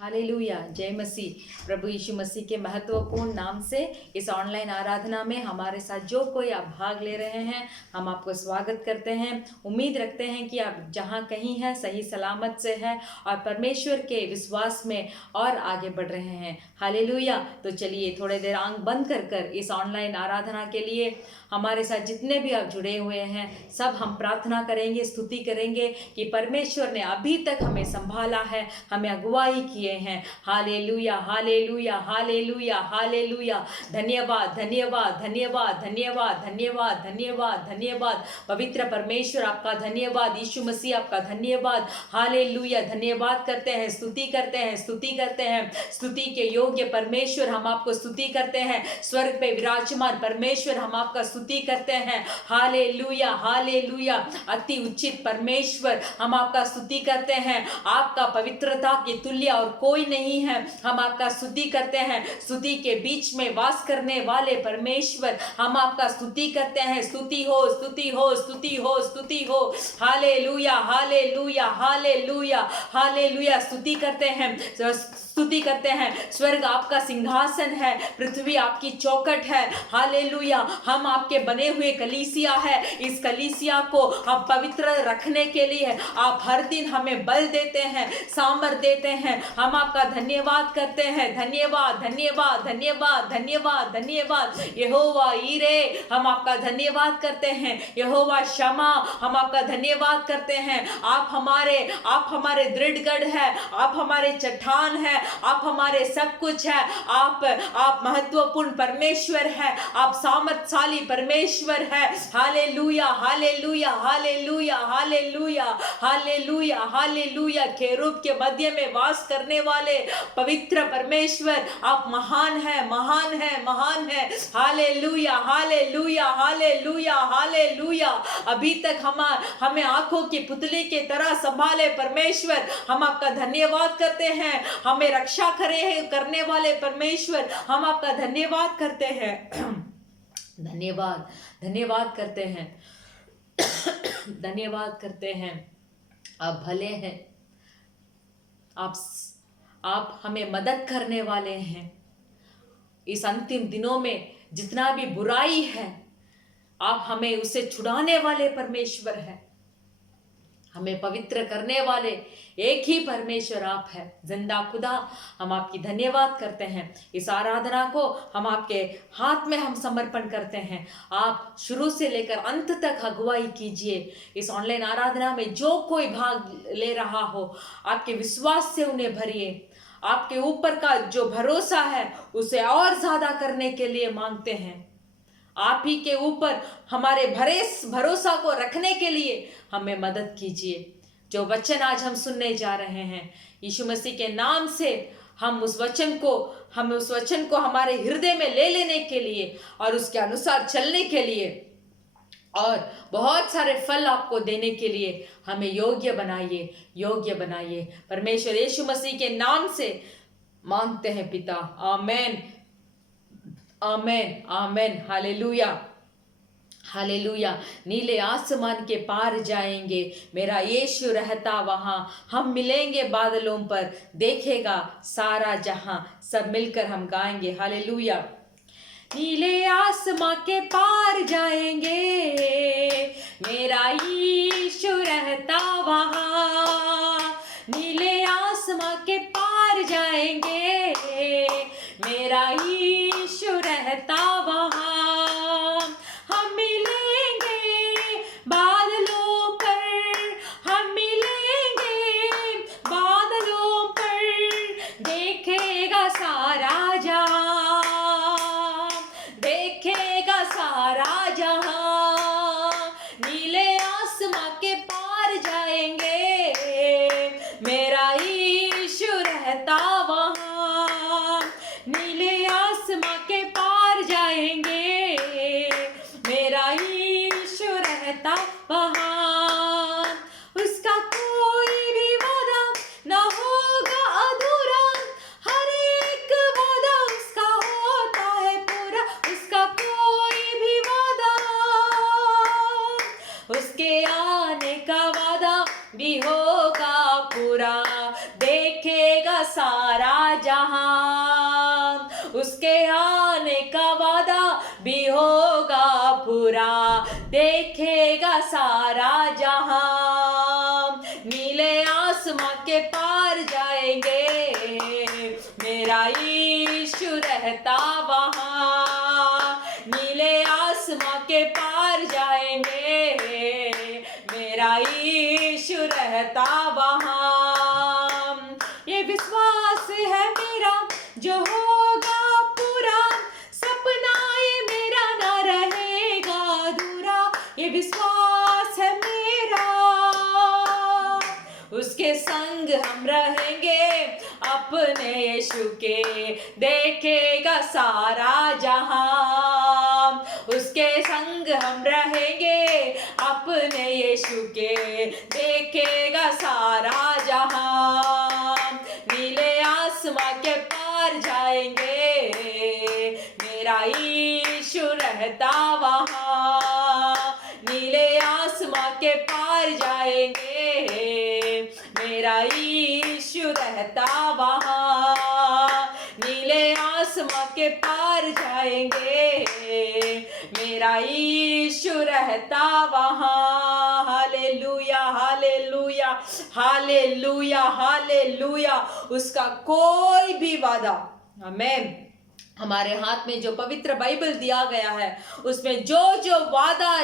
Hallelujah, जय मसीह। प्रभु यीशु मसीह के महत्वपूर्ण नाम से इस ऑनलाइन आराधना में हमारे साथ जो कोई आप भाग ले रहे हैं, हम आपको स्वागत करते हैं। उम्मीद रखते हैं कि आप जहां कहीं हैं सही सलामत से हैं और परमेश्वर के विश्वास में और आगे बढ़ रहे हैं। हालेलुया। तो चलिए थोड़ी देर आंख बंद कर इस ऑनलाइन आराधना के लिए हमारे साथ जितने भी आप जुड़े हुए हैं सब हम प्रार्थना करेंगे, स्तुति करेंगे कि परमेश्वर ने अभी तक हमें संभाला है, हमें अगुवाई किए हैं। Hallelujah, hallelujah, hallelujah, hallelujah. धन्यवाद, धन्यवाद, धन्यवाद, धन्यवाद, धन्यवाद, धन्यवाद, धन्यवाद। पवित्र परमेश्वर आपका धन्यवाद, यीशु मसीह आपका धन्यवाद। हालेलुया। धन्यवाद करते हैं, स्तुति करते हैं, स्तुति करते हैं। स्तुति के योग्य परमेश्वर हम आपको स्तुति करते हैं। स्वर्ग पे विराजमान परमेश्वर हम आपका स्तुति करते हैं। Hallelujah, hallelujah. अति उचित परमेश्वर हम आपका स्तुति करते हैं। आपका पवित्रता की तुल्य और कोई नहीं है। हम आपका स्तुति करते हैं। स्तुति के बीच में वास करने वाले परमेश्वर हम आपका स्तुति करते हैं। स्तुति हो, स्तुति हो, स्तुति हो, स्तुति हो। Hallelujah, hallelujah, hallelujah, hallelujah. स्तुति करते हैं, स्तुति करते हैं। स्वर्ग आपका सिंहासन है, पृथ्वी आपकी चौखट है। हालेलुया। हम आपके बने हुए कलीसिया है। इस कलीसिया को हम पवित्र रखने के लिए आप हर दिन हमें बल देते हैं, सामर्थ देते हैं। हम आपका धन्यवाद करते हैं। धन्यवाद, धन्यवाद, धन्यवाद, धन्यवाद, धन्यवाद। यहोवा ईरे हम आपका धन्यवाद करते हैं। यहोवा शमा हम आपका धन्यवाद करते हैं। आप हमारे दृढ़गढ़ है, आप हमारे चट्टान है, आप हमारे सब कुछ है। आप महत्वपूर्ण परमेश्वर है, आप सामर्थशाली परमेश्वर है। Hallelujah, hallelujah, hallelujah, hallelujah, hallelujah, hallelujah. केरूब के मध्य में वास करने वाले पवित्र परमेश्वर आप महान है, महान है, महान है। Hallelujah, hallelujah, hallelujah, hallelujah. अभी तक हमें आंखों की पुतली के तरह संभाले परमेश्वर हम आपका धन्यवाद करते हैं। हमें रक्षा करने वाले परमेश्वर हम आपका धन्यवाद करते हैं। धन्यवाद, धन्यवाद करते हैं, धन्यवाद करते हैं। आप भले हैं, आप हमें मदद करने वाले हैं। इस अंतिम दिनों में जितना भी बुराई है आप हमें उसे छुड़ाने वाले परमेश्वर है। हमें पवित्र करने वाले एक ही परमेश्वर आप है, जिंदा खुदा। हम आपकी धन्यवाद करते हैं। इस आराधना को हम आपके हाथ में हम समर्पण करते हैं। आप शुरू से लेकर अंत तक अगुवाई कीजिए। इस ऑनलाइन आराधना में जो कोई भाग ले रहा हो आपके विश्वास से उन्हें भरिए। आपके ऊपर का जो भरोसा है उसे और ज्यादा करने के लिए मांगते हैं। आप ही के ऊपर हमारे भरोसा को रखने के लिए हमें मदद कीजिए। जो वचन आज हम सुनने जा रहे हैं यीशु मसीह के नाम से, हम उस वचन को हमारे हृदय में ले लेने के लिए और उसके अनुसार चलने के लिए और बहुत सारे फल आपको देने के लिए हमें योग्य बनाइए, योग्य बनाइए। परमेश्वर यीशु मसीह के नाम से मांगते हैं पिता, आमेन, आमेन, आमेन। Hallelujah, hallelujah. नीले आसमान के पार जाएंगे, मेरा यीशु रहता वहां। हम मिलेंगे बादलों पर, देखेगा सारा जहां। सब मिलकर हम गाएंगे हालेलुया। नीले आसमां के पार जाएंगे, मेरा यीशु रहता वहां। नीले आसमां के पार जाएंगे, मेरा यीशु रहता वहां। हम मिलेंगे बादलों पर, हम मिलेंगे बादलों पर, देखेगा सारा जहां, देखेगा सारा जहां। नीले आसमां के पार जाएंगे, मेरा यीशु रहता वहां। नीले आसमां के पार जाएंगे, मेरा यीशु रहता वहां। उसका कोई भी वादा न होगा अधूरा, हर एक वादा उसका होता है पूरा। उसका कोई भी वादा, उसके आने का वादा भी होगा पूरा। देखेगा सारा जहां, उसके आने का वादा भी होगा पूरा, देखेगा सारा जहां। नीले आसमां के पार जाएंगे, मेरा यीशु रहता वहां। नीले आसमां के पार जाएंगे, मेरा यीशु रहता वहां। ये विश्वास है मेरा जो होगा पूरा, सपना ये मेरा ना रहेगा अधूरा। ये विश्वास है मेरा, उसके संग हम रहेंगे अपने यीशु के, देखेगा सारा जहां। उसके संग हम रहेंगे अपने यीशु के, देखेगा सारा जहां। नीले आसमां के पार जाएंगे, मेरा यीशु रहता वहां। नीले आसमां के पार जाएंगे, मेरा यीशु रहता वहां। नीले आसमां के पार जाएंगे, मेरा यीशु रहता वहां। Hallelujah hallelujah hallelujah hallelujah. उसका कोई भी वादा, आमीन, हमारे हाथ में जो पवित्र बाइबल दिया गया है उसमें जो जो वादा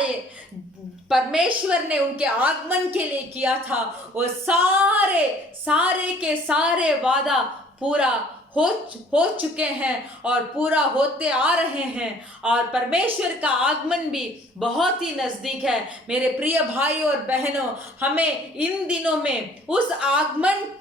परमेश्वर ने उनके आगमन के लिए किया था, वो सारे के सारे वादा पूरा हो चुके हैं और पूरा होते आ रहे हैं। और परमेश्वर का आगमन भी बहुत ही नजदीक है। मेरे प्रिय भाई और बहनों, हमें इन दिनों में उस आगमन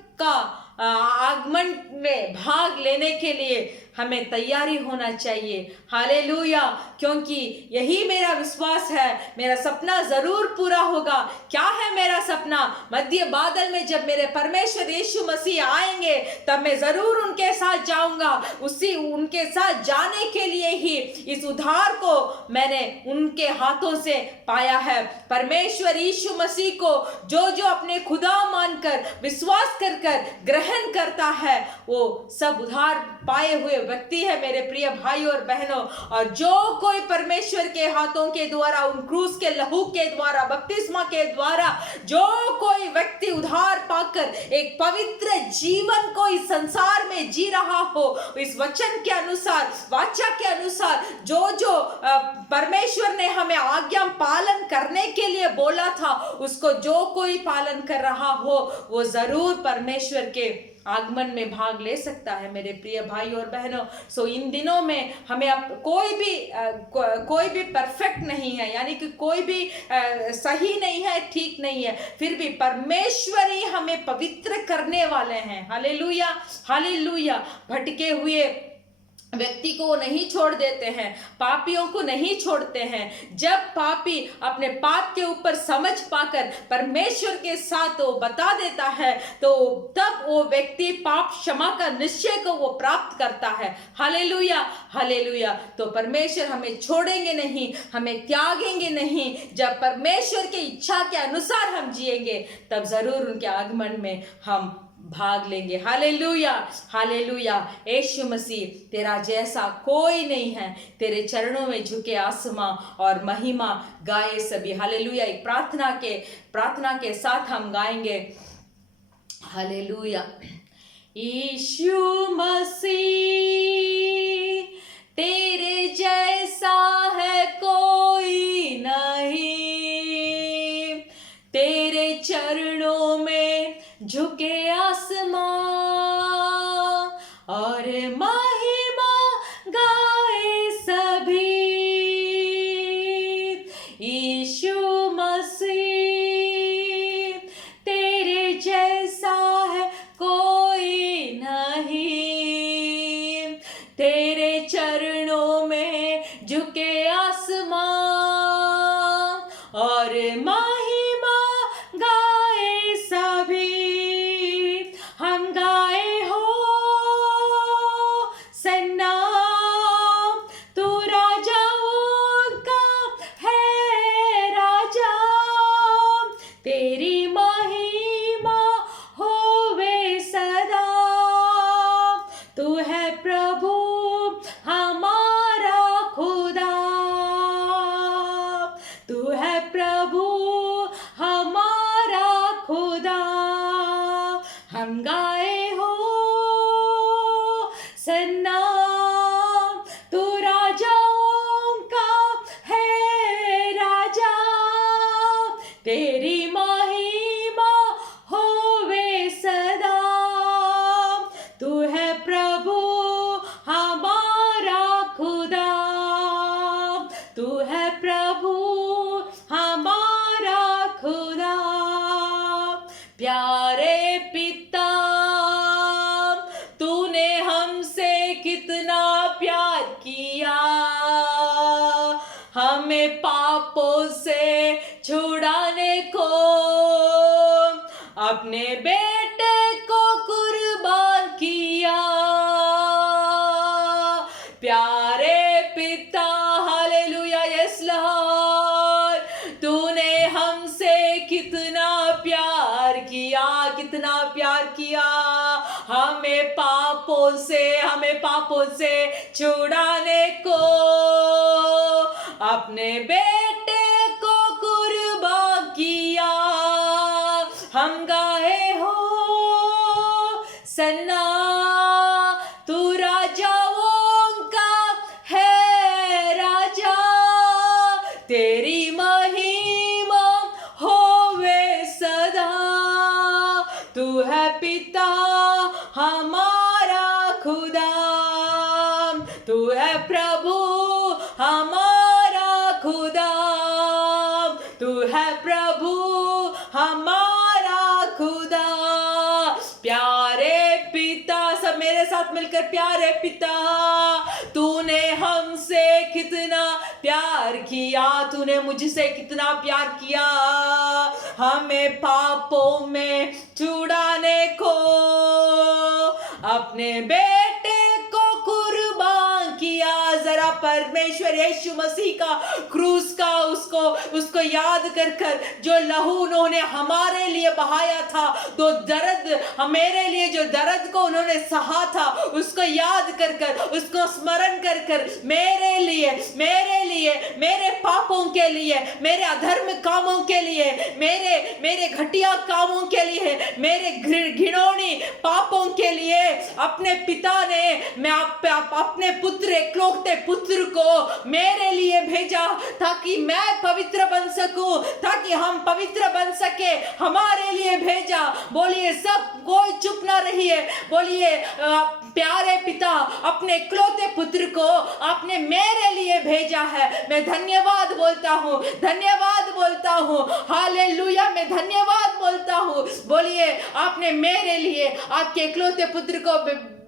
में भाग लेने के लिए हमें तैयारी होना चाहिए। हालेलुया, क्योंकि यही मेरा विश्वास है, मेरा सपना जरूर पूरा होगा। क्या है मेरा सपना? मध्य बादल में जब मेरे परमेश्वर यीशु मसीह आएंगे तब मैं जरूर उनके साथ जाऊंगा। उनके साथ जाने के लिए ही इस उद्धार को मैंने उनके हाथों से पाया है। परमेश्वर यीशु मसीह को जो जो अपने खुदा मानकर विश्वास कर ग्रहण करता है, वो सब उद्धार पाए हुए व्यक्ति है मेरे प्रिय भाई और बहनों। और जो कोई परमेश्वर के हाथों के द्वारा, उन क्रूस के लहू के द्वारा, बपतिस्मा के द्वारा जो कोई व्यक्ति उद्धार पाकर एक पवित्र जीवन को इस संसार में जी रहा हो, इस वचन के अनुसार, वाचा के अनुसार जो जो परमेश्वर ने हमें आज्ञा पालन करने के लिए बोला था, उसको जो कोई पालन कर रहा हो, वो जरूर परमेश्वर के आगमन में भाग ले सकता है मेरे प्रिय भाई और बहनों। सो इन दिनों में हमें अब कोई भी परफेक्ट नहीं है, यानी कि कोई भी सही नहीं है, ठीक नहीं है, फिर भी परमेश्वर ही हमें पवित्र करने वाले हैं। Hallelujah hallelujah. भटके हुए व्यक्ति को वो नहीं छोड़ देते हैं, पापियों को नहीं छोड़ते हैं। जब पापी अपने पाप के ऊपर समझ पाकर परमेश्वर के साथ वो बता देता है, तो तब वो व्यक्ति पाप क्षमा का निश्चय को वो प्राप्त करता है। Hallelujah hallelujah. तो परमेश्वर हमें छोड़ेंगे नहीं, हमें त्यागेंगे नहीं। जब परमेश्वर की इच्छा के अनुसार हम जिएंगे, तब जरूर उनके आगमन में हम भाग लेंगे। Hallelujah hallelujah. यीशु मसीह, तेरा जैसा कोई नहीं है, तेरे चरणों में झुके आसमां और महिमा गाए सभी। हालेलुया। एक प्रार्थना के साथ हम गाएंगे। हालेलुया। यीशु मसीह, तेरे जैसा है कोई नहीं, तेरे चरणों में झुके आसमां और महिमा गाए सभी। यीशु मसीह, तेरे जैसा है कोई नहीं, प्यारे पिता, हालेलुया, यस लॉर्ड, तूने हमसे कितना प्यार किया, कितना प्यार किया, हमें पापों से छुड़ाने को अपने बेटे को कुर्बान किया। हम गाए हो सन्ना, तू राजाओं का है राजा, तेरी महिमा होवे सदा। तू है पिता हमारा खुदा, तू है प्रभु हमारा खुदा, तू है प्रभु हमारा खुदा। प्यारे पिता, सब मेरे साथ मिलकर, प्यारे पिता, तूने हमसे कितना प्यार किया, तूने मुझसे कितना प्यार किया, हमें पापों में छुड़ाने को अपने बेटे को कुर्बान किया। जरा परमेश्वर यीशु मसीह का क्रूस का उसको याद कर जो लहू उन्होंने हमारे लिए बहाया था, तो दर्द मेरे लिए जो दर्द को उन्होंने सहा था, उसको याद कर उसको स्मरण कर मेरे लिए मेरे पापों के लिए, मेरे अधर्म कामों के लिए, मेरे घटिया कामों के लिए, मेरे घिनौनी पापों के लिए अपने पिता ने अपने पुत्र, इकलौते पुत्र को मेरे लिए भेजा, ताकि मैं पवित्र बन सकूं, ताकि हम पवित्र बन सके, हमारे लिए भेजा। बोलिए सब कोई चुप ना रहिए, बोलिए प्यारे पिता, अपने इकलौते पुत्र को आपने मेरे लिए भेजा है। मैं धन्यवाद बोलता हूँ, धन्यवाद बोलता हूँ, हालेलुया, मैं धन्यवाद बोलता हूँ। बोलिए आपने मेरे लिए आपके इकलौते पुत्र को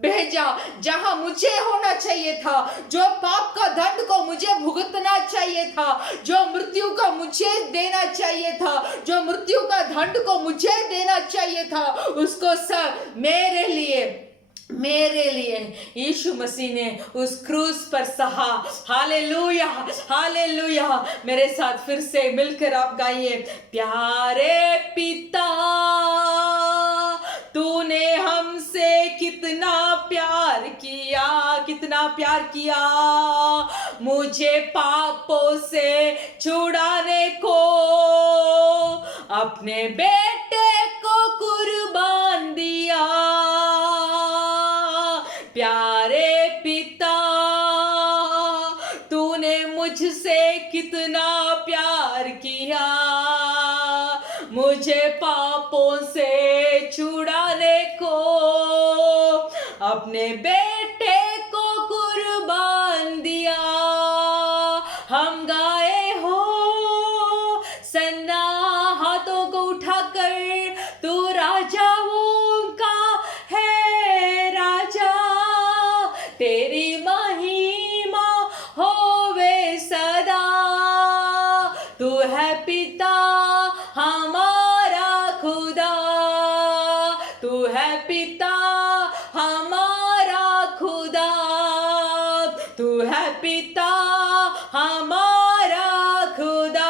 भेजा, जहां मुझे होना चाहिए था, जो पाप का दंड को मुझे भुगतना चाहिए था, जो मृत्यु को मुझे देना चाहिए था, जो मृत्यु का दंड को मुझे देना चाहिए था, उसको सब मेरे लिए यीशु मसीह ने उस क्रूस पर सहा। Hallelujah, hallelujah. मेरे साथ फिर से मिलकर आप गाइए, प्यारे पिता, तूने हमसे कितना प्यार किया, कितना प्यार किया, मुझे पापों से छुड़ाने को अपने बेटे को कुर्बान दिया। प्यारे पिता, तूने मुझसे कितना प्यार किया, मुझे पापों से छुड़ाने को अपने बेटे को कुर्बान दिया। हम गाए हो सन्ना, हाथों को उठाकर, तू राजाओं का है राजा, तेरी महिमा होवे सदा। तू है पिता हमारा खुदा, तू है पिता हमारा खुदा, तू है पिता हमारा खुदा।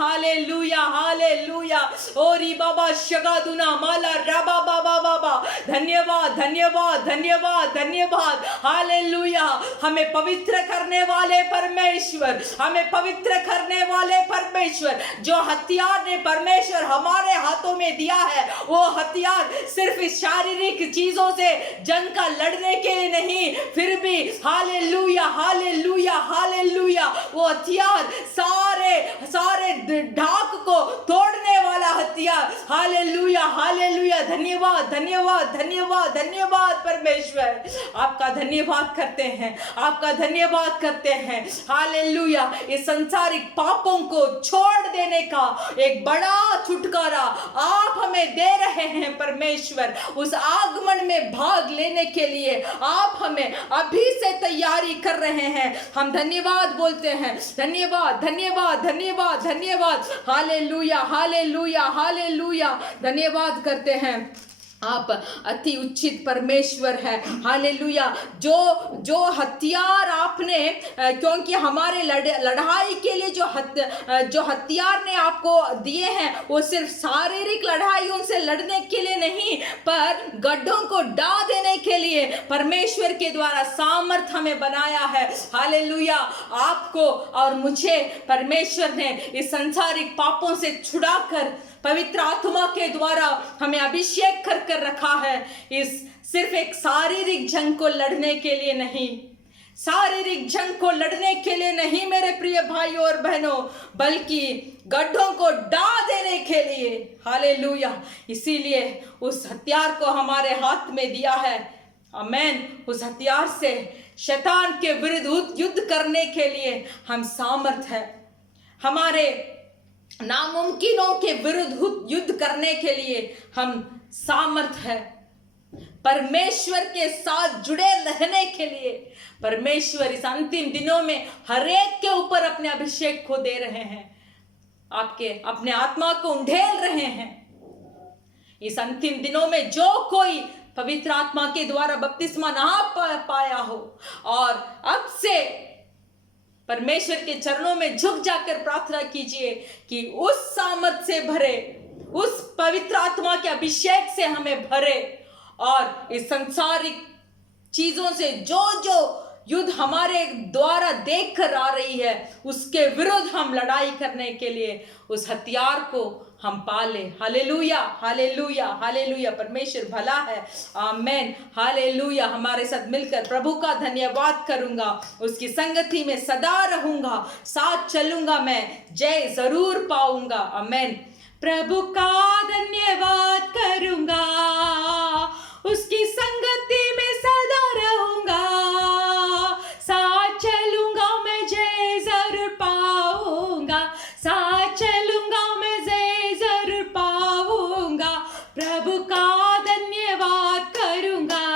Hallelujah, hallelujah. ओरी बाबा शगादुना माला राबा बाबा बाबा, धन्यवाद, धन्यवाद, धन्यवाद, धन्यवाद। हालेलुया। हमें पवित्र करने वाले परमेश्वर, हमें पवित्र करने वाले परमेश्वर, जो हथियार ने परमेश्वर हमारे हाथों में दिया है, वो हथियार सिर्फ इस शारीरिक चीजों से जंग का लड़ने के लिए नहीं, फिर भी हालेलुया, हालेलुया, हालेलुया, वो हथियार सारे ढाक को तोड़ने वाला हथियार। Hallelujah, hallelujah. धन्यवाद, धन्यवाद, धन्यवाद, धन्यवाद परमेश्वर, आपका धन्यवाद करते हैं, आपका धन्यवाद करते हैं। हालेलुया। इस संसारिक पापों को छोड़ देने का एक बड़ा छुटकारा आप हमें दे रहे हैं परमेश्वर। उस आगमन में भाग लेने के लिए आप हमें अभी से तैयारी कर रहे हैं। हम धन्यवाद बोलते हैं, धन्यवाद, धन्यवाद, धन्यवाद, धन्यवाद। Hallelujah, hallelujah, hallelujah. धन्यवाद करते हैं। आप अति उचित परमेश्वर है। हालेलुया। जो जो हथियार आपने क्योंकि हमारे लड़ाई के लिए जो हथियार ने आपको दिए हैं वो सिर्फ शारीरिक लड़ाइयों से लड़ने के लिए नहीं, पर गड्ढों को डा देने के लिए परमेश्वर के द्वारा सामर्थ हमें बनाया है। हालेलुया। आपको और मुझे परमेश्वर ने इस संसारिक पापों से छुड़ाकर पवित्र आत्मा के द्वारा हमें अभिषेक कर कर रखा है। इस सिर्फ एक शारीरिक जंग को लड़ने के लिए नहीं, शारीरिक जंग को लड़ने के लिए नहीं मेरे प्रिय भाइयों और बहनों, बल्कि गड्ढों को डा देने के लिए। हालेलुया। इसीलिए उस हथियार को हमारे हाथ में दिया है। आमेन। उस हथियार से शैतान के विरुद्ध युद्ध करने के लिए हम सामर्थ है। हमारे नामुमकिनों के विरुद्ध युद्ध करने के लिए हम सामर्थ है। परमेश्वर के साथ जुड़े रहने के लिए परमेश्वर इस अंतिम दिनों में हर एक के ऊपर अपने अभिषेक को दे रहे हैं, आपके अपने आत्मा को उंडेल रहे हैं। इस अंतिम दिनों में जो कोई पवित्र आत्मा के द्वारा बपतिस्मा ना पाया हो, और अब से परमेश्वर के चरणों में झुक जाकर प्रार्थना कीजिए कि उस सामर्थ से भरे, उस पवित्र आत्मा के अभिषेक से हमें भरे, और इस संसारिक चीजों से जो जो युद्ध हमारे द्वारा देख कर आ रही है उसके विरुद्ध हम लड़ाई करने के लिए उस हथियार को हम पाले। Hallelujah, hallelujah, hallelujah. परमेश्वर भला है। आमेन। हालेलुया। हमारे साथ मिलकर प्रभु का धन्यवाद करूंगा, उसकी संगति में सदा रहूंगा, साथ चलूंगा, मैं जय जरूर पाऊंगा। आमेन। प्रभु का धन्यवाद करूंगा, उसकी संगति में सदा रहूंगा, साथ चलूंगा, मैं जय जरूर पाऊंगा, साथ चलूंगा, मैं जय जरूर पाऊंगा। प्रभु का धन्यवाद करूंगा।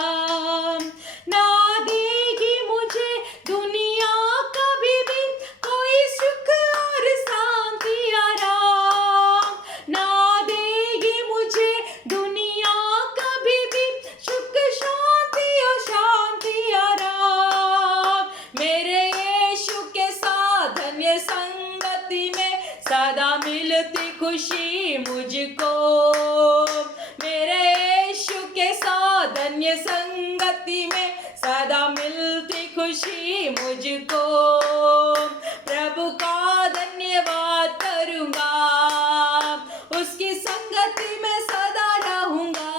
ना देगी मुझे दुनिया कभी भी कोई सुख और शांति आराम, ना देगी मुझे दुनिया कभी भी सुख शांति और शांति आराम। मेरे यीशु के साथ धन्य संगति में सदा मिलती खुशी मुझको, मेरे यीशु के साथ धन्य संगति में सदा मिलती खुशी मुझको। प्रभु का धन्यवाद करूंगा, उसकी संगति में सदा रहूंगा,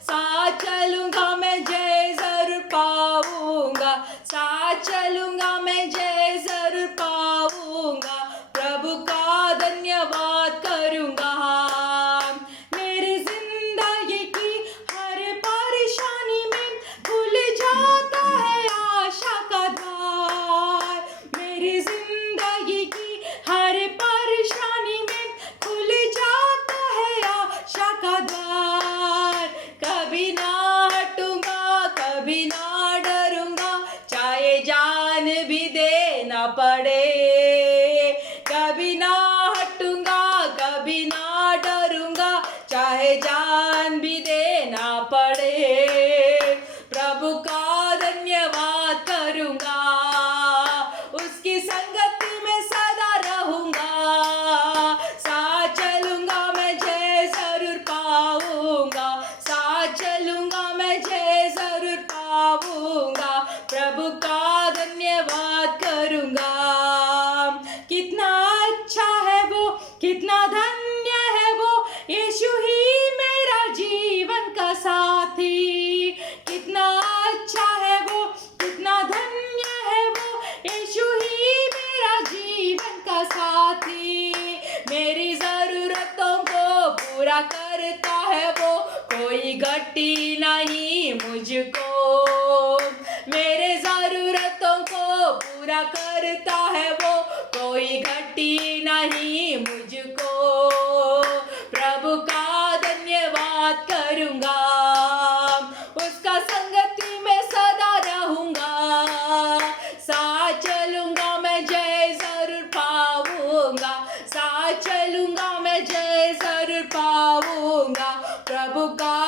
साथ चलूंगा, मैं जय जरूर पाऊंगा, साथ चलूंगा, मैं जय जरूर पाऊंगा। प्रभु का धन्यवाद करूंगा। मेरी जिंदगी की हर परेशानी में खुल जाता है आशा का द्वार, मेरी जिंदगी की हर परेशानी में खुल जाता है आशा का द्वार। कभी ना हटूंगा, कभी ना डरूंगा, चाहे जान भी देना पड़े, कभी ना हटूंगा, कभी ना डरूंगा, चाहे जान भी देना पड़े। प्रभु का धन्यवाद करूंगा, उसकी संगति में सदा रहूंगा, साथ चलूंगा, मैं जय जरूर पाऊंगा, साथ चलूंगा, मैं जय जरूर पाऊंगा। प्रभु का धन्यवाद करूंगा। कितना अच्छा है वो, कितना धन्य है वो, यीशु ही मेरा जीवन का साथी। कितना अच्छा है वो, कितना धन्य है वो, यीशु ही मेरा जीवन का साथी। मेरी जरूरतों को पूरा करता है वो, कोई घटी नहीं मुझको, मेरे जरूरतों को पूरा करता है वो, कोई घटी नहीं मुझको। प्रभु का धन्यवाद करूंगा, उसका संगति में सदा रहूंगा, साथ चलूंगा, मैं जय जरूर पाऊंगा, साथ चलूंगा, मैं जय जरूर पाऊंगा। प्रभु का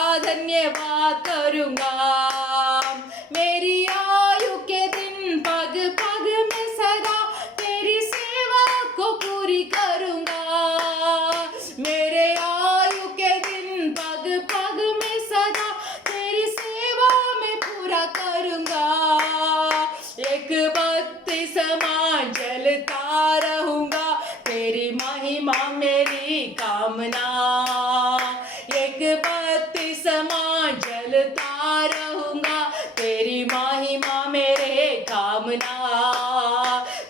रहूंगा, तेरी महिमा मेरे कामना,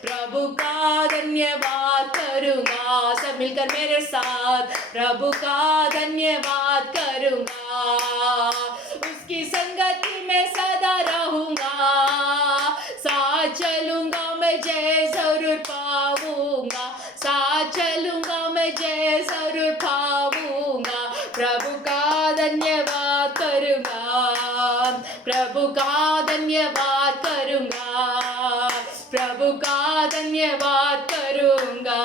प्रभु का धन्यवाद करूंगा। सब मिलकर मेरे साथ, प्रभु का धन्यवाद करूंगा, उसकी संगति में सदा रहूंगा, साथ चलूंगा मैं जय जरूर पाऊंगा, साथ चलूंगा मैं जय जरूर पाऊंगा, प्रभु का धन्यवाद करूंगा, प्रभु का धन्यवाद करूंगा, प्रभु का धन्यवाद करूंगा।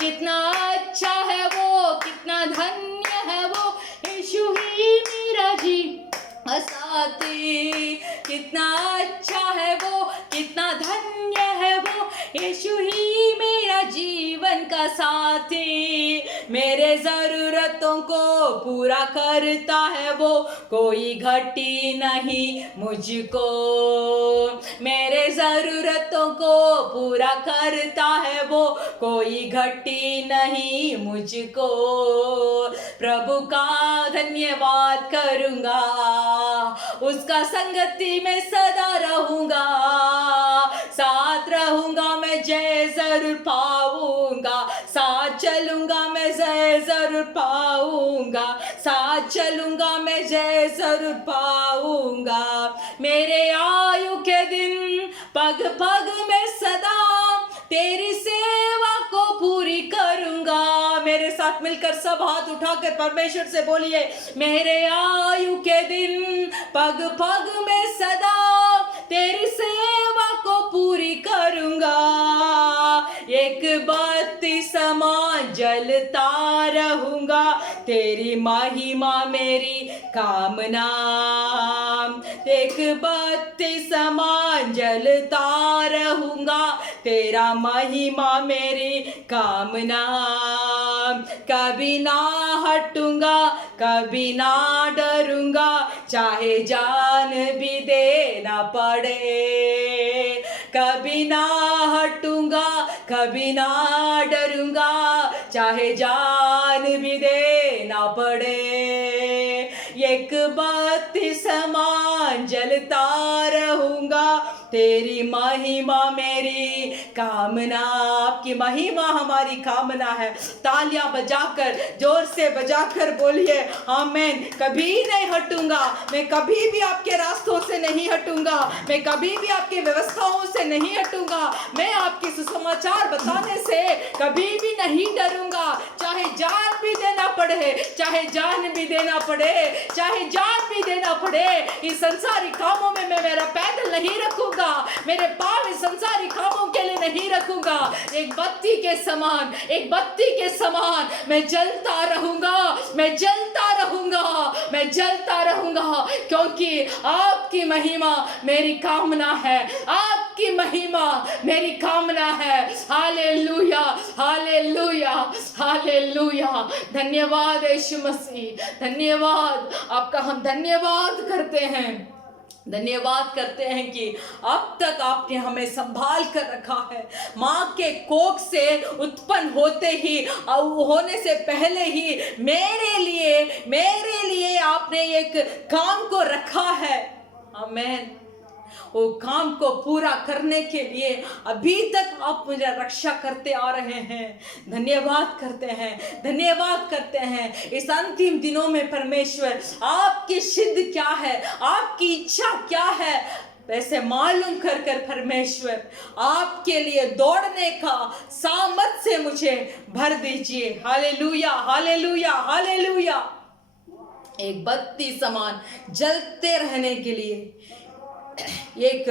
कितना अच्छा है वो, कितना धन्य है वो, यीशु ही मेरा जीवन साथी। कितना अच्छा है वो, कितना धन्य है वो, यीशु ही मेरा जीवन का साथी। मेरे जरूरतों को पूरा करता है वो, कोई घटी नहीं मुझको, मेरे जरूरतों को पूरा करता है वो, कोई घटी नहीं मुझको, प्रभु का धन्यवाद करूंगा, उसका संगति में सदा रहूंगा, साथ रहूंगा मैं जय जरूर पाऊंगा, साथ चलूंगा मैं जय जरूर पाऊंगा, साथ चलूंगा मैं जय जरूर पाऊंगा। मेरे आयु के दिन पग पग में सदा तेरी सेवा को पूरी करूंगा। मेरे साथ मिलकर सब हाथ उठाकर परमेश्वर से बोलिए, मेरे आयु के दिन पग पग में सदा तेरी सेवा को पूरी करूंगा, एक बत्ती समान जलता रहूंगा, तेरी महिमा मेरी कामना, एक बत्ती समान जलता रहूंगा, तेरा महिमा मेरी कामना, कभी ना हटूंगा, कभी ना डरूंगा, चाहे जान भी देना पड़े, कभी ना हटूंगा, कभी ना डरूंगा, चाहे जान भी देना पड़े, एक बत्ती समान जलता रहूंगा, तेरी महिमा मेरी कामना। आपकी महिमा हमारी कामना है। तालियां बजाकर, जोर से बजाकर बोलिए आमीन। कभी नहीं हटूंगा, मैं कभी भी आपके रास्तों से नहीं हटूंगा, मैं कभी भी आपके व्यवस्थाओं से नहीं हटूंगा, मैं आपके सुसमाचार बताने से कभी भी नहीं डरूंगा, चाहे जान भी देना पड़े, चाहे जान भी देना पड़े, चाहे जान भी देना पड़े, इस संसारी कामों में मैं मेरा पैदल नहीं रखूंगा, मेरे पांव इस संसारी कामों के लिए नहीं रखूंगा। एक बत्ती के समान, एक बत्ती के समान मैं जलता रहूंगा, मैं जलता रहूंगा, मैं जलता रहूंगा, क्योंकि आपकी महिमा मेरी कामना है, आपकी महिमा मेरी कामना है। Hallelujah, hallelujah, hallelujah. धन्यवाद यीशु मसीह, धन्यवाद आपका, हम धन्यवाद करते हैं, धन्यवाद करते हैं कि अब तक आपने हमें संभाल कर रखा है। माँ के कोख से उत्पन्न होते ही, होने से पहले ही मेरे लिए आपने एक काम को रखा है। आमीन। वो काम को पूरा करने के लिए अभी तक आप मुझे रक्षा करते आ रहे हैं। धन्यवाद करते हैं, धन्यवाद करते हैं। इस अंतिम दिनों में परमेश्वर आपकी सिद्ध क्या है, आपकी इच्छा क्या है, वैसे मालूम कर कर परमेश्वर आपके लिए दौड़ने का सामर्थ से मुझे भर दीजिए। Hallelujah, hallelujah, hallelujah. एक बत्ती समान जलते रहने के लिए, एक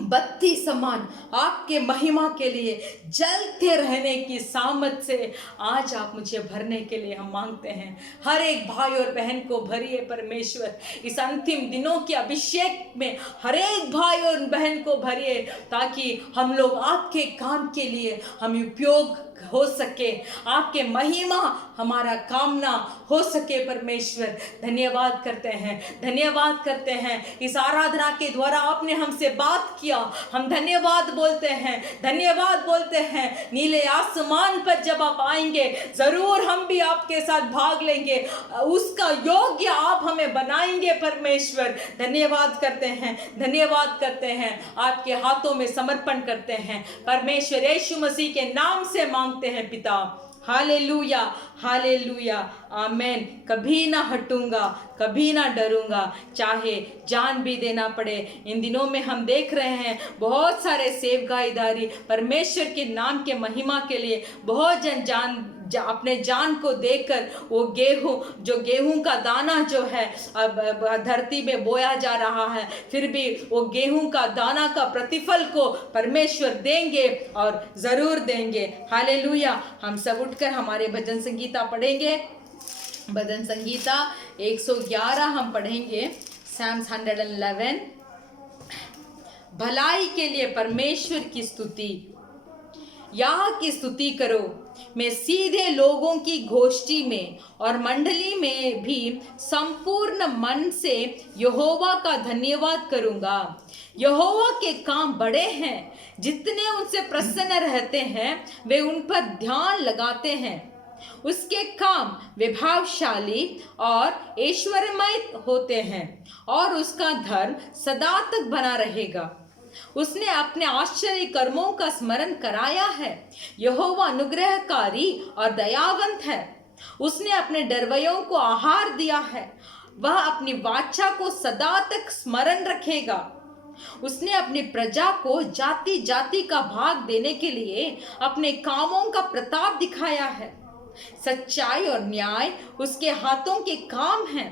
बत्ती समान आपके महिमा के लिए जलते रहने की सामर्थ से आज आप मुझे भरने के लिए हम मांगते हैं। हर एक भाई और बहन को भरिए परमेश्वर, इस अंतिम दिनों के अभिषेक में हर एक भाई और बहन को भरिए, ताकि हम लोग आपके काम के लिए हम उपयोग हो सके, आपके महिमा हमारा कामना हो सके परमेश्वर। धन्यवाद करते हैं, धन्यवाद करते हैं। इस आराधना के द्वारा आपने हमसे बात किया, हम धन्यवाद बोलते हैं, धन्यवाद बोलते हैं। नीले आसमान पर जब आप आएंगे जरूर हम भी आपके साथ भाग लेंगे, उसका योग्य आप हमें बनाएंगे परमेश्वर। धन्यवाद करते हैं, धन्यवाद करते हैं, आपके हाथों में समर्पण करते हैं परमेश्वर। यीशु मसीह के नाम से मांगते हैं पिता, हालेलुया, हालेलुया, आमेन। कभी ना हटूंगा, कभी ना डरूंगा, चाहे जान भी देना पड़े। इन दिनों में हम देख रहे हैं बहुत सारे सेवकाईदारी परमेश्वर के नाम के महिमा के लिए बहुत जन अपने जान को देकर वो गेहूं का दाना जो है अब धरती में बोया जा रहा है, फिर भी वो गेहूं का दाना का प्रतिफल को परमेश्वर देंगे और जरूर देंगे। हालेलुया। हम सब उठकर हमारे भजन संगीता पढ़ेंगे। भजन संगीता 111 हम पढ़ेंगे, Psalms 111। भलाई के लिए परमेश्वर की स्तुति, यह की स्तुति करो। मैं सीधे लोगों की गोष्ठी में और मंडली में भी संपूर्ण मन से यहोवा का धन्यवाद करूंगा। यहोवा के काम बड़े हैं, जितने उनसे प्रसन्न रहते हैं वे उन पर ध्यान लगाते हैं। उसके काम विभावशाली और ऐश्वर्यमय होते हैं और उसका धर्म सदा तक बना रहेगा। उसने अपने आश्चर्य कर्मों का स्मरण कराया है। यहोवा अनुग्रहकारी और दयावंत है। उसने अपने डरवैयों को आहार दिया है। वह अपनी वाचा को सदा तक स्मरण रखेगा। उसने अपनी प्रजा को जाति जाति का भाग देने के लिए अपने कामों का प्रताप दिखाया है। सच्चाई और न्याय उसके हाथों के काम हैं।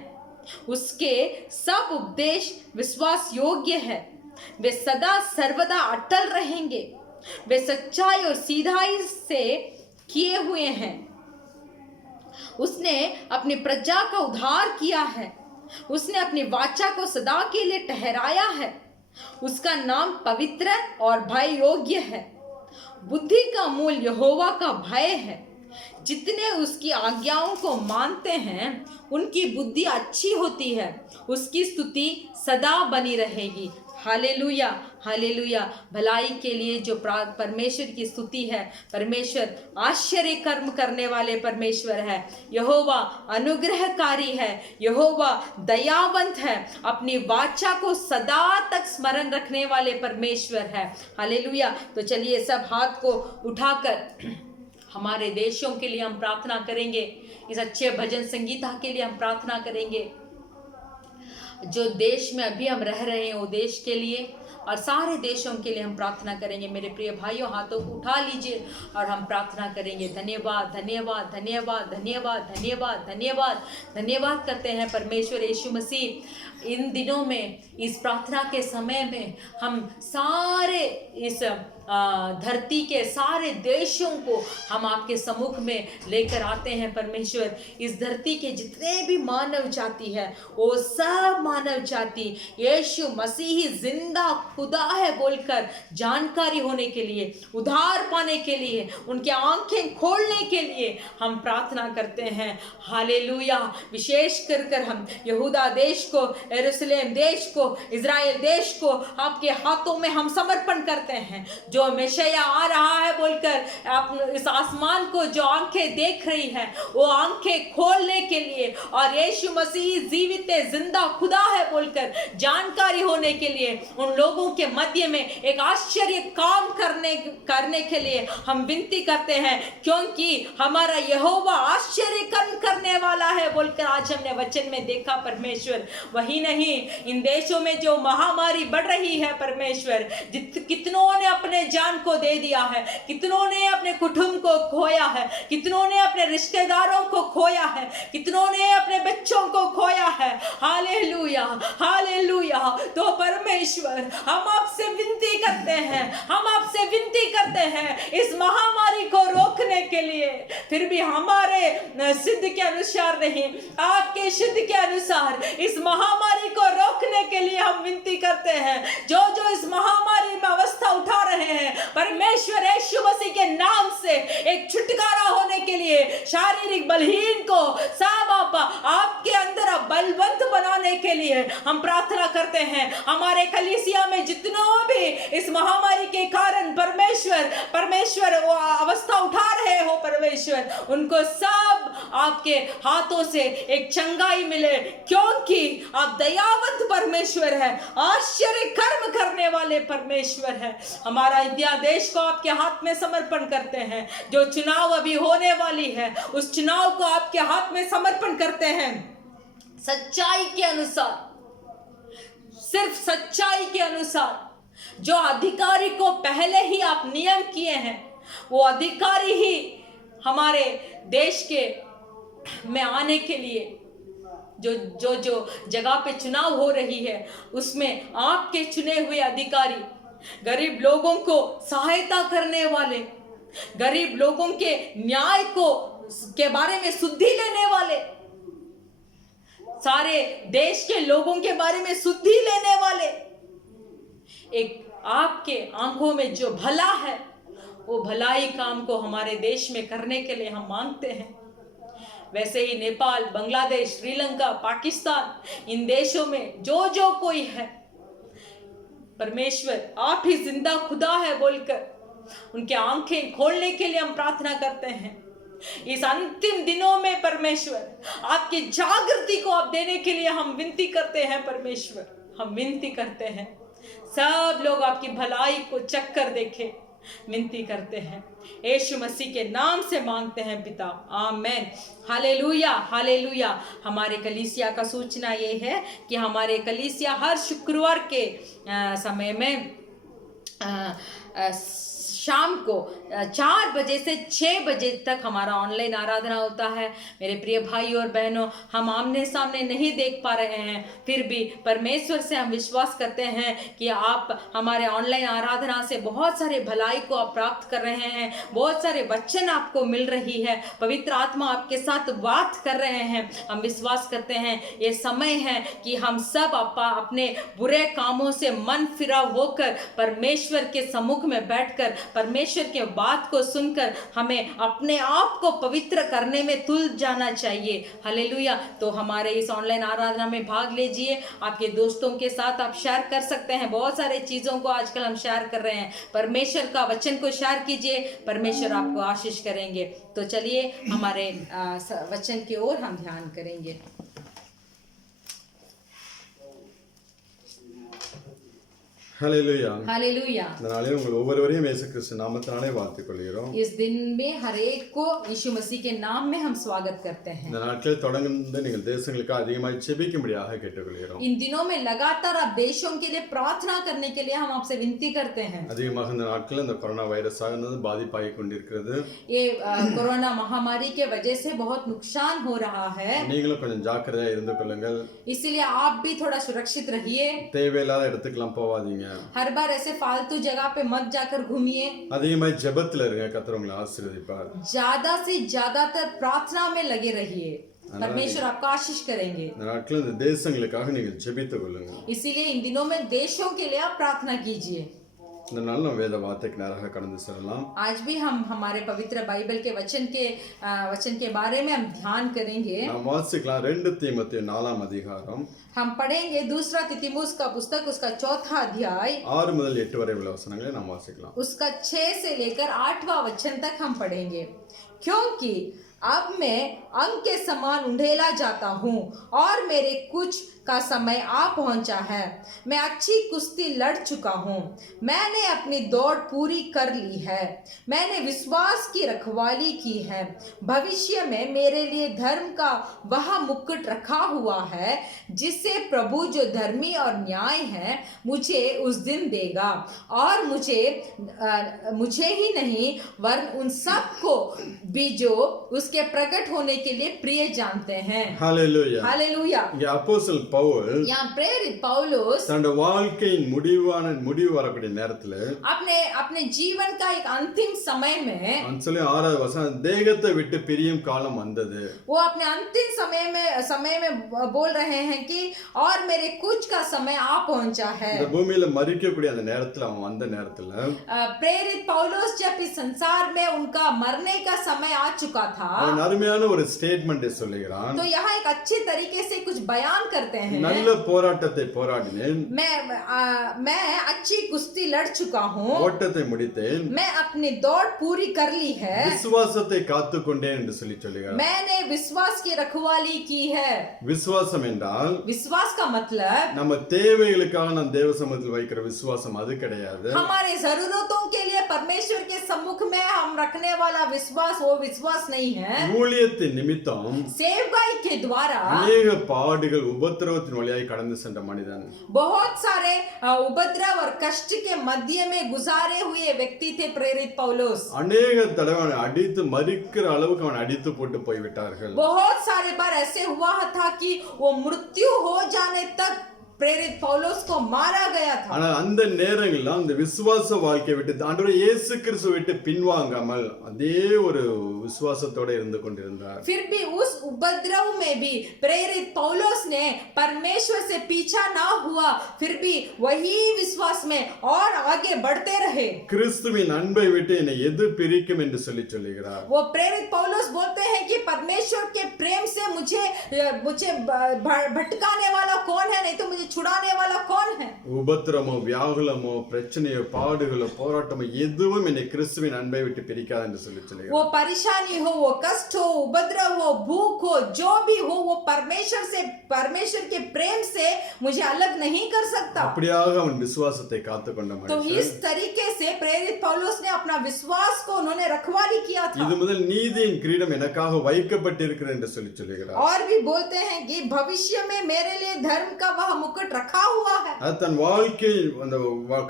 उसके सब उपदेश विश्वास योग्य है। वे सदा सर्वदा अटल रहेंगे। वे सच्चाई और सीधाई से किए हुए हैं। उसने अपनी प्रजा का उद्धार किया है। उसने अपनी वाचा को सदा के लिए ठहराया है। उसका नाम पवित्र और भय योग्य है। बुद्धि का मूल यहोवा का भय है। जितने उसकी आज्ञाओं को मानते हैं उनकी बुद्धि अच्छी होती है। उसकी स्तुति सदा बनी रहेगी। Hallelujah, hallelujah. भलाई के लिए जो परमेश्वर की स्तुति है, परमेश्वर आश्चर्य कर्म करने वाले परमेश्वर है। यहोवा अनुग्रहकारी है। यहोवा दयावंत है। अपनी वाचा को सदा तक स्मरण रखने वाले परमेश्वर है। हालेलुया। तो चलिए सब हाथ को उठाकर हमारे देशों के लिए हम प्रार्थना करेंगे। इस अच्छे भजन संगीता के लिए हम प्रार्थना करेंगे। जो देश में अभी हम रह रहे हैं वो देश के लिए और सारे देशों के लिए हम प्रार्थना करेंगे। मेरे प्रिय भाइयों, हाथों को उठा लीजिए और हम प्रार्थना करेंगे। धन्यवाद, धन्यवाद, धन्यवाद, धन्यवाद, धन्यवाद, धन्यवाद, धन्यवाद करते हैं परमेश्वर यीशु मसीह। इन दिनों में, इस प्रार्थना के समय में हम सारे इस धरती के सारे देशों को हम आपके सम्मुख में लेकर आते हैं परमेश्वर। इस धरती के जितने भी मानव जाति है वो सब मानव जाति यीशु मसीह जिंदा खुदा है बोलकर जानकारी होने के लिए, उद्धार पाने के लिए, उनकी आंखें खोलने के लिए हम प्रार्थना करते हैं। हालेलुया। विशेष कर हम यहूदा देश को, यरूशलेम देश को, इजराइल देश को आपके हाथों में हम समर्पण करते हैं। जो मेशिया आ रहा है बोलकर आप इस आसमान को जो आंखें देख रही है वो आंखें खोलने के लिए और यीशु मसीह जीवित जिंदा खुदा है बोलकर जानकारी होने के लिए उन लोगों के मध्य में एक आश्चर्य काम करने के लिए हम विनती करते हैं, क्योंकि हमारा यहोवा आश्चर्य कर्म करने वाला है बोलकर आज हमने वचन में देखा परमेश्वर। वही नहीं, इन देशों में जो महामारी बढ़ रही है परमेश्वर, कितनों ने अपने जान को दे दिया है, कितनों ने अपने कुटुंब को खोया है, कितनों ने अपने रिश्तेदारों को खोया है, कितनों ने अपने बच्चों को खोया है। Hallelujah, hallelujah. तो परमेश्वर हम आपसे विनती करते हैं, हम आपसे विनती करते हैं इस महामारी को रोकने के लिए। फिर भी हमारे सिद्ध के अनुसार नहीं, आपके सिद्ध के अनुसार इस महामारी को रोकने के लिए हम विनती करते हैं। जो जो इस महामारी में अवस्था उठा रहे हैं परमेश्वर यीशु मसीह के नाम से एक छुटकारा होने के लिए शारीरिक बलहीन को सब आपके अंदर बलवंत बनाने के लिए हम प्रार्थना करते हैं। हमारे कलीसिया में जितने भी इस महामारी के कारण परमेश्वर वो अवस्था उठा रहे हो परमेश्वर, उनको सब आपके हाथों से एक चंगाई मिले, क्योंकि आप दयावंत परमेश्वर है, आश्चर्य कर्म करने वाले परमेश्वर है। हमारा इंडिया देश को आपके हाथ में समर्पण करते हैं। जो चुनाव अभी होने वाली है उस चुनाव को आपके हाथ में समर्पण करते हैं। सच्चाई के अनुसार, सिर्फ सच्चाई के अनुसार जो अधिकारी को पहले ही आप नियम किए हैं, वो अधिकारी ही हमारे देश के में आने के लिए जो जगह पे चुनाव हो रही है उसमें आपके चुने हुए अधिकारी गरीब लोगों को सहायता करने वाले, गरीब लोगों के न्याय के बारे में सुधि लेने वाले, सारे देश के लोगों के बारे में सुधि लेने वाले, एक आपके आंखों में जो भला है वो भलाई काम को हमारे देश में करने के लिए हम मांगते हैं। वैसे ही नेपाल, बांग्लादेश, श्रीलंका, पाकिस्तान, इन देशों में जो कोई है, परमेश्वर आप ही जिंदा खुदा है बोलकर उनके आंखें खोलने के लिए हम प्रार्थना करते हैं। इस अंतिम दिनों में परमेश्वर आपकी जागृति को आप देने के लिए हम विनती करते हैं। परमेश्वर हम विनती करते हैं, सब लोग आपकी भलाई को चक्कर देखें, विनती करते हैं। यीशु मसीह के नाम से मांगते हैं पिता, आमेन। Hallelujah, hallelujah. हमारे कलीसिया का सूचना ये है कि हमारे कलीसिया हर शुक्रवार के समय में शाम को 4 बजे से 6 बजे तक हमारा ऑनलाइन आराधना होता है। मेरे प्रिय भाई और बहनों, हम आमने सामने नहीं देख पा रहे हैं, फिर भी परमेश्वर से हम विश्वास करते हैं कि आप हमारे ऑनलाइन आराधना से बहुत सारे भलाई को आप प्राप्त कर रहे हैं, बहुत सारे वचन आपको मिल रही है, पवित्र आत्मा आपके साथ बात कर रहे हैं। हम विश्वास करते हैं ये समय है कि हम सब अपने बुरे कामों से मन फिरा होकर परमेश्वर के सम्मुख में बैठकर परमेश्वर के बात को सुनकर हमें अपने आप को पवित्र करने में तुल जाना चाहिए। हालेलुया। तो हमारे इस ऑनलाइन आराधना में भाग लीजिए, आपके दोस्तों के साथ आप शेयर कर सकते हैं। बहुत सारे चीज़ों को आजकल हम शेयर कर रहे हैं, परमेश्वर का वचन को शेयर कीजिए, परमेश्वर आपको आशीष करेंगे। तो चलिए हमारे वचन की ओर हम ध्यान करेंगे। Hallelujah, hallelujah. இந்த நாளில் உங்கள் ஒவ்வொருவரையும் இயேசு கிறிஸ்து நாமத்தினாலே வாழ்த்துக் கொள்கிறோம்। इस दिन में हर एक को यीशु मसीह के नाम में हम स्वागत करते हैं। இந்த நாட்களில் தொடர்ந்து நீங்கள் தேசங்களுக்கு அதிகமாக ஜெபிக்கும்படியாக கேட்டுக்கொள்கிறோம்। इन दिनों में लगातार आप देशों के लिए प्रार्थना करने के लिए हम आपसे विनती करते हैं। அதிகமாக இந்த நாட்களில் இந்த கொரோனா வைரஸ் ஆனது பாதிப்பாகி கொண்டிருக்கிறது। ये कोरोना महामारी के वजह से बहुत नुकसान हो रहा है। நீங்களும் கொஞ்சம் ஜாக்கிரதையா இருந்து கொள்ளுங்கள்। इसलिए आप भी थोड़ा सुरक्षित रहिए। தேவையில்லாத இடத்துக்குலாம் போகாதீங்க। हर बार ऐसे फालतू जगह पे मत जाकर घूमिए। அதிகமாக ஜெபத்துல இருங்க, கர்த்தர் உங்களை ஆசீர்வதிப்பார்। ज्यादा से ज्यादातर प्रार्थना में लगे रहिए, परमेश्वर आपको आशीष करेंगे। இந்த நாட்களில் இந்த தேசங்களுக்காக நீங்கள் ஜெபித்துக் கொள்ளுங்கள்। इसीलिए इन दिनों में देशों के लिए आप प्रार्थना कीजिए। இந்த நாள் நம்ம வேத வார்த்தைக்கு நேராக கடந்து செல்லலாம்। आज भी हम हमारे पवित्र बाइबल के वचन के बारे में हम ध्यान करेंगे। நாம் வாசிக்கலாம் 2 தீமோத்தேயு 4ஆம் அதிகாரம்। हम पढ़ेंगे दूसरा तिमुथियुस का पुस्तक, उसका 4था अध्याय 6 முதல் 8 வரை உள்ள வசனங்களை நாம் வாசிக்கலாம்। उसका 6 से लेकर 8वां वचन तक हम पढ़ेंगे। क्योंकि अब मैं अंग के समान उंडेला जाता हूँ और मेरे कुछ का समय आ पहुंचा है। मैं अच्छी कुश्ती लड़ चुका हूँ, मैंने अपनी दौड़ पूरी कर ली है, मैंने विश्वास की रखवाली की है। भविष्य में मेरे लिए धर्म का वह मुकुट रखा हुआ है, जिससे प्रभु जो धर्मी और न्याय है मुझे उस दिन देगा, और मुझे ही नहीं वरन उन सब को भी जो उसके उसके प्रकट होने के लिए प्रिय जानते हैं। ஹalleluya. हालेलुया। இங்க அப்போஸ்தலன் பவுல் यहाँ प्रेरित पौलुस தன்னுடைய வாழ்க்கையின் முடிவு வரக்கூடிய நேரத்துல अपने अपने जीवन का एक अंतिम समय में அவன் சொல்லி 6வது வசனம் தேகத்தை விட்டு பிரியும் காலம் வந்தது. वो अपने अंतिम समय में बोल रहे हैं कि और मेरे कुछ का समय आ पहुंचा है। இந்த பூமியில மரிக்கக்கூடிய அந்த நேரத்துல அவன் வந்த நேரத்துல प्रेरित पौलुस जब इस संसार में उनका मरने का समय आ चुका था, அவன் அருமையான ஒரு ஸ்டேட்மெண்ட் சொல்லுகிறான். तो यहाँ एक अच्छे तरीके से कुछ बयान करते हैं। நல்ல போராட்டத்தை போராடினேன், मैं अच्छी कुश्ती लड़ चुका हूँ, ஓட்டத்தை முடித்தேன், मैं अपनी दौड़ पूरी कर ली है, விசுவாசத்தை காத்துக்கொண்டேன் என்று சொல்லுகிறார். मैंने विश्वास की रखवाली की है। விசுவாசம் என்றால் विश्वास का मतलब நம்ம தேவைகளுக்காக நாம் தேவ சமூகத்தில் வைக்கிற விசுவாசம் அது கிடையாது. हमारे जरूरतों के लिए परमेश्वर के सम्मुख में हम रखने वाला विश्वास वो विश्वास नहीं है। ஊழியத்தின் நிமித்தம் सेवकाई के द्वारा அநேக பாடுகள் உபத்திரவத்தின் வழியாய் கடந்து சென்ற மனிதன். बहुत सारे उपद्रव और कष्ट के मध्य में गुजारे हुए व्यक्ति थे प्रेरित पौलुस। அநேக தடவை அவனை அடித்து மரிக்கிற அளவுக்கு அவன் அடித்து போட்டு போய்விட்டார்கள். बहुत सारे बार ऐसे हुआ था कि वो मृत्यु हो जाने तक प्रेरित पौलुस को मारा गया था। ஆனால் அந்த நேரங்களில் அந்த விசுவாச வாழ்க்கை விட்டு ஆண்டவரே இயேசு கிறிஸ்து விட்டு பின்வாங்காமல் அதே ஒரு விசுவாசத்தோட இருந்து கொண்டிருந்தார். फिर भी उस उपद्रव में भी प्रेरित पौलुस ने परमेश्वर से पीछा ना हुआ, फिर भी वही विश्वास में और आगे बढ़ते रहे। கிறிஸ்துவின் அன்பை விட்டு என்னை எது பிரிக்கும் என்று சொல்லுகிறார். वो प्रेरित पौलुस बोलते हैं कि परमेश्वर के प्रेम से मुझे भटकाने वाला कौन है, नहीं तो मुझे छुड़ाने वाला कौन है। உபத்திரமோ வியாகுலமோ பிரச்சனையோ பாடுகளோ போராட்டமோ எதுவும் என்னை கிறிஸ்துவின் அன்பை விட்டு பிரிக்காது என்று சொல்லுகிறார். वो परेशानी हो, वो कष्ट हो, उपद्रव हो, भूख हो, जो भी हो, वो परमेश्वर के प्रेम से मुझे अलग नहीं कर सकता। அப்படியாக அவன் விசுவாசத்தை காத்துக்கொண்ட तो மனுஷன் इस तरीके से प्रेरित पौलुस ने अपना विश्वास को उन्होंने रखवाली किया था। இது முதல் நீதியின் கிரீடம் எனக்காக வைக்கப்பட்டிருக்கிறது என்று சொல்லுகிறார். और भी बोलते हैं कि भविष्य में मेरे लिए धर्म का वह मुकुट रखा हुआ है। தன் வாழ்க்கை அந்த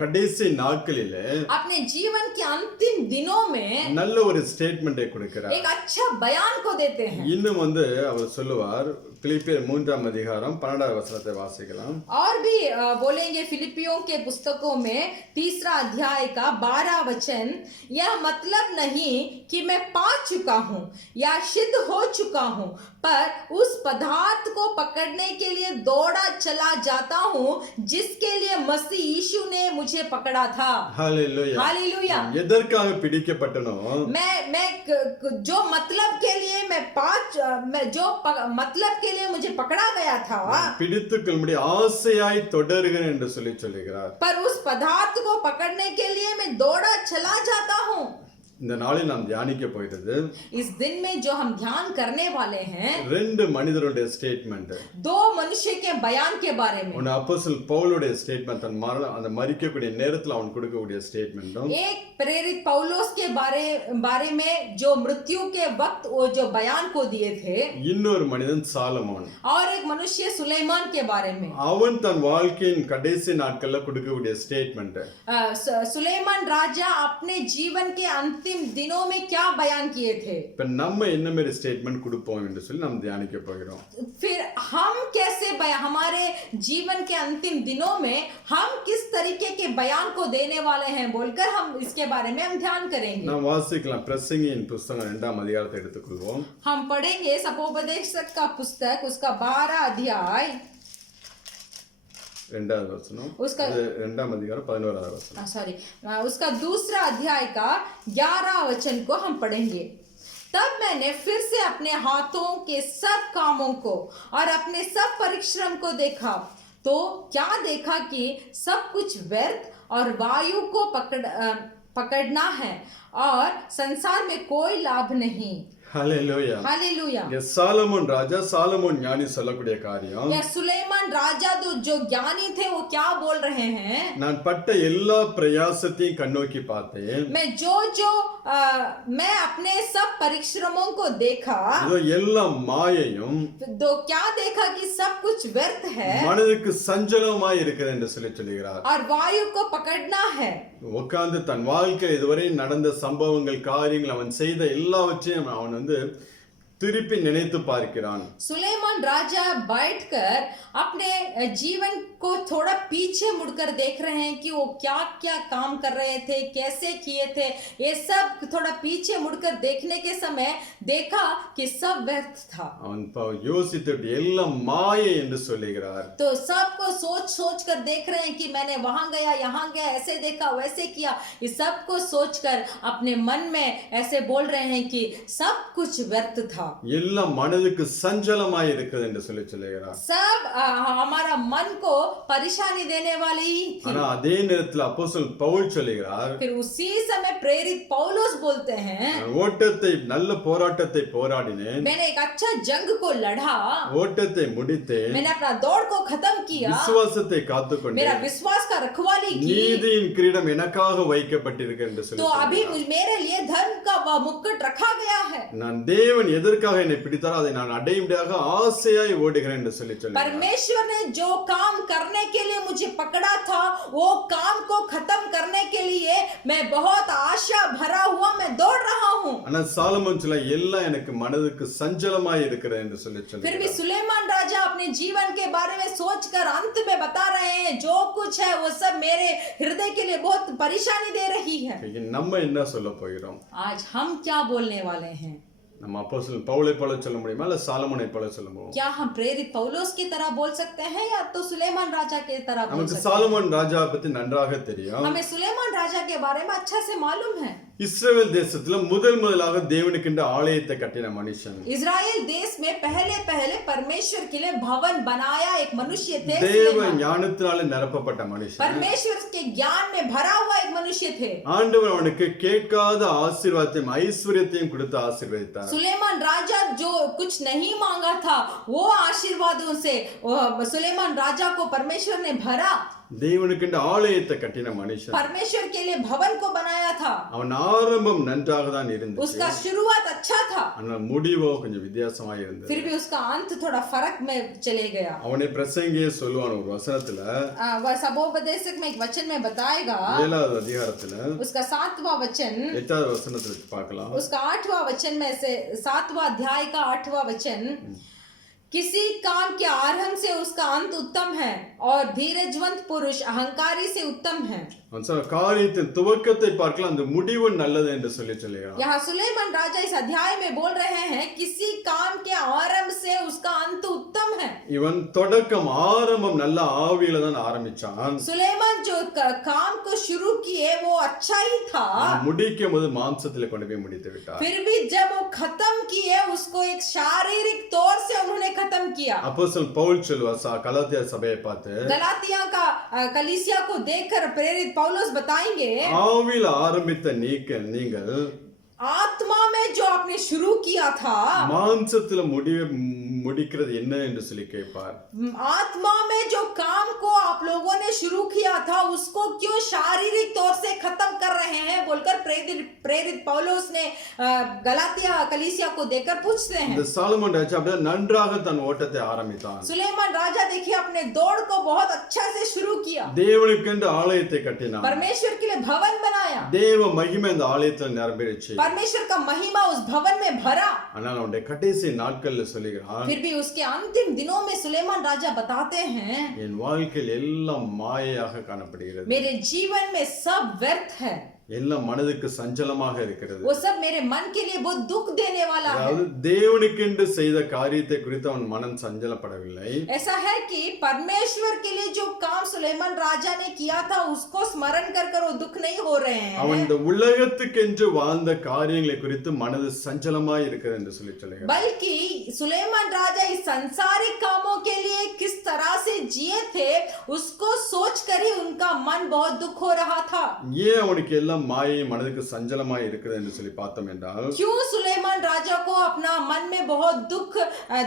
கடைசி நாட்களிலே अपने जीवन के अंतिम दिनों में நல்ல ஒரு ஸ்டேட்மெண்டை கொடுக்கிறார். एक अच्छा बयान को देते हैं। இன்னும் அவர் சொல்லுவார், பிலிப்பியர் 3ஆம் அதிகாரம் 12வது வசனத்தை வாசிக்கலாம். और भी बोलेंगे फिलिपियों के पुस्तकों में 3रा अध्याय का 12 वचन, यह मतलब नहीं कि मैं पा चुका हूँ या सिद्ध हो चुका हूँ, पर उस पदार्थ को पकड़ने के लिए दौड़ा चला जाता हूँ जिसके लिए मसीह यीशु ने मुझे पकड़ा था। Hallelujah hallelujah. எதற்காக பிடிக்கப்பட்டனோ मैं जो मतलब के लिए मतलब के लिए मुझे पकड़ा गया था, பிடித்துக்கொள்ளும்படி ஆசையாய் தொடருகிறேன் என்று சொல்லுகிறார். पर उस पदार्थ को पकड़ने के लिए मैं दौड़ा चला जाता हूँ। இந்த நாளில் நாம் தியானிக்க போகிறது इस दिन में जो हम ध्यान करने वाले हैं, ரெண்டு மனிதருடைய ஸ்டேட்மெண்ட். दो मनुष्य के बयान के बारे में। ஒன்னு அப்போஸ்தலன் பவுலுடைய ஸ்டேட்மெண்ட், தன் அந்த மரிக்கக்கூடிய நேரத்தில் அவன் கொடுக்கக்கூடிய ஸ்டேட்மெண்ட்டும், एक प्रेरित पौलुस के बारे में जो मृत्यु के वक्त वो जो बयान को दिए थे। இன்னொரு மனிதன் சாலமோன், और एक मनुष्य सुलेमान के बारे में। அவன் தன் வாழ்க்கையின் கடைசி நாட்கள்ல கொடுக்கக்கூடிய ஸ்டேட்மெண்ட். सुलेमान राजा अपने जीवन के अंतिम दिनों में क्या बयान किए थे। இப்ப நம்ம என்ன மாதிரி ஸ்டேட்மெண்ட் கொடுப்போம் என்று சொல்லி நாம் தியானிக்க போகிறோம். फिर हम कैसे हमारे जीवन के अंतिम दिनों में हम किस तरीके के बयान को देने वाले हैं बोलकर हम इसके बारे में हम ध्यान करेंगे। நாம் வாசிக்கலாம். பிரசங்கியின் புத்தகம் 2ஆம் அதிகாரத்தை எடுத்துக்கொள்வோம். हम पढ़ेंगे सपोपदेशक का पुस्तक उसका 12 अध्याय 2வது வசனம், उसका 2ஆம் அதிகாரம் 11வது வசனம். सॉरी उसका दूसरा अध्याय का 11 वचन को हम पढ़ेंगे। तब मैंने फिर से अपने हाथों के सब कामों को और अपने सब परिश्रम को देखा, तो क्या देखा कि सब कुछ व्यर्थ और वायु को पकड़ना है और संसार में कोई लाभ नहीं। ஹல்லேலூயா. हालेलुया। இங்க சாலமோன் ராஜா, சாலமோன் ஞானி சொல்லக்கூடிய காரியம், या सुलेमान राजा जो ज्ञानी थे वो क्या बोल रहे हैं, நான் பட்ட எல்லா பிரயாசத்தையும் கண்ணோக்கி பார்த்தேன், मैं अपने सब परिश्रमों को देखा, இதோ எல்லா மாயையும் तो क्या देखा कि सब कुछ व्यर्थ है மனதுக்கு சஞ்சலமாய் இருக்கிறது என்று சொல்லுகிறார். और वायु को पकड़ना है। உட்கார்ந்து தன் வாழ்க்கை இதுவரை நடந்த சம்பவங்கள் காரியங்கள் அவன் செய்த எல்லாவற்றையும் அவன் திருப்பி நினைத்து பார்க்கிறான். सुलेमान राजा बैठकर अपने जीवन को थोड़ा पीछे मुड़कर देख रहे हैं कि वो क्या क्या काम कर रहे थे, कैसे किए थे। ये सब थोड़ा पीछे मुड़कर देखने के समय देखा कि सब व्यर्थ था। அவன் யோசித்து எல்லாம் மாயை என்று சொல்லுகிறார். तो सबको सोच सोच कर देख रहे हैं कि मैंने वहां गया, यहाँ गया, ऐसे देखा, वैसे किया। इस सब को सोचकर अपने मन में ऐसे बोल रहे हैं कि सब कुछ व्यर्थ था। எல்லாம் மனதுக்கு சஞ்சலமாய் இருக்குது என்று சொல்லுகிறார். सब हमारा मन को परेशानी देने वाले ही थे। ஆனா அதே நேரத்தில் அப்போஸ்தலன் பவுல் சொல்லுகிறார், फिर उसी समय प्रेरित पौलुस बोलते हैं, ஓட்டத்தை நல்ல போராட்டத்தை போராடினேன், मैंने एक अच्छा जंग को लड़ा, ஓட்டத்தை முடித்தேன், मैंने अपना दौड़ को खत्म किया, விசுவாசத்தை காத்துக்கொண்டேன், मेरा विश्वास का रखवाली की। நீதியின் கிரீடம் எனக்காக வைக்கப்பட்டிருக்கு என்று तो अभी சொல்லி मेरे लिए धर्म का वह मुकुट रखा गया है। நான் தேவன் எதற்காக என்னை பிடித்தாரோ அதை நான் அடையும்படியாக ஆசையாய் ஓடுகிறேன் என்று சொல்லி परमेश्वर ने जो काम करने के लिए मुझे पकड़ा था, वो काम को खत्म करने के लिए मैं बहुत आशा भरा हुआ मैं दौड़ रहा हूँ। ஆனா சாலமோன் சொல்ல எல்லாம் எனக்கு மனதுக்கு சஞ்சலமாய் இருக்கிறது என்று சொல்லி फिर भी सुलेमान राजा अपने जीवन के बारे में सोचकर अंत में बता रहे हैं, जो कुछ है वो सब मेरे हृदय के लिए बहुत परेशानी दे रही है। நம்ம என்ன சொல்ல போகிறோம்? आज हम क्या बोलने वाले हैं? நம்ம அப்போஸ்தலன் பவுலை போல சொல்ல முடியுமா இல்ல சாலமோனை போல சொல்ல முடியுமா? क्या हम प्रेरित पौलुस की तरह बोल सकते हैं या तो सुलेमान राजा की तरह बोल நமக்கு सकते हैं? சாலமோன் ராஜா பத்தி நன்றாக தெரியும். हमें सुलेमान राजा के बारे में अच्छा से मालूम है। இஸ்ரவேல் தேசத்துல முதலாக தேவனுக்கென்று ஆலயத்தை கட்டின மனுஷன். इजराइल देश में पहले परमेश्वर के लिए भवन बनाया एक मनुष्य थे। தேவ ஞானத்தினாலே நிரப்பப்பட்ட மனுஷன். परमेश्वर के ज्ञान में भरा हुआ एक मनुष्य थे। ஆண்டவர் அவனுக்கு கேட்காத ஆசீர்வாதத்தையும் ஐஸ்வர்யத்தையும் கொடுத்து ஆசீர்வதித்தார். सुलेमान राजा जो कुछ नहीं मांगा था वो आशीर्वादों से सुलेमान राजा को परमेश्वर ने भरा। தேவனுக்கென்று ஆலயத்தை கட்டின மனுஷன். परमेश्वर के लिए भवन को बनाया था। அவன் ஆரம்பம் நன்றாக தான் இருந்துச்சு. उसका शुरुआत अच्छा था, ஆனால் முடிவோ கொஞ்சம் வித்தியாசமா இருந்தது. फिर भी उसका अंत थोड़ा फर्क में चले गया। அவனை பிரசங்கியே சொல்லுவான் ஒரு வசனத்துல, वह सबोपदेशक में एक वचन में बताएगा, 7வது அதிகாரத்துல उसका 7वां वचन, 8வது वசனத்துல பார்க்கலாம். उसका 8वां वचन में से 7वां अध्याय का 8वां वचन, किसी काम के आरंभ से उसका अंत उत्तम है और धीरजवंत पुरुष अहंकारी से उत्तम है। காரியத்தின் துவக்கத்தை பார்க்கலாம், அந்த முடிவு நல்லது என்று சொல்லுகிறார். यहाँ सुलेमान राजा इस अध्याय में बोल रहे हैं, किसी काम के आरंभ से उसका अंत उत्तम है। இவன் தொடக்கம் ஆரம்பம் நல்ல ஆவியில தான் ஆரம்பிச்சான். सुलेमान जो काम को शुरू किए वो अच्छा ही था, முடிக்கும் போது மாம்சத்திலே கொண்டு போய் முடித்து விட்டார். फिर भी जब वो खत्म किए उसको एक शारीरिक तौर से उन्होंने खत्म किया। அப்போஸ்தலன் பவுல் சொல்வார் கலாத்தியா சபையை பார்த்து, गलातिया का कलीसिया को देखकर प्रेरित पौलुस बताएंगे, ஆவியில் ஆரம்பித்த நீங்கள் आत्मा में जो आपने शुरू किया था, மாம்சத்துல முடிக்கிறது என்ன என்று சொல்லி கேட்பார். आत्मा में जो काम को आप लोगों ने शुरू किया था उसको क्यों शारीरिक तौर से खत्म कर रहे हैं बोलकर प्रेरित पौलुस ने गलातिया कलीसिया को देखकर पूछते हैं। இந்த சாலமோன் ராஜா அப்படியே நன்றாக தன் ஓட்டத்தை ஆரம்பித்தான். सुलेमान राजा देखिए अपने दौड़ को बहुत अच्छा से शुरू किया, தேவனுக்கென்று ஆலயத்தை கட்டினான். परमेश्वर के लिए भवन बनाया, தேவ மகிமை அந்த ஆலயத்தில் நிரம்பிடுச்சு. परमेश्वर का महिमा उस भवन में भरा। ஆனால் அவனுடைய கடைசி நாட்கள்ல சொல்லுகிறான், फिर भी उसके अंतिम दिनों में सुलेमान राजा बताते हैं, என் வாழ்க்கையில் எல்லாம் மாயையாக காணப்படுகிறது, मेरे जीवन में सब व्यर्थ है, எல்லாம் மனதுக்கு சஞ்சலமாக இருக்கிறது. वो सब मेरे मन के लिए बहुत दुख देने वाला है। அதாவது தேவனுக்கென்று செய்த காரியத்தை குறித்து அவன் மனம் சஞ்சலப்படவில்லை. ऐसा है कि परमेश्वर के लिए जो काम सुलेमान राजा ने किया था उसको स्मरण कर कर वो दुख नहीं हो रहे हैं, அவன் இந்த உலகத்துக்கென்று வாழ்ந்த காரியங்களை குறித்து மனது சஞ்சலமாய் இருக்கிறது என்று சொல்லுகிறார். बल्कि सुलेमान राजा इस सांसारिक कामों के लिए किस तरह से जिए थे उसको सोचकर ही उनका मन बहुत दुख हो रहा था। ஏன் அவனுக்கு எல்லாம் மாயை மனதுக்கு சஞ்சலமாய் இருக்கிறது என்று சொல்லி பார்த்தோம் என்றால், क्यों सुलेमान राजा को अपना मन में बहुत दुख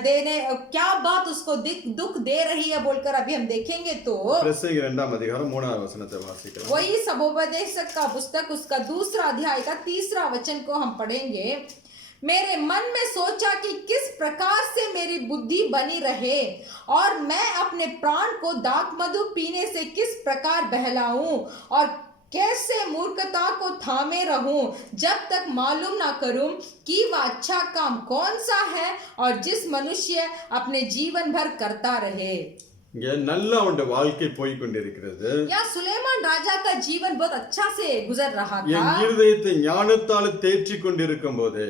देने, क्या बात उसको दुख दे रही है बोलकर अभी हम देखेंगे। तो பிரசங்கி 2ஆம் அதிகாரம் 3வது வசனத்தை வாசிக்கிறோம். वही सबोपदेशक का पुस्तक उसका 2रा अध्याय का 3रा वचन को हम पढ़ेंगे। मेरे मन में सोचा कि किस प्रकार से मेरी बुद्धि बनी रहे और मैं अपने प्राण को दाख मधु पीने से किस प्रकार बहलाऊं और कैसे मूर्खता को थामे रहूं जब तक मालूम ना करूं कि वह अच्छा काम कौन सा है और जिस मनुष्य अपने जीवन भर करता रहे। இங்க நல்லா அவனுடைய வாழ்க்கை போய் கொண்டிருக்கிறது. या सुलेमान राजा का जीवन बहुत अच्छा से गुजर रहा था। என் இருதயத்தை ஞானத்தால் தேற்றிக் கொண்டிருக்கும் போதே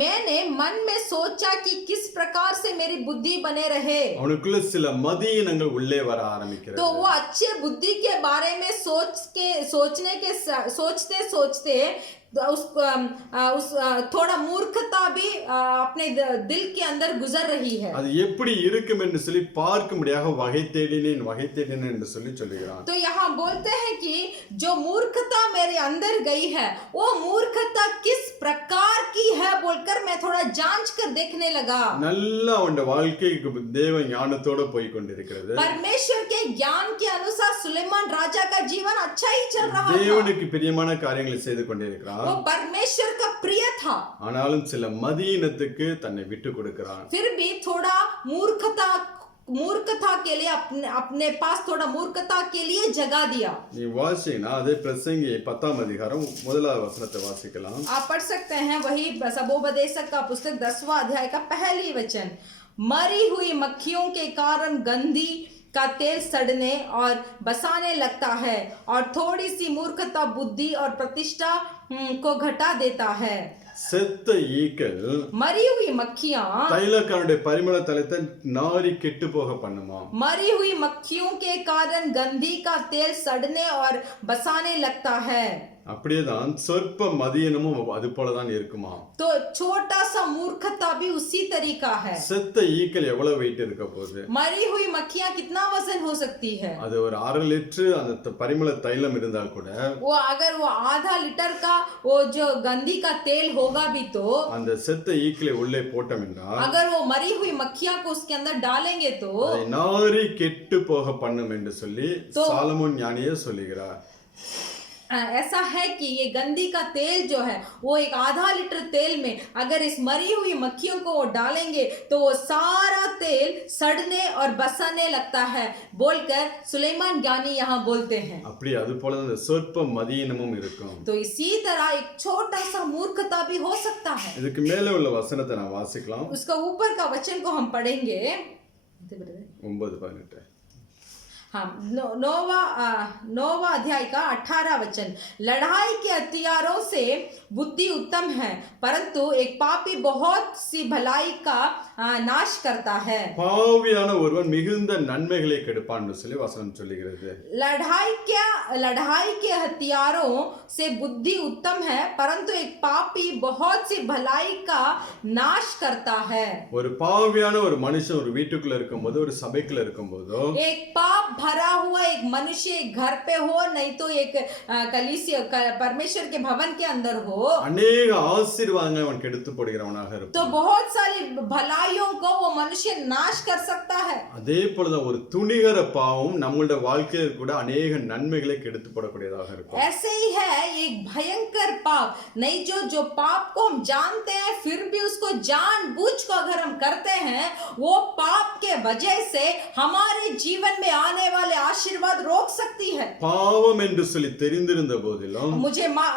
मैंने मन में सोचा कि किस प्रकार से मेरी बुद्धि बने रहे। அவனுக்குள்ள சில மதியினங்கள் உள்ளே வர ஆரம்பிக்கிறது. तो वो अच्छे बुद्धि के बारे में सोचते सोचते उस थोड़ा मूर्खता भी अपने दिल के अंदर गुजर रही है। அது எப்படி இருக்கும் என்று சொல்லி பார்க்கும்படியாக வகை தேடினேன் என்று சொல்லி சொல்லுகிறான். तो यहाँ बोलते हैं कि जो मूर्खता मेरे अंदर गई है वो मूर्खता किस प्रकार की है बोलकर मैं थोड़ा जांच कर देखने लगा। நல்லா அவனுடைய வாழ்க்கை தேவ ஞானத்தோட போய் கொண்டிருக்கிறது. परमेश्वर के ज्ञान के अनुसार सुलेमान राजा का जीवन अच्छा ही चल रहा था। தேவனுக்கு பிரியமான காரியங்களை செய்து கொண்டிருக்கிறான். वो परमेश्वर का प्रिय था। ஆனாலும் சில மதியினத்துக்கு தன்னை விட்டு கொடுக்கிறான். फिर भी थोड़ा मूर्खता के लिए अपने पास थोड़ा मूर्खता के लिए जगह दिया। நீ வாசினா அதே பிரசங்கி 10ஆம் அதிகாரம் முதலாவது வசனத்தை வாசிக்கலாம். आप पढ़ सकते हैं वही सबोपदेशक का पुस्तक 10वां अध्याय का पहली वचन। मरी हुई मक्खियों के कारण गंधी का तेल सड़ने और बसाने लगता है और थोड़ी सी मूर्खता बुद्धि और प्रतिष्ठा को घटा देता है। செத்த ஈக்கள் मरी हुई मक्खियां தைலக்காரனுடைய பரிமள தைலத்தை நாரி கெட்டு போக பண்ணுமா. मरी हुई मक्खियों के कारण गंधी का तेल सड़ने और बसाने लगता है। அப்படியேதான் சொற்ப மதியனமும் அது போலதான் இருக்குமா. तो छोटा सा मूर्खता भी उसी तरीका है। செத்த ஈக்கள் எவ்வளவு வெயிட் இருக்க போகுது. मरी हुई मक्खियां कितना वजन हो सकती है। அது ஒரு 1/2 லிட்டர் அந்த பரிமள தைலம் இருந்தால் கூட वो अगर वो आधा लीटर का वो जो गंधी का तेल होगा भी तो அந்த செத்த ஈக்களை உள்ளே போட்டோம் என்றால் अगर वो मरी हुई मक्खियां को उसके अंदर डालेंगे तो அதை நாரி கெட்டு போக பண்ணும் என்று சொல்லி சாலமோன் ஞானியே சொல்லுகிறார். ऐसा है कि ये गंदी का तेल जो है वो एक आधा लीटर तेल में अगर इस मरी हुई मक्खियों को वो डालेंगे तो वो सारा तेल सड़ने और बसने लगता है बोलकर सुलेमान ज्ञानी यहाँ बोलते हैं। அப்படி அது போல அந்த சொற்ப மதியினமும் இருக்கும். तो इसी तरह एक छोटा सा मूर्खता भी हो सकता है। இதுக்கு மேலே உள்ள வசனத்தை நான் வாசிக்கலாம். उसका ऊपर का वचन को हम पढ़ेंगे 9:18. हाँ, नौवा अध्याय का 18 वचन। लड़ाई के हथियारों से बुद्धि उत्तम है परंतु एक पापी बहुत सी भलाई का नाश करता है। பாவியான ஒருவன் மிகுந்த நன்மைகளை கெடுப்பான் என்று சொல்லி வசனம் சொல்லுகிறது. लड़ाई के हथियारों से बुद्धि उत्तम है परंतु एक पापी बहुत सी भलाई का नाश करता है। ஒரு பாவியான ஒரு மனுஷன் ஒரு வீட்டுக்குள்ள இருக்கும்போது ஒரு சபைக்குள்ள இருக்கும்போது एक पाप भरा हुआ एक मनुष्य घर पे हो नहीं तो एक कलीसिया परमेश्वर के भवन के अंदर हो अनेक आशीर्वादங்களை அவன் கெடுத்து போடுகிறவனாக இருப்பான். तो बहुत सारी भलाइयों को वो मनुष्य नाश कर सकता है। அதே போலதான் ஒரு துணிகர பாவம் நம்மளுடைய வாழ்க்கையில் கூட अनेक நன்மைகளை கெடுத்து போடக்கூடியதாக இருக்கும். ऐसे ही है एक भयंकर पाप नहीं जो पाप को हम जानते हैं फिर भी उसको जानबूझ को अगर हम करते हैं वो पाप के वजह से हमारे जीवन में आने वाले आशीर्वाद रोक सकती है। பாவம் என்று சொல்லி தெரிந்திருந்த போதிலும்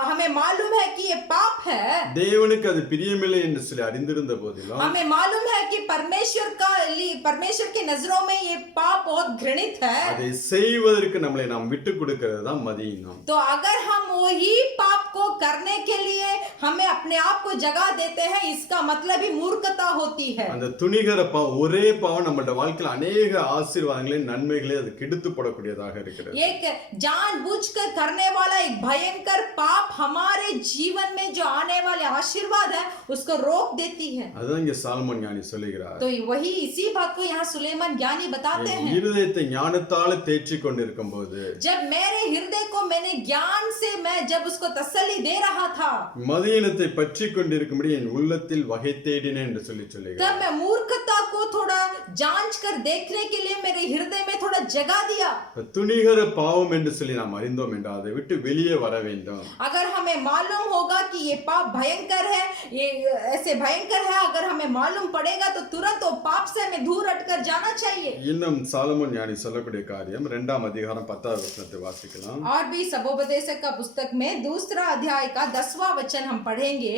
हमें मालूम है कि ये पाप है। தேவனுக்கு அது பிரியமில்லை என்று சொல்லி அறிந்திருந்த போதிலும் हमें मालूम है कि परमेश्वर की नजरों में ये पाप बहुत घृणित है। அதை செய்வதற்கு நம்மளை நாம் விட்டு கொடுக்கிறது தான் மதியினம். तो अगर हम वही पाप को करने के लिए हमें अपने आप को जगह देते हैं इसका मतलब ही मूर्खता होती है। அந்த துணிகர பாவம் ஒரே பாவம் நம்மளுடைய வாழ்க்கையில் अनेक ஆசீர்வாதங்களை நன்மைகளை அது கெடுத்து போடக்கூடியதாக இருக்கிறது. एक जानबूझकर करने वाला एक भयंकर पाप हमारे जीवन में जो आने वाले आशीर्वाद है उसको रोक देती है। அதுதான் இங்க சாலமோன் ஞானி சொல்லுகிறார். तो वही इसी बात को यहाँ सुलेमान ज्ञानी बताते हैं। இருதயத்தை ஞானத்தால் தேற்றிக் கொண்டிருக்கும்போது जब मेरे हृदय को मैंने ज्ञान से मैं जब उसको तसल्ली दे रहा था மதியினத்தை பற்றி கொண்டிருக்கும்படி என் உள்ளத்தில் வகை தேடினேன் என்று சொல்லுகிறார். तब मैं मूर्खता को थोड़ा जांच कर देखने के लिए मेरे हृदय में थोड़ा जगह दिया। துணிகர பாவம் என்று சொல்லி நாம் அறிந்தோம் என்றால் அதை விட்டு வெளியே வர வேண்டும். अगर हमें मालूम होगा कि ये पाप भयंकर है, ये ऐसे भयंकर है, अगर हमें मालूम पड़ेगा तो तुरंत वो पाप से हमें दूर हटकर जाना चाहिए। இன்னும் சாலமோன் ஞானி சொல்லக்கூடிய காரியம் 2ஆம் அதிகாரம் 10வது வசனத்தை வாசிக்கலாம். और भी सबोपदेशक का पुस्तक में 2 अध्याय का 10वां वचन हम पढ़ेंगे।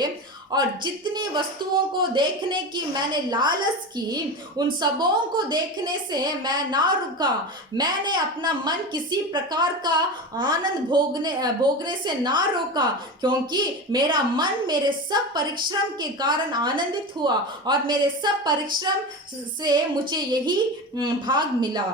और जितनी वस्तुओं को देखने की मैंने लालच की, उन सबों को देखने से मैं ना रुका। मैंने अपना मन किसी प्रकार का आनंद भोगने से ना रोका, क्योंकि मेरा मन मेरे सब परिश्रम के कारण आनंदित हुआ और मेरे सब परिश्रम से मुझे यही भाग मिला।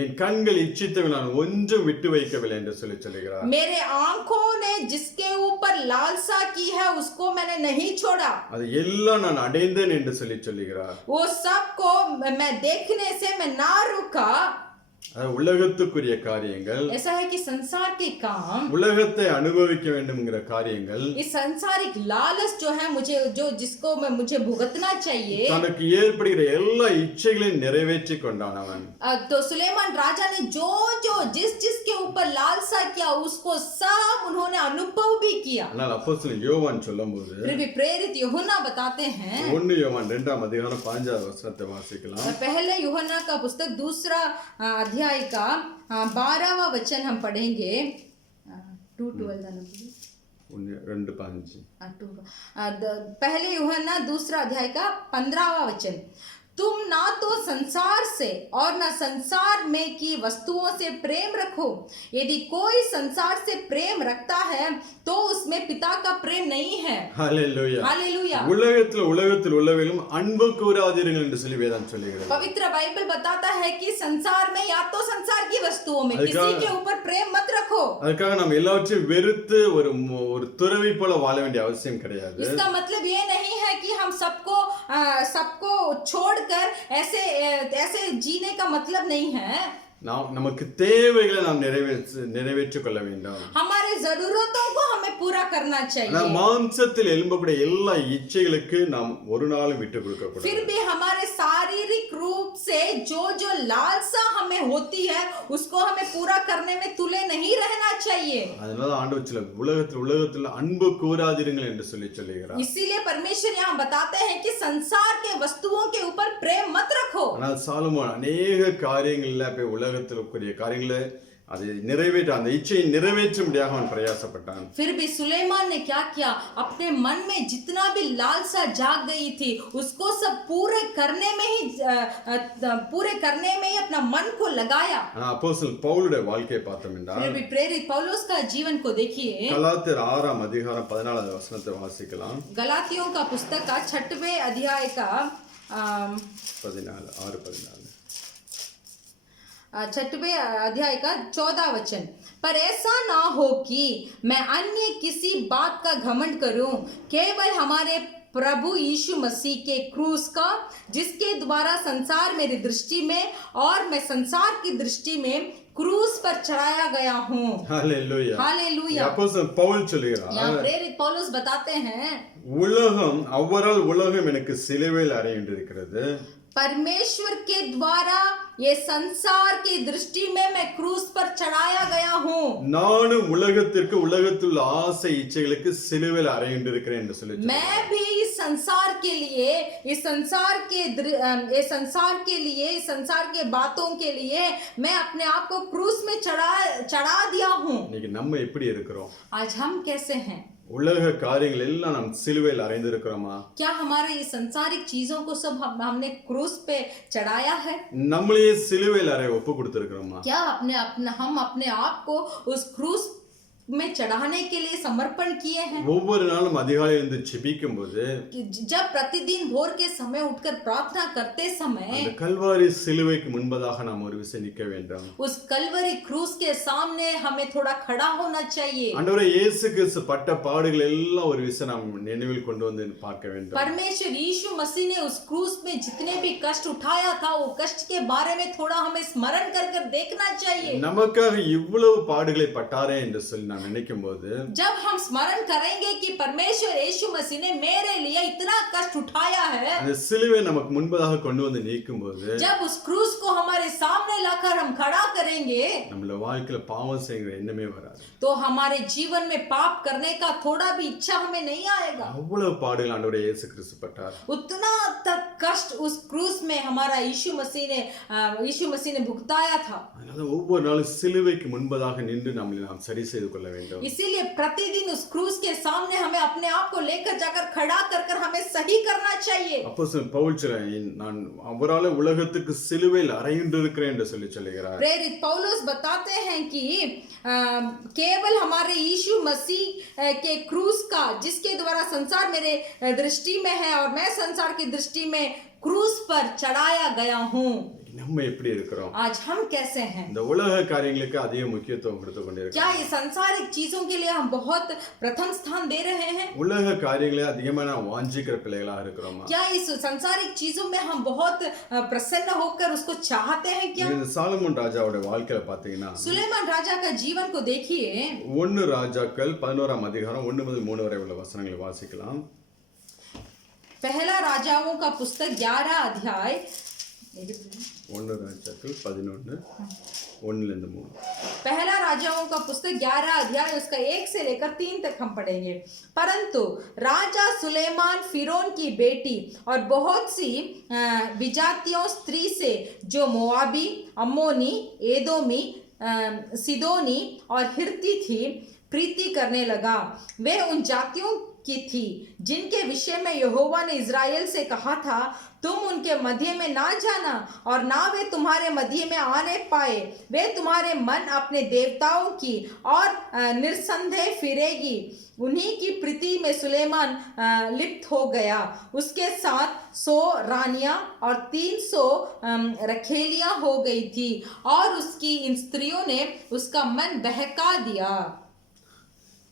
என் கண்கள் இச்சித்தவை நான் ஒன்றும் விட்டு வைக்கவில்லை என்று சொல்லுகிறார். मेरे आंखों ने जिसके ऊपर लालसा की है उसको मैंने नहीं छोड़ा। அது எல்லாம் நான் அடைந்தேன் என்று சொல்லுகிறார். वो सब को मैं देखने से मैं ना रुका। உலகத்துக்குரிய காரியங்கள், ऐसा है कि संसार के काम, உலகத்தை அனுபவிக்க வேண்டும்ங்கிற காரியங்கள், इस सांसारिक लालच जो है जिसको मुझे भुगतना चाहिए, தனக்கு ஏற்படுகிற எல்லா இச்சைகளையும் நிறைவேற்றி கொண்டான் அவன். तो सुलेमान राजा ने जो जिसके ऊपर लालसा किया उसको सब उन्होंने अनुभव भी किया। ஆனால் அப்போஸ்தலன் யோவான் சொல்லும்போது, फिर भी प्रेरित यूहन्ना बताते हैं, 1 யோவான் 2ஆம் அதிகாரம் 5வது வசனத்தை வாசிக்கலாம். पहले यूहन्ना का पुस्तक 2 अध्याय का 12वां वचन हम पढ़ेंगे। 2:12 पहले यूहन्ना 2 अध्याय का 15वां वचन। तुम ना तो संसार से और ना संसार में की वस्तुओं से प्रेम रखो। यदि कोई संसार से प्रेम रखता है तो उसमें पिता का प्रेम नहीं है। Hallelujah, hallelujah. உலகத்தில் உள்ளவைகளும் அன்பு கூறாதீர்கள் என்று சொல்லி வேதம் சொல்லுகிறது. पवित्र बाइबल बताता है कि संसार में या तो संसार की वस्तुओं में किसी के ऊपर प्रेम मत रखो। அதுக்காக நாம் எல்லாவற்றையும் வெறுத்து ஒரு துறவி போல வாழ வேண்டிய அவசியம் கிடையாது. इसका मतलब ये नहीं है कि हम सबको छोड़कर ऐसे जीने का मतलब नहीं है। நமக்கு தேவைகளை நாம் நிறைவேற்றிக் கொள்ள வேண்டும். हमारे जरूरतों को हमें पूरा करना चाहिए. நாம் மாம்சத்தில் எழும்பக்கூடிய எல்லா இச்சைகளுக்கு நாம் ஒரு நாளும் விட்டு கொடுக்க கூடாது. फिर भी हमारे शारीरिक रूप से जो लालसा हमें होती है उसको हमें पूरा करने में तुले नहीं रहना चाहिए. அதனால ஆண்டவர் சில உலகத்தில் அன்பு கூறாதீர்கள் என்று சொல்லுகிறார். इसीलिए परमेश्वर यहाँ बताते हैं कि संसार के वस्तुओं के ऊपर प्रेम मत रखो. ஆனால் சாலமோன் अनेक காரியங்கள்ல போய் உலகத்திற்குரிய காரியங்களை அதை நிறைவேற்ற அந்த இச்சையை நிறைவேற்றும்படியாக அவன் பிரயாசப்பட்டான். फिर भी सुलेमान ने क्या किया, अपने मन में जितना भी लालसा जाग गई थी उसको सब पूरे करने में ही अपना मन को लगाया. அப்போஸ்தலன் பவுலுடைய வாழ்க்கையை பார்த்தோம் என்றால், फिर भी प्रेरित पौलुस का जीवन को देखिए। गलातियर 6ஆம் அதிகாரம் 14வது வசனத்தை வாசிக்கலாம். गलातियों का पुस्तक का 6वें अध्याय का 6:14 6वें अध्याय का 14 वचन। पर ऐसा ना हो कि मैं अन्य किसी बात का घमंड करूं, केवल हमारे प्रभु यीशु मसीह के क्रूस का, जिसके द्वारा संसार मेरी दृष्टि में और मैं संसार की दृष्टि में क्रूस पर चढ़ाया गया हूँ। Hallelujah, hallelujah. அப்போஸ்தலன் பவுல் சொல்கிறார், यहाँ प्रेरित पौलुस बताते हैं, உலகம் அவரால் உலகம் எனக்கு சிலுவையில் அறையுண்டிருக்கிறது, परमेश्वर के द्वारा ये संसार की दृष्टि में मैं क्रूस पर चढ़ाया गया हूँ। நானும் உலகத்திற்கு உலகத்தில் ஆசை இச்சைகளுக்கு சிலுவையில் அறையுண்டிருக்கிறேன் என்று சொல்லி, मैं भी इस संसार के लिए, इस संसार के बातों के लिए मैं अपने आप को क्रूस में चढ़ा दिया हूँ. இன்னைக்கு நம்ம எப்படி இருக்கிறோம்? आज हम कैसे हैं? உலக காரியங்கள் எல்லாம் நாம் சிலுவையில் அறைந்திருக்கிறோமா? क्या हमारे ये संसारिक चीजों को सब हमने क्रूस पे चढ़ाया है? நம்மளையே சிலுவையில் அறைய ஒப்பு கொடுத்திருக்கிறோமா? क्या हम अपने आप को उस क्रूस में चढ़ाने के लिए समर्पण किए हैं? ஒவ்வொரு நாளும் அதிகாலை எழுந்து ஜெபிக்கும்போது, जब प्रतिदिन भोर के समय उठकर प्रार्थना करते समय அந்த கல்வாரி சிலுவைக்கு முன்பதாக நாம் ஒரு விசை நிற்க வேண்டும். उस कलवरी क्रूस के सामने हमें थोड़ा खड़ा होना चाहिए. ஆண்டவரே இயேசு கிறிஸ்து பட்ட பாடுகள் எல்லாம் ஒரு விசை நாம் நினைவில் கொண்டு வந்து பார்க்க வேண்டும். परमेश्वर यीशु मसीह ने उस क्रूस में जितने भी कष्ट उठाया था वो कष्ट के बारे में थोड़ा हमें स्मरण कर देखना चाहिए. நமக்காக இவ்வளவு பாடுகளை பட்டாரே என்று சொல்லி நான் நினைக்கும் போது जब हम स्मरण करेंगे कि परमेश्वर यीशु मसीह ने मेरे लिए इतना कष्ट उठाया है, அந்த சிலுவை நமக்கு முன்பதாக கொண்டு வந்து நீக்கும் போது जब उस क्रूस को हमारे सामने लाकर हम खड़ा करेंगे, நம்மள வாழ்க்கையில பாவம் செய்கிற எண்ணமே வராது. तो हमारे जीवन में पाप करने का थोड़ा भी इच्छा हमें नहीं आएगा। அவ்வளவு பாடுகள் ஆண்டவரே இயேசு கிறிஸ்து பட்டார். उतना तक कष्ट उस क्रूस में हमारा यीशु मसीह ने भुगताया था। அதனால ஒவ்வொரு நாளும் சிலுவைக்கு முன்பதாக நின்று நம்மை நாம் சரி செய்து கொள்ள வேண்டும். इसीलिए प्रतिदिन उस क्रूस के सामने हमें अपने आप को लेकर जाकर खड़ा कर हमें सही करना चाहिए। அப்போஸ்தலன் பவுல் சொல்றான், நான் அவரால உலகத்துக்கு சிலுவையில் அறையுண்டிருக்கிறேன் என்று சொல்லுகிறார். प्रेरित पौलुस बताते हैं कि केवल हमारे यीशु मसीह के क्रूस का, जिसके द्वारा संसार मेरे दृष्टि में है और मैं संसार की दृष्टि में क्रूस पर चढ़ाया गया हूँ। நம்ம எப்படி இருக்கிறோம்? आज हम कैसे हैं? இந்த உலக காரியங்களுக்கு அதிக முக்கியத்துவம் கொடுத்து கொண்டிருக்கிறோம். क्या ये सांसारिक चीजों के लिए हम बहुत प्रथम स्थान दे रहे हैं? உலக காரியங்களை அதிகமா நாம் வாஞ்சிக்கிற பிள்ளைகளா இருக்கிறோமா? क्या इस सांसारिक चीजों में हम बहुत प्रसन्न होकर उसको चाहते हैं क्या? இந்த சாலமோன் ராஜாவோட வாழ்க்கையில பாத்தீங்கன்னா सुलेमान राजा का जीवन को देखिए। 1 ராஜாக்கள் 11ஆம் அதிகாரம் 1 முதல் 3 வரை உள்ள வசனங்களை வாசிக்கலாம். पहला राजाओं का पुस्तक 11 अध्याय 1 ராஜாக்கள் 11 1 ல 3. पहला राजाओं का पुस्तक 11 अध्याय उसका 1 से लेकर 3 तक हम पढ़ेंगे। परंतु राजा सुलेमान फिरौन की बेटी और बहुत सी विजातियों स्त्री से, जो मोआबी, अम्मोनी, एदोमी, सिदोनी और हिर्ती थी, प्रीति करने लगा। वे उन जातियों की थी जिनके विषय में यहोवा ने इज़राइल से कहा था, तुम उनके मध्य में ना जाना और ना वे तुम्हारे मध्य में आने पाए। वे तुम्हारे मन अपने देवताओं की और निरसंदेह फिरेगी। उन्हीं की प्रीति में सुलेमान लिप्त हो गया। उसके साथ 100 रानियां और 300 रखेलियां हो गई थी और उसकी इन स्त्रियों ने उसका मन बहका दिया।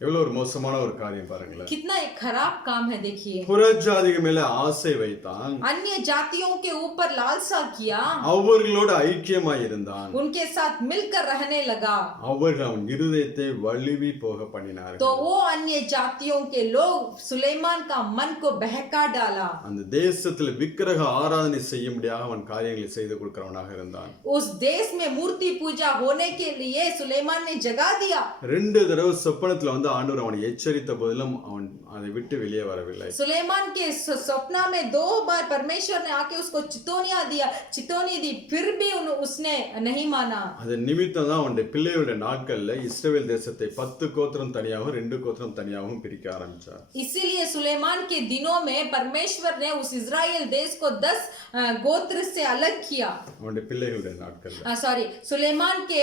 எவ்வளவு ஒரு மோசமான ஒரு காரியம் பாருங்களேன். कितना एक खराब काम है देखिए। புறஜாதிகள் மேல ஆசை வைத்தான், अन्य जातियों के ऊपर लालसा किया, அவர்களோடு ஐக்கியமாய் இருந்தான், उनके साथ मिलकर रहने लगा, அவர்கள் அவன் இருதயத்தை வழுவி போக பண்ணினார்கள். तो वो अन्य जातियों के लोग सुलेमान का मन को बहका डाला। அந்த தேசத்துல விக்கிரக ஆராதனை செய்யும்படியாக அவன் காரியங்களை செய்து கொடுக்கிறவனாக இருந்தான். उस देश में मूर्ति पूजा होने के लिए सुलेमान ने जगा दिया। 2 தடவை சொப்பனத்துல வந்து ஆண்டவர் அவனை எச்சரித்த போதிலும் அவன் அதை விட்டு வெளியே வரவில்லை. सुलेमान के सपना में 2 बार परमेश्वर ने आके उसको चितौनी दी, फिर भी उसने नहीं माना। அதன் நிமித்தம் தான் அவனுடைய பிள்ளைகளுடைய நாட்கள்ல இஸ்ரவேல் தேசத்தை 10 கோத்திரம் தனியாகவும் 2 கோத்திரம் தனியாகவும் பிரிக்க ஆரம்பிச்சார். इसीलिए सुलेमान के दिनों में परमेश्वर ने उस इजराइल देश को 10 गोत्र से अलग किया। அவனுடைய பிள்ளைகளுடைய நாட்கள்ல सुलेमान के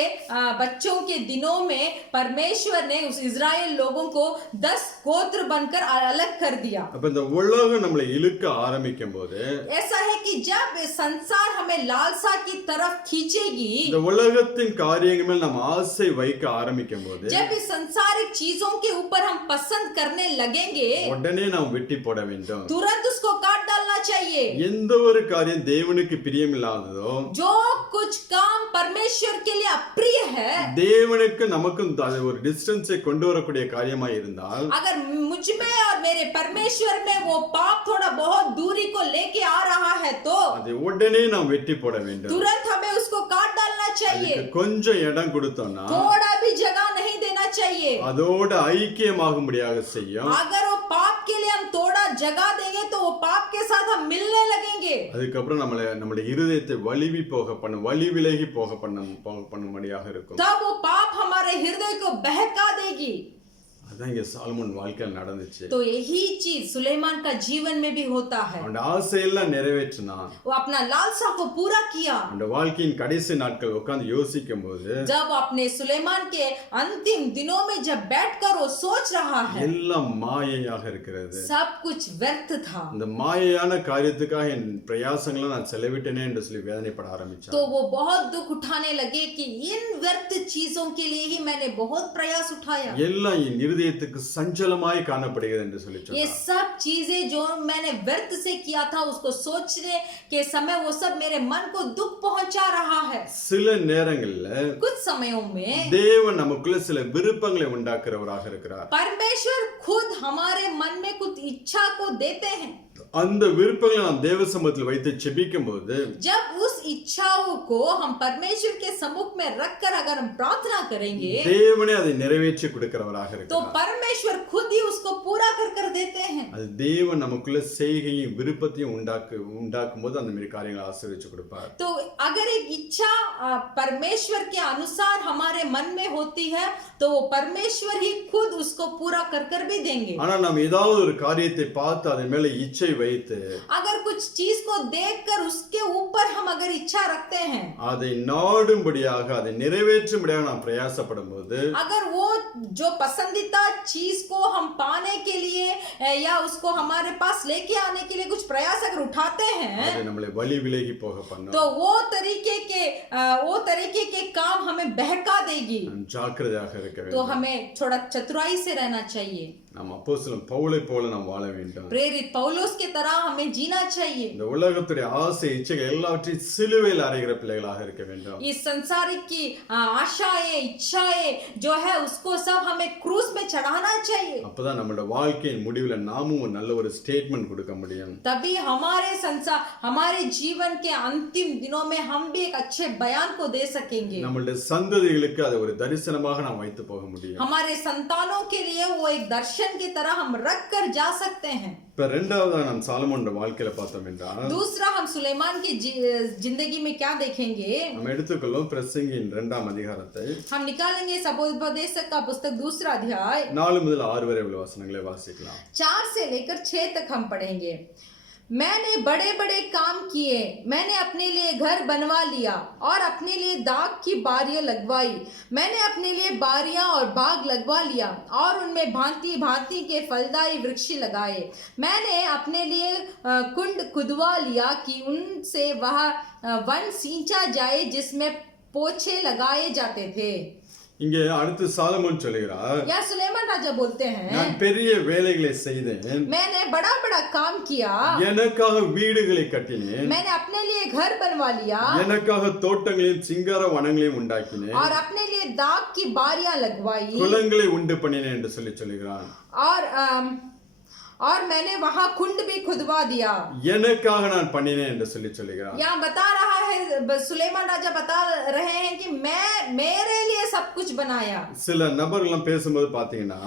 बच्चों के दिनों में परमेश्वर ने उस इजराइल लोगों को 10 गोत्र बनकर अलग कर दिया। அப்ப இந்த உலகம் நம்மளை இழுக்க ஆரம்பிக்கும் போது, ऐसा है कि जब संसार हमें लालसा की तरफ खींचेगी, இந்த உலகத்தின் காரியங்கள் மேல் நாம் ஆசை வைக்க ஆரம்பிக்கும் போது, जब इस संसारिक चीजों के ऊपर हम पसंद करने लगेंगे, உடனே நாம் வெட்டி போட வேண்டும். तुरंत उसको काट डालना चाहिए। எந்த ஒரு காரியம் தேவனுக்கு பிரியமில்லாததோ, जो कुछ काम परमेश्वर के लिए अप्रिय है, தேவனுக்கு நமக்கும் அது ஒரு டிஸ்டன்ஸை கொண்டு வரக்கூடிய காரியமா இருந்தால், अगर मुझ में और मेरे परमेश्वर में वो पाप थोड़ा बहुत दूरी को लेके आ रहा है, तो அதை உடனே நாம் வெட்டி போட வேண்டும். तुरंत हमें उसको काट डालना चाहिए। அதுக்கு கொஞ்சம் இடம் கொடுத்தோம்னா थोड़ा भी जगह नहीं देना चाहिए। அதோட ஐக்கியமாகும்படியாக செய்யும். अगर वो पाप के लिए हम थोड़ा जगह देंगे तो वो पाप के साथ हम मिलने लगेंगे। அதுக்கப்புறம் நம்மளுடைய இருதயத்தை வலி விலகி போக பண்ணும்படியாக இருக்கும். तब वो पाप हमारे हृदय को बहका देगी। அதான் இங்க சாலமோன் வாழ்க்கையில் நடந்துச்சு. तो यही चीज सुलेमान का जीवन में भी होता है। அவன் ஆசையெல்லாம் நிறைவேற்றினான். वो अपना लालसा को पूरा किया। அந்த வாழ்க்கையின் கடைசி நாட்கள் உட்கார்ந்து யோசிக்கும் போது, जब अपने सुलेमान के अंतिम दिनों में जब बैठकर वो सोच रहा है, எல்லாம் மாயையாக இருக்கிறது. सब कुछ व्यर्थ था। இந்த மாயையான காரியத்துக்காக என் பிரயாசங்களை நான் செலவிட்டேனே என்று சொல்லி வேதனைப்பட ஆரம்பிச்சான். तो वो बहुत दुख उठाने लगे कि इन व्यर्थ चीजों के लिए ही मैंने बहुत प्रयास उठाया। எல்லாம் என் இருதயத்தை இருதயத்துக்கு சஞ்சலமாய் காணப்படுகிறது என்று சொல்லி ये சொன்னார். सब चीजें जो मैंने व्यर्थ से किया था उसको सोचने के समय वो सब मेरे मन को दुख पहुंचा रहा है। சில நேரங்கள்ல कुछ समयों में தேவன் நமக்குள்ள சில விருப்பங்களை உண்டாக்குறவராக இருக்கிறார். परमेश्वर खुद हमारे मन में कुछ इच्छा को देते हैं। அந்த விருப்பங்களை நாம் தேவ சமூகத்தில் வைத்து செபிக்கும் போது जब उस इच्छाओं को हम परमेश्वर के सम्मुख में रखकर अगर हम प्रार्थना करेंगे தேவனே அதை நிறைவேற்றி கொடுக்கிறவராக तो இருக்கிறார். परमेश्वर खुद ही उसको पूरा कर कर देते हैं। அது தேவன் நமக்குள்ள செய்கையும் விருப்பத்தையும் உண்டாக்கும் போது அந்த மாதிரி காரியங்களை ஆசீர்வதிச்சு கொடுப்பார். तो अगर एक इच्छा परमेश्वर के अनुसार हमारे मन में होती है तो वो परमेश्वर ही खुद उसको पूरा कर कर भी देंगे। ஆனா நாம் ஏதாவது ஒரு காரியத்தை பார்த்து அதன் மேல இச்சை வைத்து अगर कुछ चीज को देखकर उसके ऊपर हम अगर इच्छा रखते हैं அதை நாடும்படியாக அதை நிறைவேற்றும்படியாக நாம் பிரயாசப்படும் போது अगर वो जो पसंदीदा चीज को हम पाने के लिए या उसको हमारे पास लेके आने के लिए कुछ प्रयास अगर उठाते हैं அது நம்மளை வழி விலகி போக பண்ணும். तो वो तरीके के काम हमें बहका देगी। நாம் ஜாக்கிரதையாக இருக்க तो வேண்டும். हमें थोड़ा चतुराई से रहना चाहिए। நாம் அப்போஸ்தலன் பவுலை போல நாம் வாழ வேண்டும். प्रेरित पौलुस की तरह हमें जीना चाहिए। இந்த உலகத்துடைய ஆசை இச்சைகள் எல்லாவற்றையும் சிலுவையில் அறைகிற பிள்ளைகளாக இருக்க வேண்டும். इस संसारिक की आशाएं इच्छाएं जो है उसको सब हमें क्रूस में चढ़ाना चाहिए। அப்பதான் நம்மளோட வாழ்க்கையின் முடிவுல நாமும் ஒரு நல்ல ஒரு ஸ்டேட்மெண்ட் கொடுக்க முடியும். तभी हमारे जीवन के अंतिम दिनों में हम भी एक अच्छे बयान को दे सकेंगे। நம்மளுடைய சந்ததிகளுக்கு அதை ஒரு தரிசனமாக நாம் வைத்து போக முடியும். हमारे संतानों के लिए वो एक दर्शन की तरह हम रख कर जा सकते हैं। இப்ப ரெண்டாவதா நாம் சாலமோனோட வாழ்க்கையில பார்த்தோம் என்றால் दूसरा हम सुलेमान की जिंदगी में क्या देखेंगे? நம்ம எடுத்துக்கொள்ளும் பிரசங்கியின் 2ஆம் அதிகாரத்தை हम निकालेंगे सबोपदेशक का पुस्तक 2 अध्याय 4 முதல் 6 वரை உள்ள वचनங்களை வாசிக்கலாம். 4 से लेकर 6 तक हम पढ़ेंगे। मैंने बड़े बड़े काम किए, मैंने अपने लिए घर बनवा लिया और अपने लिए दाख की बारियां लगवाई। मैंने अपने लिए बारियां और बाग लगवा लिया और उनमें भांति भांति के फलदायी वृक्ष लगाए। मैंने अपने लिए कुंड खुदवा लिया कि उनसे वह वन सींचा जाए जिसमें पोछे लगाए जाते थे। இங்கே அடுத்து சாலமோன் சொல்கிறார், या सुलेमान राजा बोलते हैं நான் பெரிய வேலைகளை செய்தேன், मैंने बड़ा बड़ा काम किया, எனக்காக வீடுகளை கட்டினேன், मैंने अपने लिए घर बनवा लिया எனக்காக தோட்டங்களையும் சிங்கார வனங்களையும் உண்டாக்கினேன், और अपने लिए दाग की बारियां लगवाई குளங்களை உண்டு பண்ணினேன் என்று சொல்லுகிறான். और मैंने वहां कुंड भी खुदवा दिया। எனக்காக நான் பண்ணினேன் என்று சொல்லுகிறான். यहाँ बता रहा है सुलेमान राजा बता रहे हैं कि मैं मेरे लिए सब कुछ बनाया। சில நபர்கள்லாம் பேசும்போது பாத்தீங்கன்னா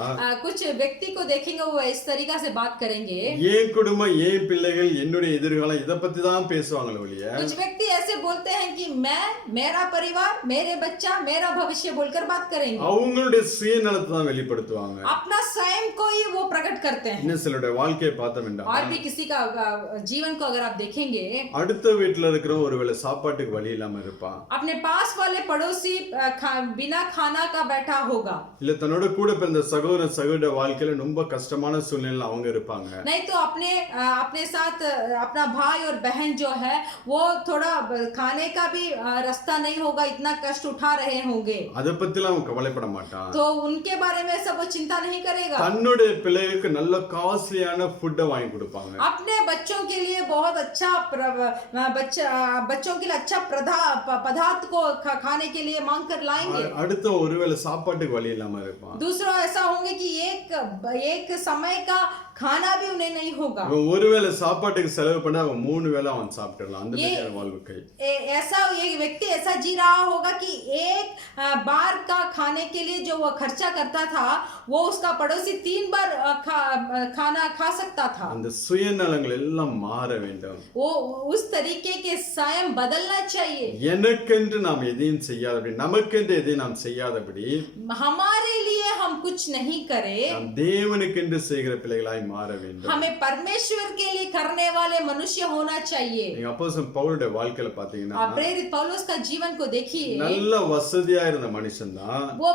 कुछ व्यक्ति को देखेंगे वो इस तरीका से बात करेंगे, ஏன் குடும்பம் ஏன் பிள்ளைகள் என்னுடைய எதிர்காலம் இத பத்தி தான் பேசுவாங்களே ஒழிய कुछ व्यक्ति ऐसे बोलते हैं कि मैं, मेरा परिवार, मेरे बच्चा, मेरा भविष्य बोलकर बात करेंगे। அவங்களுடைய சுயநலத்தை தான் வெளிப்படுத்துவாங்க. अपना स्वयं को ही वो प्रकट करते हैं। இன்னும் சிலருடைய வாழ்க்கையை பார்த்தோம் और என்றால் भी किसी का जीवन को अगर आप देखेंगे, அடுத்த வீட்டுல இருக்கிற ஒருவேளை சாப்பாட்டுக்கு வழி இல்லாம இருப்பான், अपने पास वाले पड़ोसी बिना खाना का बैठा होगा, இல்ல தன்னோட கூட பிறந்த சகோதர வாழ்க்கையில ரொம்ப கஷ்டமான சூழ்நிலையில அவங்க இருப்பாங்க. नहीं तो अपने साथ अपना भाई और बहन जो है वो थोड़ा खाने का भी रास्ता नहीं होगा, इतना कष्ट उठा रहे होंगे, அத பத்திலாம் அவன் कवலைப்பட माட்டான். तो उनके बारे में सब वो चिंता नहीं करेगा। தன்னுடைய பிள்ளைகளுக்கு நல்ல காஸ்ட்லியான ஃபுட்டை வாங்கி கொடுப்பாங்க. अपने बच्चों के लिए बहुत अच्छा बच्चों के लिए अच्छा पदार्थ को खाने के लिए मांग कर लाएंगे। அடுத்த ஒருவேளை சாப்பாட்டுக்கு வழி இல்லாம இருப்பான். दूसरा ऐसा होंगे कि एक समय का खाना भी उन्हें नहीं होगा। ஒருவேளை சாப்பாட்டுக்கு செலவு பண்ண அவன் 3 வேளை அவன் சாப்பிடலாம். அந்த மாதிரி வாழ்க்கை. ऐसा ये व्यक्ति ऐसा जी रहा होगा कि एक बार का खाने के लिए जो वो खर्चा करता था वो उसका पड़ोसी 3 बार खाना खा सकता था। அந்த சுயநலங்கள் எல்லாம் மாற வேண்டும். वो उस तरीके के स्वयं बदलना चाहिए। எனக்கென்று நாம் எதையும் செய்யாதபடி, நமக்கென்று எதையும் நாம் செய்யாதபடி, हमारे लिए हम कुछ नहीं करें, நாம் தேவனுக்கென்று செய்கிற பிள்ளைகளாய் மாற வேண்டும். हमें परमेश्वर के लिए करने वाले मनुष्य होना चाहिए। நீங்க அப்போஸ்தலன் பவுலுடைய வாழ்க்கையில பாத்தீங்கன்னா प्रेरित पौलुस का जीवन को देखिए, நல்ல வசதியா இருந்த மனுஷன் தான். वो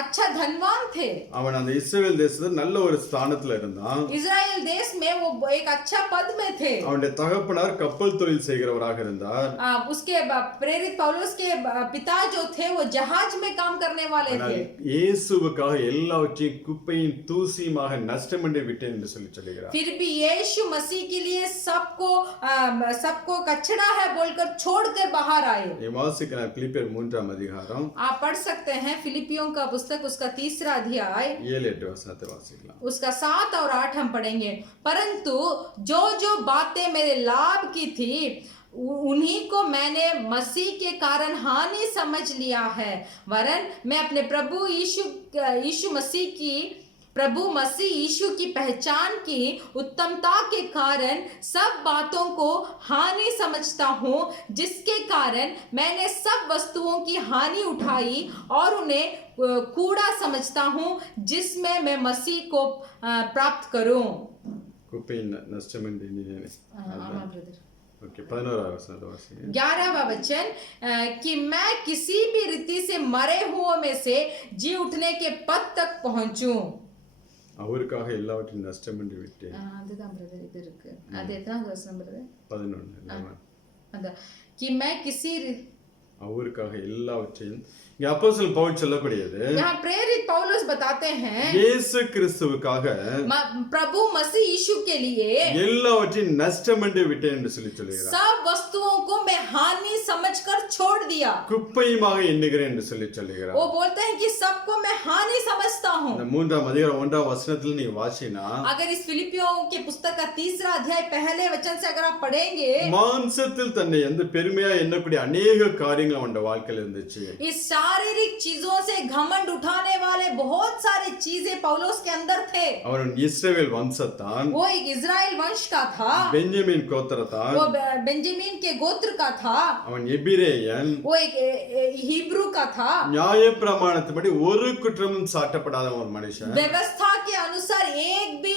अच्छा धनवान थे। அவன் அந்த இஸ்ரவேல் தேசத்துல நல்ல ஒரு ஸ்தானத்துல இருந்தான். इजराइल देश में वो एक अच्छा पद में थे। அவனுடைய தகப்பனார் கப்பல் தொழில் செய்கிறவராக இருந்தார். उसके प्रेरित पौलुस के पिता जो थे वो जहाज में काम करने वाले थे। இயேசுவுக்காக எல்லாவற்றையும் குப்பையும் தூசியுமாக நஷ்டமண்டு விட்டேன் என்று சொல்லுகிறார். फिर भी यीशु मसीह के लिए सबको कचड़ा है बोलकर छोड़कर बाहर आए. வாசிக்கலாம் பிலிப்பியர் 3ஆம் அதிகாரம் आप पढ़ सकते हैं फिलिपियों का पुस्तक उसका 3रा अध्याय 7-8 वचनத்தை வாசிக்கலாம். उसका 7 और 8 हम पढ़ेंगे. परंतु जो जो बातें मेरे लाभ की थी उन्हीं को मैंने मसीह के कारण हानि समझ लिया है, वरन मैं अपने प्रभु यीशु मसीह यीशु की पहचान की उत्तमता के कारण सब बातों को हानि समझता हूँ, जिसके कारण मैंने सब वस्तुओं की हानि उठाई और उन्हें कूड़ा समझता हूँ, जिसमें मैं मसीह को प्राप्त करूँ. குப்பையின் நஷ்டமண்டு ओके 11वां वचन वासिए. 11वां वचन कि मैं किसी भी रीति से मरे हुओं में से जी उठने के पद तक पहुंचूं. அவருக்காக எல்லாவற்றையும் நஷ்டமண்டு விட்டேன். அதுதான் பிரதர் இது இருக்கு. அது எத்தனாவது வசனம் பிரதர்? 11. அந்த कि मैं किसी அவருக்காக எல்லாவற்றையும் இங்க அப்போஸ்தலன் பவுல் சொல்லக்கூடியது यहाँ प्रेरित पौलुस बताते हैं இயேசு கிறிஸ்துவுக்காக प्रभु मसीह यीशु के लिए எல்லாவற்றையும் நஷ்டமண்டு விட்டேன் என்று சொல்லுகிறார். सब वस्तुओं को मैं हानि समझकर छोड़ दिया. குப்பையுமாக எண்ணுகிறேன் என்று சொல்லுகிறார். वो बोलते हैं कि सबको मैं हानि समझता हूँ. இந்த 3ஆம் அதிகாரம் 1ஆம் வசனத்தில் நீ வாசினா अगर इस फिलिपियों के पुस्तक का 3रा अध्याय पहले वचन से अगर आप पढ़ेंगे மாம்சத்தில் தன்னை எந்த பெருமையா எண்ணக்கூடிய अनेक காரியங்கள் அவனுடைய வாழ்க்கையில் இருந்துச்சு. इस शारीरिक चीजों से घमंड उठाने वाले बहुत सारी चीजें पौलुस के अंदर थे. அவன் இஸ்ரவேல் வம்சத்தான், वो एक इजराइल वंश का था, பென்யமீன் கோத்திரத்தான், वो बेंजामिन के गोत्र का था, அவன் எபிரேயன், वो एक हिब्रू का था, நியாயப்பிரமாணத்தின்படி ஒரு குற்றமும் சாட்டப்படாத ஒரு மனுஷன், व्यवस्था के अनुसार एक भी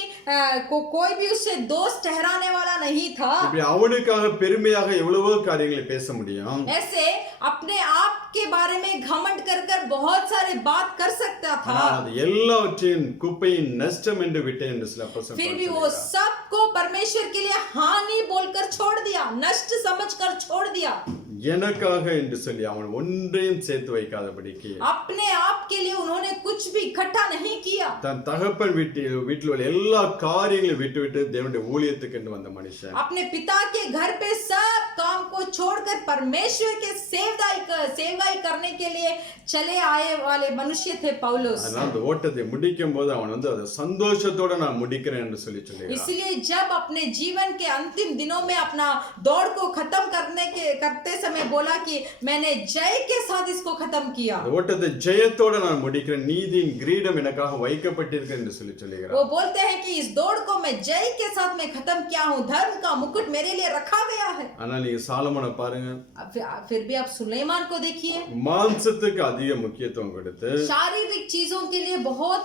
कोई भी उससे दोष ठहराने वाला नहीं था. இப்படி அவனுக்காக பெருமையாக எவ்வளவோ காரியங்களை பேச முடியும். ऐसे अपने आप के बारे में घमंड कर बहुत सारे बात कर सकता था. அது எல்லாவற்றையும் குப்பையின் நஷ்டம் என்று விட்டேன் என்று சில அப்போஸ்தலன் फिर भी वो सबको परमेश्वर के लिए हानि बोलकर छोड़ दिया, नष्ट समझकर छोड़ दिया. எனக்காக என்று சொல்லி அவன் ஒன்றையும் சேர்த்து வைக்காதபடிக்கு अपने आप के लिए उन्होंने कुछ भी इकट्ठा नहीं किया. தன் தகப்பன் வீட்டில் உள்ள எல்லா காரியங்களையும் விட்டு தேவனுடைய ஊழியத்துக்கு என்று வந்த மனுஷன் अपने पिता के घर पे सब काम को छोड़कर परमेश्वर के सेवकाई करने के लिए चले आए वाले मनुष्य थे पौलुस. அதனால அந்த ஓட்டத்தை முடிக்கும் போது அவன் அதை சந்தோஷத்தோட நான் முடிக்கிறேன் என்று சொல்லி சொல்லுகிறான். इसलिए जब अपने जीवन के अंतिम दिनों में अपना दौड़ को खत्म करते समय बोला कि मैंने जय के साथ इसको खत्म किया. அந்த ஓட்டத்தை ஜெயத்தோட நான் முடிக்கிறேன், நீதியின் கிரீடம் எனக்காக வைக்கப்பட்டிருக்கு என்று சொல்லி சொல்லுகிறான். वो बोलते हैं कि इस दौड़ को मैं जय के साथ में खत्म किया हूँ, धर्म का मुकुट मेरे लिए रखा गया है. ஆனால் நீங்க சாலமோனை பாருங்க, फिर भी आप सुलेमान को देखिए, மாம்சத்துக்கு அதிக முக்கியத்துவம் கொடுத்து शारीरिक चीजों के लिए बहुत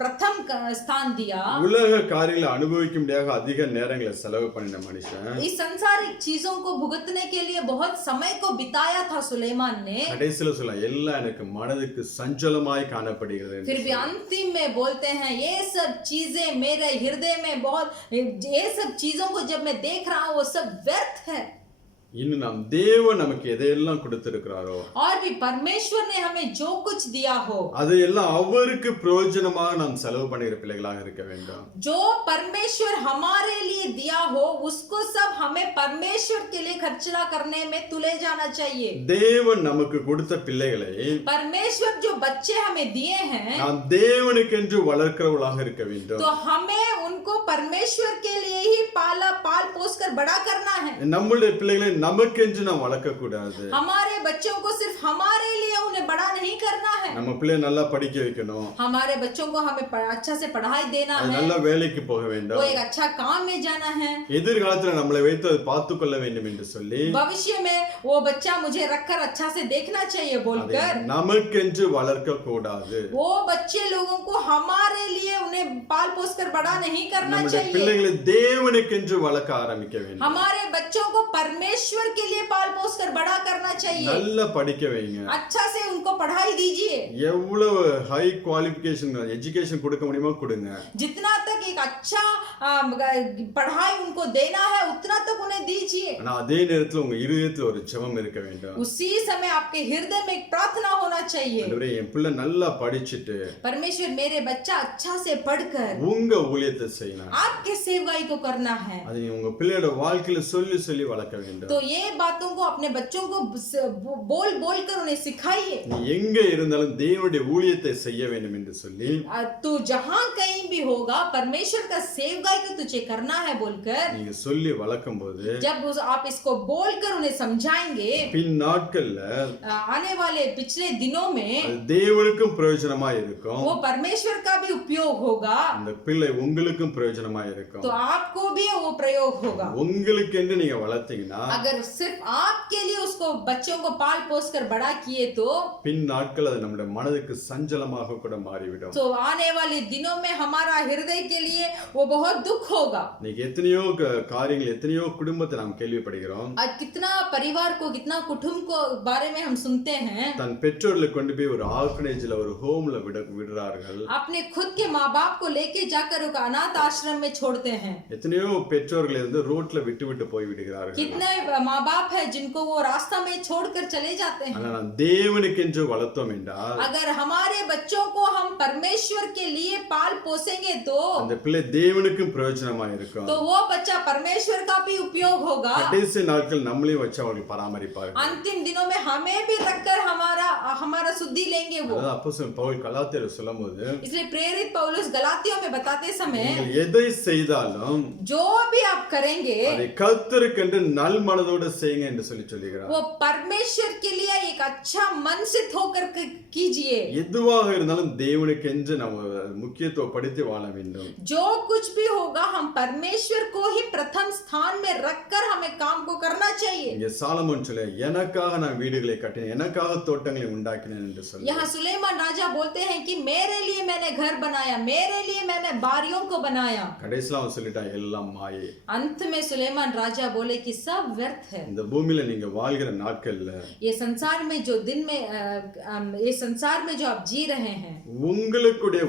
प्रथम स्थान दिया. உலக காரியங்களை அனுபவிக்கும்படியாக அதிக நேரங்களை செலவு பண்ணின மனுஷன் इस संसारिक चीजों को भुगतने के लिए बहुत समय को बिताया था सुलेमान ने. கடைசில சொல்ல எல்லாம் எனக்கு மனதுக்கு சஞ்சலமாய் காணப்படுகிறது. फिर भी अंतिम में बोलते हैं ये सब चीजें मेरे हृदय में बहुत, ये सब चीजों को जब मैं देख रहा हूँ वो सब व्यर्थ है. இன்னும் நாம் தேவன் நமக்கு எதையெல்லாம் கொடுத்திருக்கிறாரோ और भी परमेश्वर ने हमें जो कुछ दिया हो அதையெல்லாம் அவருக்கு பிரயோஜனமாக நாம் செலவு பண்ணுகிற பிள்ளைகளாக இருக்க வேண்டும். जो परमेश्वर हमारे लिए दिया हो उसको सब हमें परमेश्वर के लिए खर्चा करने में तुले जाना चाहिए. தேவன் நமக்கு கொடுத்த பிள்ளைகளை परमेश्वर जो बच्चे हमें दिए हैं நாம் தேவனுக்கென்று வளர்க்கிறவர்களாக இருக்க வேண்டும். तो हमें उनको परमेश्वर के लिए ही पाल पोस कर बड़ा करना है. நம்முடைய பிள்ளைகளை நமக்கென்று நாம் வளர்க்க கூடாது. हमारे बच्चों को सिर्फ हमारे लिए उन्हें बड़ा नहीं करना है. நம்ம பிள்ளை நல்லா படிக்க வைக்கணும், हमारे बच्चों को हमें अच्छा से पढ़ाई देना है, நல்ல வேலைக்கு போக வேண்டும், वो एक अच्छा काम में जाना है, எதிர்காலத்துல நம்மளை வைத்து அதை பார்த்துக் கொள்ள வேண்டும் என்று சொல்லி भविष्य में वो बच्चा मुझे रखकर अच्छा से देखना चाहिए बोलकर நமக்கென்று வளர்க்க கூடாது. वो बच्चे लोगों को हमारे लिए उन्हें पाल पोस कर बड़ा नहीं करना நம்முடைய चाहिए. பிள்ளைகளை தேவனுக்கென்று வளர்க்க ஆரம்பிக்க வேண்டும். हमारे बच्चों को परमेश्वर परमेश्वर के लिए पाल पोस कर बड़ा करना चाहिए। நல்லா படிக்க வைங்க. अच्छा से उनको पढ़ाई दीजिए। எவ்வளவு ஹை குவாலிஃபிகேஷன் எஜுகேஷன் கொடுக்க முடியுமோ கொடுங்க. जितना तक एक अच्छा पढ़ाई उनको देना है उतना तक उन्हें दीजिए। ஆனா அதே நேரத்துல உங்க இதயத்துல ஒரு ஜெபம் இருக்க வேண்டும். उसी समय आपके हृदय में एक प्रार्थना होना चाहिए। ஆண்டவரே என் பிள்ளை நல்லா படிச்சிட்டு परमेश्वर मेरे बच्चा अच्छा से पढ़कर உங்க ஊழியத்தை செய்யணும். आपके सेवकाई को करना है। அதை உங்க பிள்ளையோட வாழ்க்கையில சொல்லி சொல்லி வளர்க்க வேண்டும். तो ये बातों को अपने बच्चों को बोल बोल कर उन्हें सिखाइए। நீ எங்க இருந்தாலும் தேவனுடைய ஊழியத்தை செய்ய வேண்டும் என்று சொல்லி तू जहां कहीं भी होगा परमेश्वर का सेवकाई को तुझे करना है बोलकर நீங்க சொல்லி வளர்க்கும்போது जब आप इसको बोलकर उन्हें समझाएंगे பின் நாட்கள்ல आने वाले पिछले दिनों में அது தேவனுக்கும் பிரயோஜனமா இருக்கும். वो परमेश्वर का भी उपयोग होगा। அந்த பிள்ளை உங்களுக்கும் பிரயோஜனமா இருக்கும். तो आपको भी वो प्रयोग होगा। உங்களுக்கு என்று நீங்க வளர்த்தீங்கன்னா अगर सिर्फ आपके लिए उसको बच्चों को पाल पोस कर बड़ा किए तो பின் நாட்கள் அது நம்முடைய மனதுக்கு சஞ்சலமாக கூட மாறிவிடும். तो आने वाले दिनों में हमारा हृदय के लिए वो बहुत दुख होगा। இன்னைக்கு எத்தனையோ காரியங்கள் எத்தனையோ குடும்பத்தை நாம் கேள்விப்படுகிறோம். आज कितना परिवार को कितना कुटुंब को बारे में हम सुनते हैं தன் பெற்றோர்களை கொண்டு போய் ஒரு ஆர்ஃபனேஜ்ல ஒரு ஹோம்ல விடுறார்கள். अपने खुद के माँ बाप को लेके जाकर एक अनाथ आश्रम में छोड़ते हैं। எத்தனையோ பெற்றோர்களை ரோட்ல விட்டு விட்டு போய் விடுகிறார்கள். कितने माँ बाप है जिनको वो रास्ता में छोड़कर चले जाते हैं। ஆனா நாம் தேவனுக்கென்று வளர்த்தோம் என்றால் अगर हमारे बच्चों को हम परमेश्वर के लिए पाल पोसेंगे तो அந்த பிள்ளை தேவனுக்கும் பிரயோஜனமா இருக்கும். तो वो बच्चा परमेश्वर का भी उपयोग होगा। கடைசி நாட்கள் நம்மளையும் வச்சு அவர்கள் பராமரிப்பார்கள். अंतिम दिनों में हमें भी रखकर हमारा शुद्धि लेंगे वो। அதாவது அப்போஸ்தலன் பவுல் கலாத்தியர் சொல்லும்போது इसलिए प्रेरित पौलुस गलातियों में बताते समय நீங்கள் எதை செய்தாலும் जो भी आप करेंगे அதை கர்த்தருக்கென்று நல் மனதோடு செய்யுங்க என்று சொல்லுகிறார். वो परमेश्वर के लिए एक अच्छा मन से होकर कीजिए। எதுவாக இருந்தாலும் தேவனுக்கென்று நம்ம முக்கியத்துவப்படுத்தி வாழ வேண்டும். जो कुछ भी होगा हम परमेश्वर को ही प्रथम स्थान में रखकर हमें काम को करना चाहिए। இங்கே சாலமோன் சொல்ல எனக்காக நான் வீடுகளை கட்டினேன் எனக்காக தோட்டங்களை உண்டாக்கினேன் என்று சொல்ல यहाँ सुलेमान राजा बोलते हैं कि मेरे लिए मैंने घर बनाया, मेरे लिए मैंने बारियों को बनाया। கடைசில அவன் சொல்லிட்டான் எல்லாம் மாயை. अंत में सुलेमान राजा बोले कि सब व्यर्थ है। இந்த பூமியில நீங்க வாழ்கிற நாட்கள்ல ये संसार में जो दिन में ये संसार में जो आप जी रहे हैं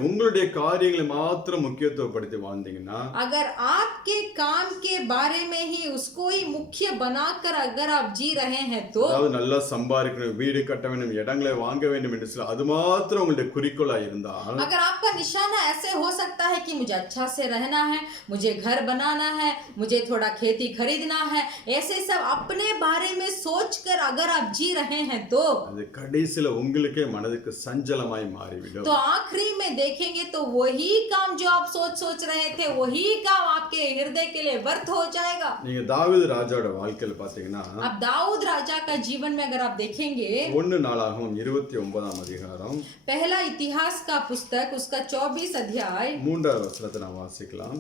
உங்களுடைய காரியங்களை மாத்திரம் முக்கியத்துவப்படுத்தி வாழ்ந்தீங்கன்னா अगर आपके काम के बारे में ही उसको ही मुख्य बनाकर अगर आप जी रहे हैं तो அதாவது நல்லா சம்பாதிக்கணும் வீடு கட்ட வேண்டும் இடங்களை வாங்க வேண்டும் என்று சொல்ல அது மாத்திரம் உங்களுடைய குறிக்கோளா இருந்தால் अगर आपका निशाना ऐसे हो सकता है कि मुझे अच्छा से रहना है, मुझे घर बनाना है, मुझे थोड़ा खेती खरीदना है, ऐसे सब अपने बारे में सोचकर अगर आप जी रहे हैं तो அது கடைசில உங்களுக்கே மனதுக்கு சஞ்சலமாய் மாறிவிடும். तो आखिरी में देखेंगे तो वही काम जो आप सोच रहे थे वही काम आपके हृदय के लिए व्यर्थ हो जाएगा। நீங்க தாவீது ராஜாவோட வாழ்க்கையில பாத்தீங்கன்னா अब दाऊद राजा का जीवन में अगर आप देखेंगे 1 நாளாகமம் 29ஆம் அதிகாரம் पहला इतिहास का पुस्तक उसका 24 अध्याय 3வது வசனத்தை நாம் வாசிக்கலாம்.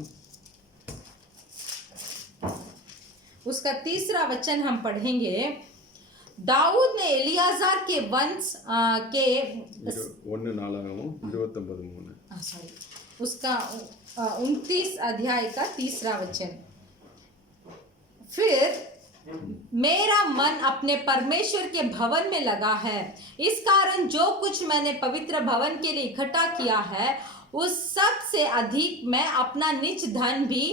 उसका 3रा वचन हम पढ़ेंगे। दाऊद ने एलियाजार के वंश के 1 நாளாகமம் 29:3 सॉरी उसका 29 अध्याय का 3रा वचन। फिर मेरा मन अपने परमेश्वर के भवन में लगा है, इस कारण जो कुछ मैंने पवित्र भवन के लिए इकट्ठा किया है उस सब से अधिक मैं अपना निज धन भी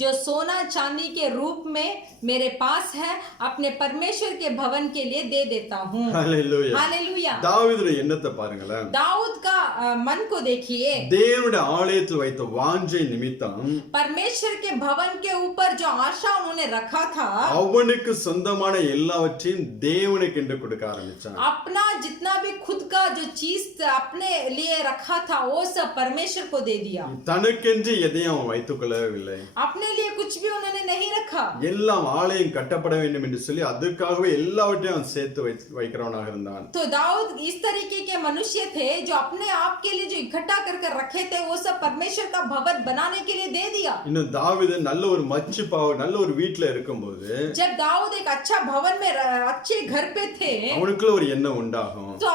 जो सोना चांदी के रूप में मेरे पास है अपने परमेश्वर के भवन के लिए दे देता हूँ। ஹalleluya. हालेलुया। தாவீதுடைய எண்ணத்தை பாருங்களேன். दाऊद का मन को देखिए। தேவனுடைய ஆலயத்தில் வைத்த வாஞ்சை நிமித்தம் परमेश्वर के भवन के ऊपर जो आशा उन्होंने रखा था அவனுக்கு சொந்தமான எல்லாவற்றையும் தேவனுக்கென்று கொடுக்க ஆரம்பிச்சான். अपना जितना भी खुद का जो चीज अपने लिए रखा था वो सब परमेश्वर को दे दिया। தனக்கென்று எதையும் அவன் வைத்துக் கொள்ளவில்லை. अपने लिए कुछ भी उन्होंने नहीं रखा। எல்லாம் ஆலயம் கட்டப்பட வேண்டும் என்று சொல்லி அதற்காகவே எல்லாவற்றையும் அவன் சேர்த்து வைக்கிறவனாக இருந்தான். तो दाऊद इस तरीके के मनुष्य थे जो अपने आपके लिए जो इकट्ठा कर रखे थे वो सब परमेश्वर का भवन बनाने के लिए दे दिया। இன்னும் தாவீது நல்ல ஒரு மச்சு பாவ நல்ல ஒரு வீட்ல இருக்கும்போது जब दाऊद एक अच्छा भवन में अच्छे घर पे थे அவனுக்குள்ள ஒரு எண்ணம் உண்டாகும், तो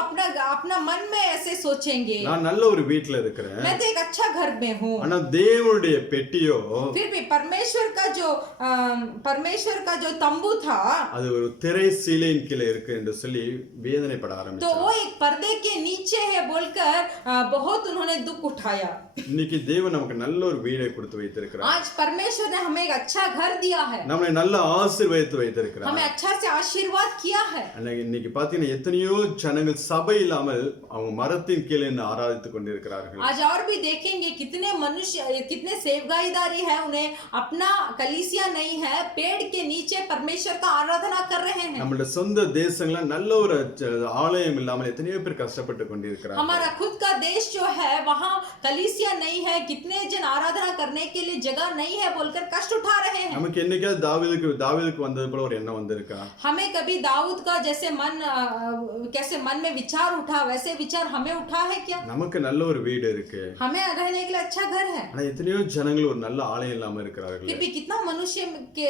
अपना मन में ऐसे सोचेंगे நான் நல்ல ஒரு வீட்ல இருக்கிறேன், मैं तो एक अच्छा घर में हूँ, ஆனா தேவனுடைய பெட்டியோ फिर भी परमेश्वर का जो तंबू था அது ஒரு திரை சீலையின் கீழே இருக்கு என்று சொல்லி வேதனைப்பட तो ஆரம்பிச்சார். वो एक पर्दे के नीचे है बोलकर बहुत उन्होंने दुख उठाया। இன்னைக்கு தேவன் நமக்கு நல்ல ஒரு வீடை கொடுத்து வைத்திருக்கிறார், आज परमेश्वर ने हमें एक अच्छा घर दिया है, நம்மை நல்ல ஆசீர்வதித்து வைத்திருக்கிறார். हमें अच्छा से आशीर्वाद किया है। இன்னைக்கு பாத்தீங்கன்னா எத்தனையோ ஜனங்கள் சபை இல்லாமல் அவங்க மரத்தின் கீழே நின்று ஆராதித்துக் கொண்டிருக்கிறார்கள். आज और भी देखेंगे कितने मनुष्य कितने सेवगाईदारी है, उन्हें अपना कलीसिया नहीं है, पेड़ के नीचे परमेश्वर का आराधना कर रहे हैं। நம்மளோட சொந்த தேசங்கள நல்ல ஒரு ஆலயம் இல்லாமல் எத்தனையோ பேர் கஷ்டப்பட்டு கொண்டிருக்கிறார்கள். हमारा खुद का देश जो है वहाँ कलीसिया नहीं है, कितने जन आराधना करने के लिए जगह नहीं है बोलकर कष्ट उठा रहे हैं। நமக்கு என்னைக்காவது தாவீதுக்கு வந்தது போல ஒரு எண்ணம் வந்திருக்கா? हमें कभी दाऊद का जैसे कैसे मन में विचार उठा वैसे विचार हमें उठा है क्या? நமக்கு நல்ல ஒரு வீடு இருக்கு, हमें रहने के लिए अच्छा घर है, ஆனா எத்தனையோ ஜனங்கள் ஒரு நல்ல ஆலயம் இல்லாம இருக்கிறார்கள். फिर भी कितना मनुष्य के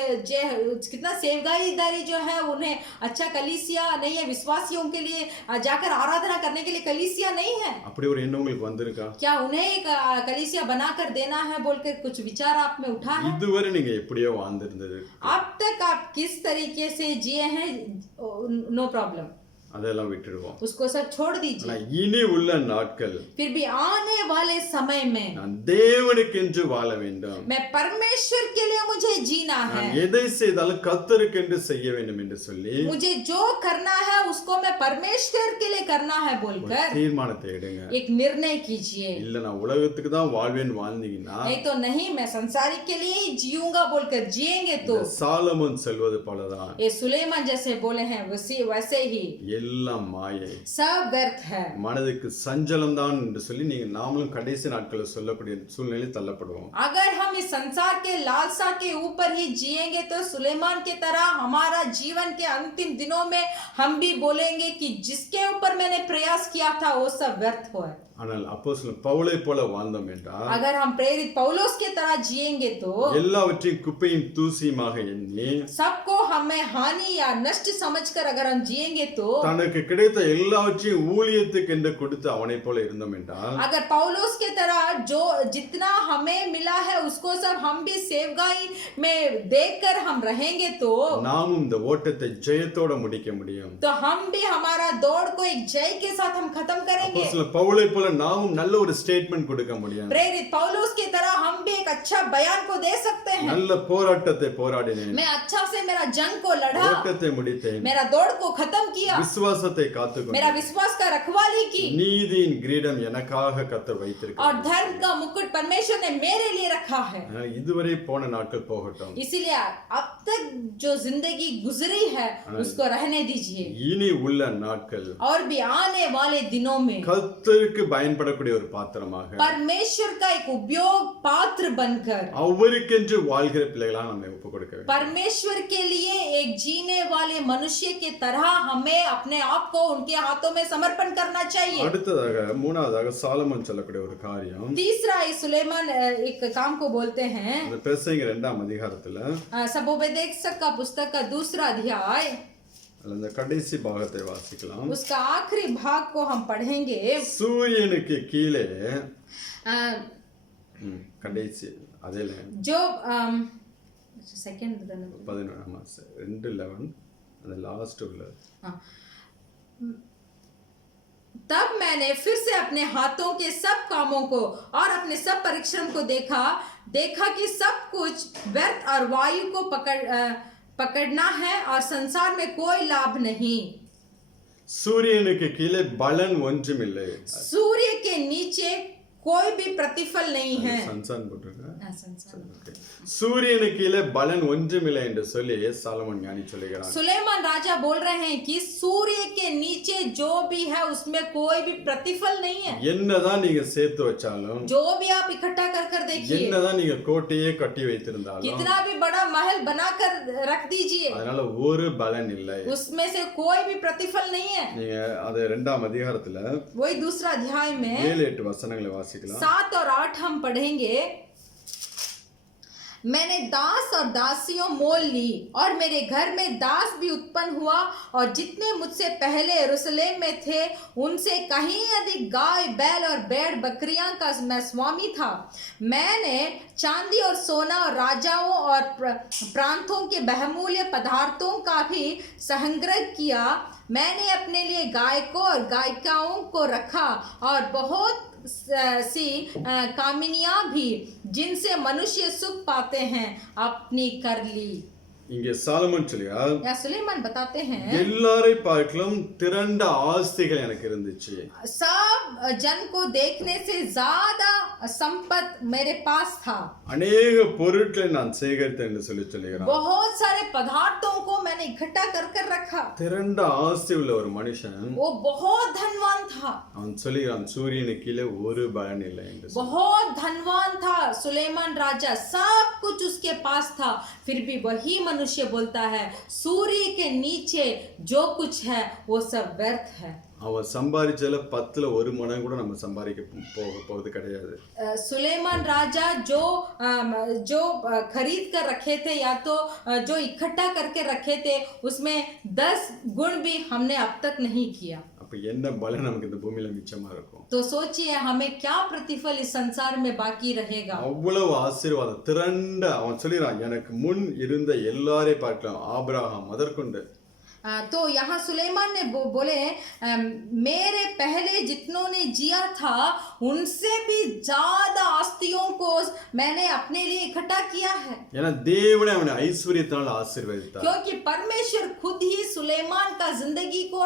कितना सेवगाईदारी जो है उन्हें अच्छा कलीसिया नहीं है, विश्वासियों के लिए जाकर आराधना करने के लिए कलीसिया नहीं है। அப்படி ஒரு எண்ணம் உங்களுக்கு வந்திருக்கா? क्या उन्हें एक कलीसिया बनाकर देना है बोलकर कुछ विचार आप में उठा है? இதுவரை நீங்க எப்படியோ வாழ்ந்திருந்தது, अब तक आप किस तरीके से जिए हैं, नो प्रॉब्लम, அதெல்லாம் விட்டுடுவோம். उसको सब छोड़ दीजिए। ஆனா இனி உள்ள நாட்கள் फिर भी आने वाले समय में நான் தேவனுக்கென்று வாழ வேண்டும், मैं परमेश्वर के लिए मुझे जीना है, நான் எதை செய்தாலும் கர்த்தருக்கென்று செய்ய வேண்டும் என்று சொல்லி मुझे जो करना है उसको मैं परमेश्वर के लिए करना है बोलकर தீர்மானத்தை எடுங்க. एक निर्णय कीजिए। இல்ல நான் உலகத்துக்கு தான் வாழ்வேன் வாழ்ந்தீங்கன்னா नहीं तो नहीं, मैं संसारिक के लिए ही जीऊंगा बोलकर जिएंगे तो சாலமோன் சொல்வது போலதான் ये सुलेमान जैसे बोले हैं वैसे ही எல்லாம் மாயை, सब व्यर्थ है, மனதுக்கு சஞ்சலம் தான் என்று சொல்லி நீங்க நாமளும் கடைசி நாட்களில் சொல்லக்கூடிய சூழ்நிலையில் தள்ளப்படுவோம். अगर हम इस संसार के लालसा के ऊपर ही जिएंगे तो सुलेमान के तरह हमारा जीवन के अंतिम दिनों में हम भी बोलेंगे कि जिसके ऊपर मैंने प्रयास किया था वो सब व्यर्थ हुआ। ஆனால் அப்போஸ்தலன் பவுலை போல வாழ்ந்தோம் என்றால் अगर हम प्रेरित पौलुस के तरह जिएंगे तो எல்லாவற்றையும் குப்பையும் தூசியுமாக எண்ணி सबको हमें हानि या नष्ट समझकर अगर हम जिएंगे तो தனக்கு கிடைத்த எல்லாவற்றையும் ஊழியத்துக்கு என்று கொடுத்து அவனை போல இருந்தோம் என்றால் अगर पौलुस के तरह जो जितना हमें मिला है उसको सब हम भी सेवगाई में देखकर हम रहेंगे तो நாமும் இந்த ஓட்டத்தை ஜெயத்தோட முடிக்க முடியும். तो हम भी हमारा दौड़ को एक जय के साथ हम खत्म करेंगे। அப்போஸ்தலன் பவுலை போல நாமும் நல்ல ஒரு ஸ்டேட்மெண்ட் கொடுக்க முடியும். प्रेरित पौलुस की तरह हम भी एक अच्छा बयान को दे सकते हैं। நல்ல போராட்டத்தை போராடினேன், मैं अच्छा से मेरा जंग को लड़ा, ஓட்டத்தை முடித்தேன், मेरा दौड़ को खत्म किया, விசுவாசத்தை காத்துக்கொண்டேன், मेरा विश्वास का रखवाली की, நீதியின் கிரீடம் எனக்காக கர்த்தர் வைத்திருக்கிறார். और धर्म का मुकुट परमेश्वर ने मेरे लिए रखा है। இதுவரை போன நாட்கள் போகட்டும், इसीलिए अब तक जो जिंदगी गुजरी है उसको रहने दीजिए। இனி உள்ள நாட்கள் और भी आने वाले दिनों में கர்த்தருக்கு பயன்படக்கூடிய ஒரு பாத்திரமாக परमेश्वर का एक उपयोग पात्र बनकर அவருக்கென்று வாழ்கிற பிள்ளைகளா நம்ம ஒப்பு கொடுக்க வேண்டும். परमेश्वर के लिए एक जीने वाले मनुष्य के तरह हमें अपने आप को उनके हाथों में समर्पण करना चाहिए। அடுத்ததாக மூணாவதாக சாலமோன் சொல்லக்கூடிய ஒரு காரியம், तीसरा सुलेमान एक काम को बोलते हैं, அந்த பெர்சேங்க 2ஆம் அதிகாரத்துல सबोबेदेक का पुस्तक का 2रा अध्याय அந்த கடைசி பாகத்தை வாசிக்கலாம். उसका आखिरी भाग को हम पढ़ेंगे। சூரியனுக்கு கீழே கடைசி அதில் जो सेकंड 2:11 அந்த லாஸ்ட் உள்ள तब मैंने फिर से अपने हाथों के सब कामों को और अपने सब परिश्रम को देखा कि सब कुछ व्यर्थ और वायु को पकड़ना है और संसार में कोई लाभ नहीं। சூரியனுக்கு கீழே பலன் ஒன்றுமில்லை, सूर्य के नीचे कोई भी प्रतिफल नहीं है। சூரியனுக்கு கீழே பலன் ஒன்றுமில்லை என்று சொல்லி சாலமோன் ஞானி சொல்லுகிறான். सुलेमान राजा बोल रहे हैं कि सूर्य के नीचे जो भी है उसमें कोई भी प्रतिफल नहीं है। என்னதான் நீங்க சேர்த்து வச்சாலும், जो भी आप इकट्ठा कर कर देखिए, என்னதான் நீங்க கோட்டையே கட்டி வைத்திருந்தாலும், कितना भी बड़ा महल बनाकर रख दीजिए, அதனால ஒரு பலன் இல்லை. उसमें से कोई भी प्रतिफल नहीं है। நீங்க அது 2ஆம் அதிகாரத்துல वही दूसरा अध्याय में 7-8 वचनங்களை வாசிக்கலாம். 7 और 8 हम पढ़ेंगे। मैंने दास और दासियों मोल ली और मेरे घर में दास भी उत्पन्न हुआ, और जितने मुझसे पहले यरूशलेम में थे उनसे कहीं अधिक गाय बैल और भेड़ बकरियां का मैं स्वामी था। मैंने चांदी और सोना और राजाओं और प्रांतों के बहुमूल्य पदार्थों का भी संग्रह किया। मैंने अपने लिए गायकों और गायिकाओं को रखा और बहुत सी कामिनियां भी जिनसे मनुष्य सुख पाते हैं अपनी कर ली। இங்கே சாலமோன் சொல்கிறார், या सुलेमान बताते हैं, எல்லாரை பார்க்கலும் திரண்ட ஆஸ்திகள் எனக்கு இருந்துச்சு. सब जन को देखने से ज्यादा संपत्ति मेरे पास था। அநேக பொருட்களை நான் சேகரித்தேன் என்று சொல்லி சொல்லுகிறான். बहुत सारे पदार्थों को मैंने इकट्ठा कर कर रखा। திரண்ட ஆஸ்தி உள்ள ஒரு மனுஷன் वो बहुत धनवान था। அவன் சொல்லுகிறான், சூரியனுக்கு கீழே ஒரு பலன் இல்லை என்று சொல்லி. बहुत धनवान था सुलेमान राजा, सब कुछ उसके पास था, फिर भी वही मनुष्य बोलता है सूर्य के नीचे जो कुछ है वो सब व्यर्थ है। அவன் சம்பாதிச்சதுல 10ல் 1 மடங்கு கூட நம்ம சம்பாதிக்க போவது கிடையாது. सुलेमान राजा जो खरीद कर रखे थे या तो जो इकट्ठा करके रखे थे उसमें 10 गुण भी हमने अब तक नहीं किया। அப்ப என்ன பலன் நமக்கு இந்த பூமியில மிச்சமா இருக்கும்? तो सोचिए हमें क्या प्रतिफल इस संसार में बाकी रहेगा। அவ்வளவு ஆசீர்வாதம் திரண்ட. அவன் சொல்லிறான், எனக்கு முன் இருந்த எல்லாரை பார்க்கலாம், ஆபிரகாம் முதற்கொண்டு. तो यहाँ सुलेमान ने बोले मेरे पहले जितनों ने जिया था उनसे भी ज्यादा आस्तियों को मैंने अपने लिए इकट्ठा किया है। ஏன்னா தேவனே அவனை ஐஸ்வரியத்தால் ஆசீர்வதித்தார். क्योंकि परमेश्वर खुद ही सुलेमान का जिंदगी को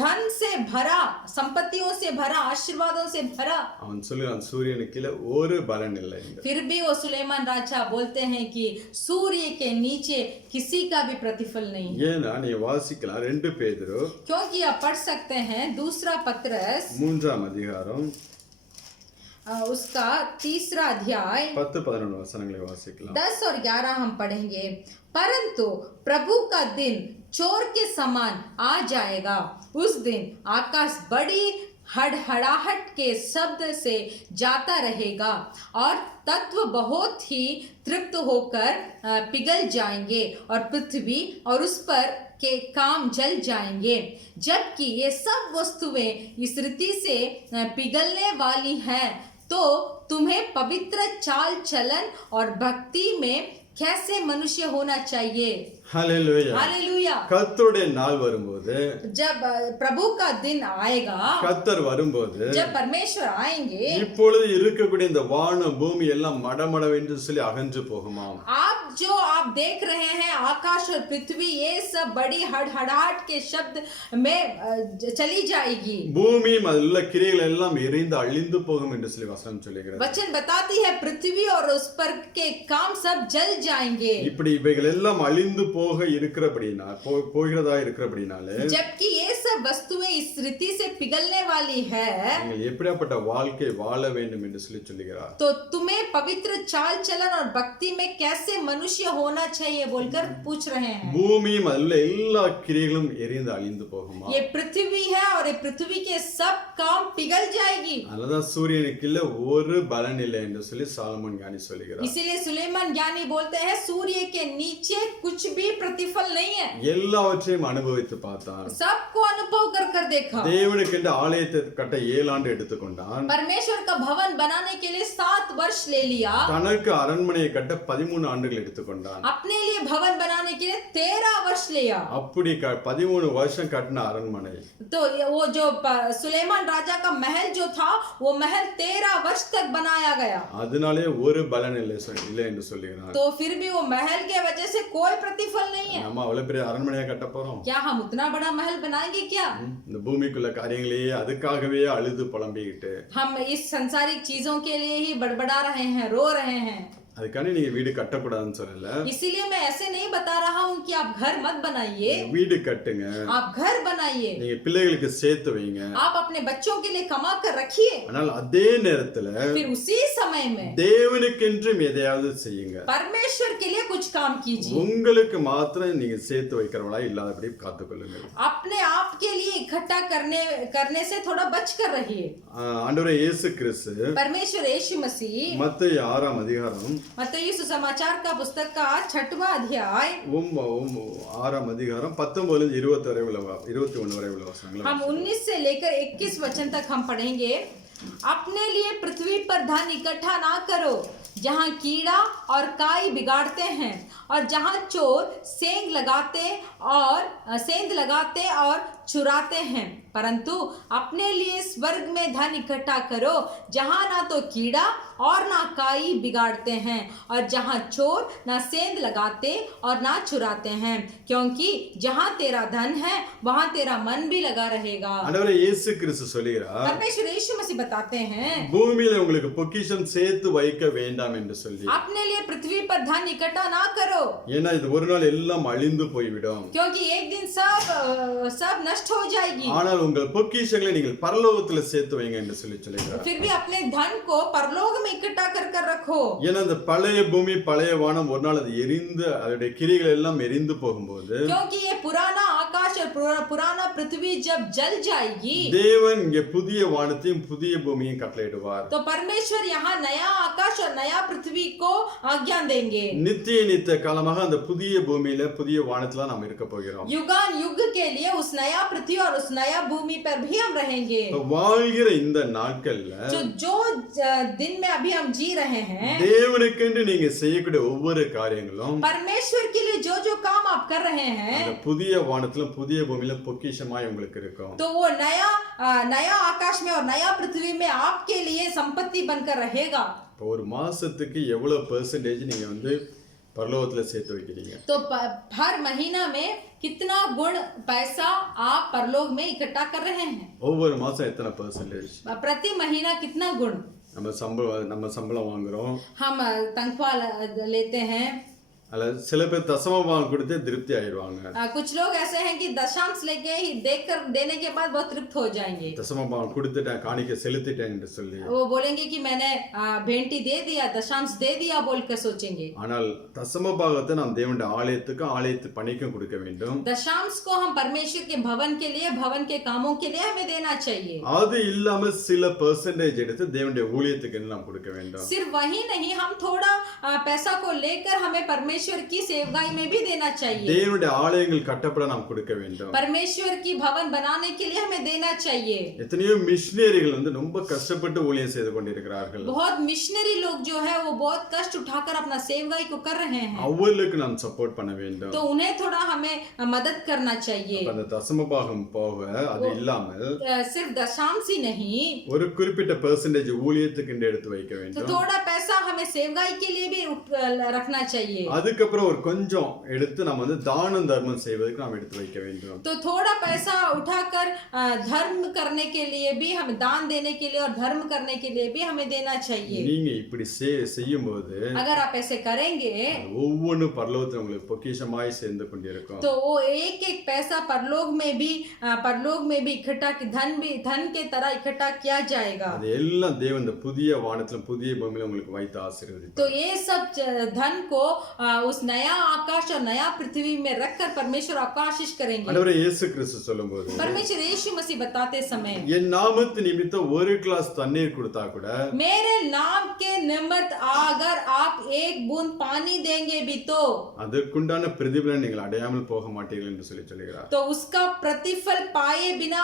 धन से भरा, संपत्तियों से भरा, आशीर्वादों से भरा। அவன் சொல்லுறான், சூரியனுக்கு கீழே ஒரு பலன் இல்லை. फिर भी वो सुलेमान राजा बोलते हैं कि सूर्य के नीचे किसी का भी प्रतिफल नहीं। ஏன்னா நீ வாசிக்கலாம் 2 பேதுரு, क्योंकि आप पढ़ सकते हैं दूसरा पत्रस 3ஆம் அதிகாரம் उसका 3रा अध्याय 10-11 वचनங்களை वासिக்கலாம். 10 और 11 हम पढ़ेंगे। परंतु प्रभु का दिन चोर के समान आ जाएगा। उस दिन आकाश बड़ी हड़हड़ाहट के शब्द से जाता रहेगा और तत्व बहुत ही तृप्त होकर पिघल जाएंगे और पृथ्वी और उस पर के काम जल जाएंगे। जबकि ये सब वस्तुएं इस रीति से पिघलने वाली हैं, तो तुम्हें पवित्र चाल चलन और भक्ति में कैसे मनुष्य होना चाहिए। Hallelujah, hallelujah. கர்த்தருடைய நாள் வரும்போது, जब प्रभु का दिन आएगा, கர்த்தர் வரும்போது, जब परमेश्वर आएंगे, இப்பொழுது இருக்கக்கூடிய இந்த வானம் பூமி எல்லாம் மடமடவென்று சொல்லி அகன்று போகுமாம். आप देख रहे हैं आकाश और पृथ्वी, ये सब बड़ी हड़हड़ाहट के शब्द में चली जाएगी। பூமி அதிலுள்ள கிரியைகள் எல்லாம் எரிந்து அழிந்து போகும் என்று சொல்லி வசனம் சொல்லுகிறது. वचन बताती है पृथ्वी और उस पर के काम सब जल जाएंगे। இப்படி இவைகள் எல்லாம் அழிந்து போக இருக்கிறபடினா போகிறதா இருக்கிறபடினாலே, जबकि ये सब वस्तुएं इस रीति से पिघलने वाली है, நீங்கள் எப்படிப்பட்ட வாழ்க்கை வாழ வேண்டும் என்று சொல்லி சொல்லுகிறார். तो तुम्हें पवित्र चाल चलन और भक्ति में कैसे मनुष्य होना चाहिए बोलकर पूछ रहे हैं। பூமியும் அதிலுள்ள எல்லா கிரியைகளும் எரிந்து அழிந்து போகுமா? ये पृथ्वी है और ये पृथ्वी के सब काम पिघल जाएगी। அதனால சூரியனுக்கு இல்ல ஒரு பலன் இல்லை என்று சொல்லி சாலமோன் ஞானி சொல்லுகிறார். इसीलिए सुलेमान ज्ञानी बोलते हैं सूर्य के नीचे कुछ भी प्रतिफल नहीं है। எல்லாவற்றையும் அனுபவித்து பார்த்தான். सबको अनुभव कर कर देखा। தேவனுக்கு இந்த ஆலயத்தை கட்ட 7 ஆண்டு எடுத்துக்கொண்டான். परमेश्वर का भवन बनाने के लिए 7 वर्ष ले लिया। தனக்கு அரண்மனையை கட்ட 13 ஆண்டுகள் எடுத்துக்கொண்டான். अपने लिए भवन बनाने के लिए 13 वर्ष लिया। அப்படி 13 வருஷம் கட்டின அரண்மனை, तो वो जो सुलेमान राजा का महल जो था वो महल 13 वर्ष तक बनाया गया। அதனாலே ஒரு பலன் இல்லை என்று சொல்லுகிறான். तो फिर भी वो महल के वजह से कोई प्रतिफल नहीं है। நம்ம அவ்வளவு பெரிய அரண்மனையை கட்ட போறோம்? क्या हम उतना बड़ा महल बनाएंगे क्या? இந்த பூமிக்குள்ள காரியங்களையே அதுக்காகவே அழுது புலம்பிக்கிட்டு, हम इस संसारिक चीजों के लिए ही बड़बड़ा रहे हैं, रो रहे हैं। அதுக்காண்டி நீங்க வீடு கட்டக்கூடாதுன்னு சொல்லல. इसीलिए मैं ऐसे नहीं बता रहा हूँ कि आप घर मत बनाइए, வீடு கட்டுங்க, आप घर बनाइए, நீங்க பிள்ளைகளுக்கு சேர்த்து வைங்க. आप अपने बच्चों के लिए कमा कर रखिए, ஆனால் அதே நேரத்துல फिर उसी समय में தேவனுக்கென்றும் எதையாவது செய்யுங்க. परमेश्वर के लिए कुछ काम कीजिए, உங்களுக்கு மாத்திரம் நீங்க சேர்த்து வைக்கிறவளா இல்லாதபடி காத்துக்கொள்ளுங்கள். अपने आप के लिए इकट्ठा करने से थोड़ा बच कर रहिए। ஆண்டவரே இயேசு கிறிஸ்து परमेश्वर यीशु मसीह மத்தேயு 6ஆம் அதிகாரம் मत्ती सुसमाचार का पुस्तक का 6वां अध्याय 6ஆம் அதிகாரம் 19 இருந்து 20 வரை உள்ள 21 வரை உள்ள வசனங்களை हम 19 से लेकर 21 वचन तक हम पढ़ेंगे। अपने लिए पृथ्वी पर धन इकट्ठा ना करो, जहाँ कीड़ा और काई बिगाड़ते हैं और जहाँ चोर सेंध लगाते और चुराते हैं, परंतु अपने लिए स्वर्ग में धन इकट्ठा करो, जहाँ ना तो कीड़ा और ना काई बिगाड़ते हैं और जहाँ चोर ना सेंध लगाते और ना चुराते हैं, क्योंकि जहाँ तेरा धन है वहाँ तेरा मन भी लगा रहेगा। ஆண்டவரே இயேசு கிறிஸ்து சொல்கிறார், परमेश्वर यीशु मसीह बताते हैं, பூமியில உங்களுக்கு பொக்கிஷம் சேர்த்து வைக்க வேண்டாம் என்று சொல்லி, अपने लिए पृथ्वी पर धन इकट्ठा ना करो, ஏன்னா இது ஒரு நாள் எல்லாம் அழிந்து போய்விடும். क्योंकि एक दिन सब नष्ट हो जाएगी। ஆனால் உங்கள் பொக்கிஷங்களை நீங்கள் பரலோகத்துல சேர்த்து வைங்க என்று சொல்லுகிறார். फिर भी अपने धन को परलोक में इकट्ठा कर रखो, ஏன்னா அந்த பழைய பூமி பழைய வானம் ஒரு நாள் அது எரிந்து அதோட கிரிகள் எல்லாம் எரிந்து போகும்போது, क्योंकि ये पुराना आकाश और पुराना पृथ्वी जब जल जाएगी, தேவன் இங்கே புதிய வானத்தையும் புதிய பூமியையும் கட்டளையிடுவார். तो परमेश्वर यहाँ नया आकाश और नया पृथ्वी को आज्ञा देंगे। நித்திய காலமாக அந்த புதிய பூமியில புதிய வானத்துல நாம் இருக்க போகிறோம். युगान युग के लिए उस नया पृथ्वी और उस नया भूमि पर भी हम रहेंगे। வாழ்கிற இந்த நாட்கள்ல जो दिन में अभी हम जी रहे हैं, தேவனுக்கென்று நீங்க செய்யக்கூடிய ஒவ்வொரு காரியங்களும் परमेश्वर के लिए जो जो काम आप कर रहे हैं, அந்த புதிய வானத்துல புதிய பூமியில பொக்கிஷமாய் உங்களுக்கு இருக்கும். तो वो नया आकाश में और नया पृथ्वी में आपके लिए संपत्ति बनकर रहेगा। இப்போ ஒரு மாசத்துக்கு எவ்வளவு பெர்சன்டேஜ் நீங்க வந்து பரலோகத்துல சேர்த்து வைக்கிறீங்க? तो हर महीना में कितना गुण पैसा आप परलोक में इकट्ठा कर रहे हैं? ஒவ்வொரு மாசம் எத்தனை பெர்சன்டேஜ்? प्रति महीना कितना गुण? நம்ம சம்பளம் வாங்குறோம், हम तनख्वाह लेते हैं। அல்ல சில பேர் தசமபாகம் கொடுத்து திருப்தி ஆயிடுவாங்க. कुछ लोग ऐसे हैं कि दशांश लेके ही देने के बाद बहुत तृप्त हो जाएंगे। தசமபாகம் கொடுத்துட்டேன், காணிக்கை செலுத்திட்டேன் என்று சொல்லி वो बोलेंगे कि मैंने भेंटी दे दिया, दशांश दे दिया बोलकर सोचेंगे। ஆனால் தசமபாகத்தை நாம் தேவனுடைய ஆலயத்துக்கும் ஆலயத்து பணிக்கும் கொடுக்க வேண்டும். दशांश को हम परमेश्वर के भवन के लिए, भवन के कामों के लिए हमें देना चाहिए। அது இல்லாம சில பெர்சன்டேஜ் எடுத்து தேவனுடைய ஊழியத்துக்கு நாம் கொடுக்க வேண்டும். सिर्फ वही नहीं, हम थोड़ा पैसा को लेकर हमें परमेश्वर की सेवकाई में भी देना चाहिए। தேவனுடைய ஆலயங்கள் கட்டப்பட நாம் கொடுக்க வேண்டும். परमेश्वर की भवन बनाने के लिए हमें देना चाहिए। எத்தனையோ மிஷனரிகள் வந்து ரொம்ப கஷ்டப்பட்டு ஊழியம் செய்து கொண்டிருக்கிறார்கள். बहुत मिशनरी लोग जो है वो बहुत कष्ट उठाकर अपना सेवकाई को कर रहे हैं, அவங்களுக்கு நாம் சப்போர்ட் பண்ண வேண்டும். तो उन्हें थोड़ा हमें मदद करना चाहिए। அந்த தசமபாகம் போக அது இல்லாமல் सिर्फ दशांश ही नहीं, ஒரு குறிப்பிட்ட பெர்சன்டேஜ் ஊழியத்துக்கு எடுத்து வைக்க तो வேண்டும். थोड़ा पैसा हमें सेवकाई के लिए भी रखना चाहिए। அதுக்கப்புறம் ஒரு கொஞ்சம் எடுத்து நம்ம வந்து தானம் தர்மம் செய்வதற்கு நாம் எடுத்து வைக்க வேண்டும். तो थोड़ा पैसा उठाकर धर्म करने के लिए भी, हमें दान देने के लिए और धर्म करने के लिए भी हमें देना चाहिए। நீங்க இப்படி செய்யும்போது अगर आप ऐसे करेंगे, ஒவ்வொரு பரலோகத்துல உங்களுக்கு பொக்கிஷமாய் சேர்ந்து கொண்டிருக்கும். तो वो एक एक पैसा परलोक में भी इकट्ठा, धन के तरह इकट्ठा किया जाएगा। அது எல்லாம் தேவன் இந்த புதிய வானத்துல புதிய பூமியில உங்களுக்கு வைத்து ஆசீர்வதிப்பார். तो ये सब धन को उस नया आकाश और नया पृथ्वी में रखकर परमेश्वर आपको आशीष करेंगे। ஆண்டவரே இயேசு கிறிஸ்து சொல்லும்போது, परमेश्वर यीशु मसीह बताते समय, என் நாமத்து நிமித்தம் ஒரு கிளாஸ் தண்ணீர் கொடுத்தா கூட, मेरे नाम के निमित्त अगर आप एक बूंद पानी देंगे भी तो அதற்குண்டான பிரதிபலன் நீங்கள் அடையாமல் போக மாட்டீர்கள் என்று சொல்லுகிறார். तो उसका प्रतिफल पाए बिना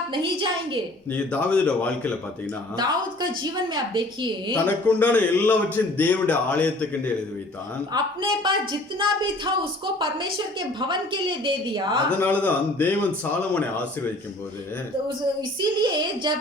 आप नहीं जाएंगे। நீங்க தாவீதுடைய வாழ்க்கையில பாத்தீங்கன்னா, दाऊद का जीवन में आप देखिए, தனக்குண்டான எல்லாவற்றையும் தேவனுடைய ஆலயத்துக்கு எழுதி வைத்தான். अपने पास जितना भी था उसको परमेश्वर के भवन के लिए दे दिया। அதனாலதான் தேவன் சாலமோனை ஆசீர்வதிக்கும் போது, तो इसीलिए जब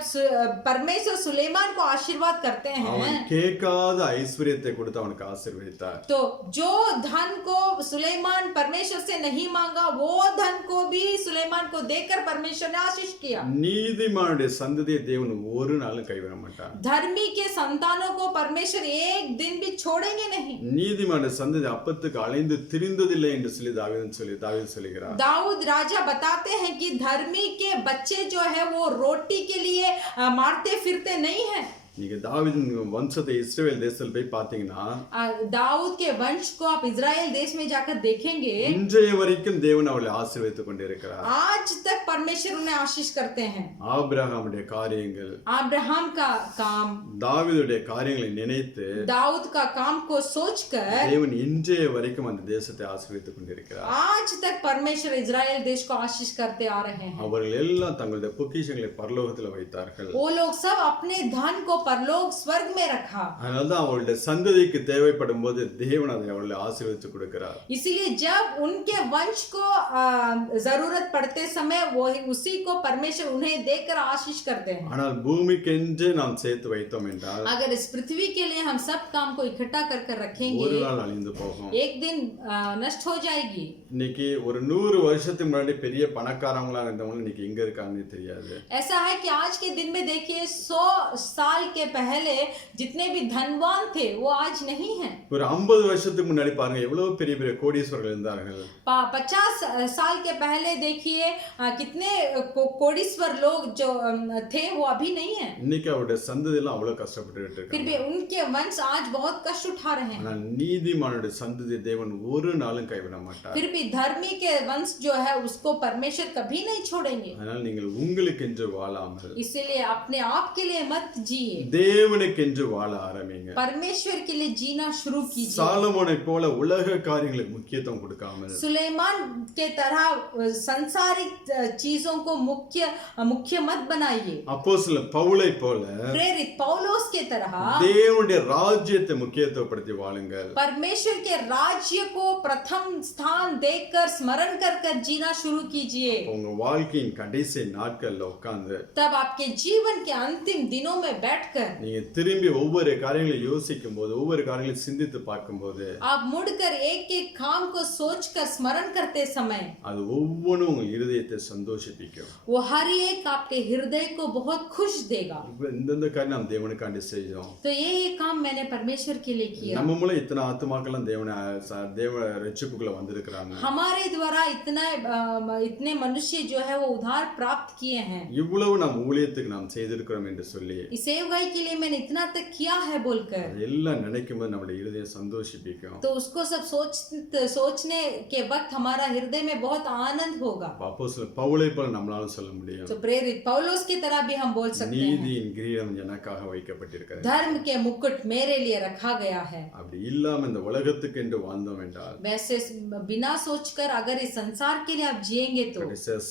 परमेश्वर सुलेमान को आशीर्वाद करते அவன் हैं, கேட்காத ஐஸ்வர்யத்தை கொடுத்து அவனுக்கு ஆசீர்வதித்தார். तो जो धन को सुलेमान परमेश्वर से नहीं मांगा, वो धन को भी सुलेमान को देकर परमेश्वर ने आशीष किया। நீதிமானுடைய சந்ததியை தேவன் ஒரு நாளும் கைவிட மாட்டார். धर्मी के संतान संतानों को परमेश्वर एक दिन भी छोड़ेंगे नहीं। நீதிமான சந்ததி அப்பத்துக்கு அலைந்து திரிந்ததில்லை என்று சொல்லி தாவீது சொல்லுகிறார். दाऊद राजा बताते हैं कि धर्मी के बच्चे जो है वो रोटी के लिए मारते फिरते नहीं है। நீங்க தாவீதின் வம்சத்தை இஸ்ரவேல் தேசத்தில் போய் பாத்தீங்கன்னா दाऊद के वंश को आप इजराइल देश में जाकर देखेंगे, இன்றைய வரைக்கும் தேவன் அவளை ஆசீர்வதித்துக் கொண்டிருக்கிறார். आज तक परमेश्वर उन्हें आशीष करते हैं. ஆபிரகாமுடைய காரியங்கள், अब्राहम का काम, தாவீதுடைய காரியங்களை நினைத்து दाऊद का काम को सोचकर தேவன் இன்றைய வரைக்கும் அந்த தேசத்தை ஆசீர்வதித்துக் கொண்டிருக்கிறார். आज तक परमेश्वर इजराइल देश को आशीष करते आ रहे हैं. அவர்கள் எல்லாம் தங்களுடைய பொக்கிஷங்களை பரலோகத்தில் வைத்தார்கள். वो लोग सब अपने धन को परलोक स्वर्ग में रखा. அதனால்தான் அவளுடைய சந்ததிக்கு தேவைப்படும் போது தேவன் அதை அவளை ஆசீர்வதித்து கொடுக்கிறார். इसीलिए जब उनके वंश को जरूरत पड़ते समय वो उसी को परमेश्वर उन्हें देकर आशीष करते हैं. ஆனால் பூமிக்கென்று நாம் சேர்த்து வைத்தோம் என்றால் अगर इस पृथ्वी के लिए हम सब काम को इकट्ठा कर रखेंगे, ஒரு நாள் அழிந்து போகும். एक दिन नष्ट हो जाएगी. இன்னைக்கு ஒரு 100 வருஷத்துக்கு முன்னாடி பெரிய பணக்காரங்களா இருந்தவங்க இன்னைக்கு எங்க இருக்காங்கன்னு தெரியாது. ऐसा है कि आज के दिन में देखिए 100 साल के पहले जितने भी धनवान थे वो आज नहीं है. ஒரு 50 வருஷத்துக்கு முன்னாடி பாருங்க எவ்வளவு பெரிய பெரிய கோடீஸ்வரர்கள் இருந்தார்கள். 50 साल के पहले देखिए कितने कोडीश्वर लोग जो थे वो अभी नहीं है. இன்னைக்கு அவருடைய சந்ததி எல்லாம் அவ்வளவு கஷ்டப்பட்டு फिर இருக்காங்க. भी उनके वंश आज बहुत कष्ट उठा रहे हैं. ஆனால் நீதிமானுடைய சந்ததி தேவன் ஒரு நாளும் கைவிட மாட்டார். फिर भी धर्मी के वंश जो है उसको परमेश्वर कभी नहीं छोड़ेंगे. அதனால் நீங்கள் உங்களுக்கென்று வாழாமல் इसीलिए अपने आप के लिए मत जिए, தேவனுக்கென்று வாழ ஆரம்பிங்க. परमेश्वर के लिए जीना शुरू कीजिए. சாலமோனை போல உலக காரியங்களுக்கு முக்கியத்துவம் கொடுக்காமல் सुलेमान के तरह संसारिक चीजों को मुख्य मत बनाइए. அப்போஸ்தலன் பவுலை போல प्रेरित पौलुस के तरह தேவனுடைய ராஜ்யத்தை முக்கியத்துவப்படுத்தி வாழுங்கள். परमेश्वर के राज्य को प्रथम स्थान देकर स्मरण कर जीना शुरू कीजिए. உங்க வாழ்க்கையின் கடைசி நாட்கள்ல உட்கார்ந்து तब आपके जीवन के अंतिम दिनों में बैठकर நீங்க திரும்பி ஒவ்வொரு காரியங்களை யோசிக்கும் போது ஒவ்வொரு காரியங்களை சிந்தித்து பார்க்கும்போது आप मुड़कर एक एक काम को सोचकर स्मरण करते समय அது ஒவ்வொன்றும் உங்க இருதயத்தை சந்தோஷிப்பிக்கும். वो हर एक आपके हृदय को बहुत खुश देगा. இந்தந்த காரியம் நாம் தேவனுக்காண்டி செய்தோம். तो ये काम मैंने परमेश्वर के लिए किया. நம்ம மூலம் இத்தனை ஆத்துமாக்கெல்லாம் தேவ ரட்சிப்புக்குள்ள வந்திருக்கிறாங்க. हमारे द्वारा इतने मनुष्य जो है वो उद्धार प्राप्त किए हैं. இவ்வளவு நாம் ஊழியத்துக்கு நாம் செய்திருக்கிறோம் என்று சொல்லி इस सेवकाई के लिए मैंने इतना तक किया है बोलकर எல்லாம் நினைக்கும் போது நம்முடைய இருதயம் சந்தோஷிப்பிக்கும். तो उसको सब सोचने के वक्त हमारा हृदय में बहुत आनंद होगा. அப்போஸ்தலன் பவுலை போல நம்மளால சொல்ல முடியும். तो प्रेरित पौलुस की तरह भी हम बोल सकते हैं, நீதியின் கிரீடம் எனக்காக வைக்கப்பட்டிருக்கிறது. धर्म के मुकुट मेरे लिए रखा गया है. அப்படி இல்லாம இந்த உலகத்துக்கு என்று வாழ்ந்தோம் என்றால் वैसे बिना सोचकर अगर इस संसार के लिए आप जिएंगे तो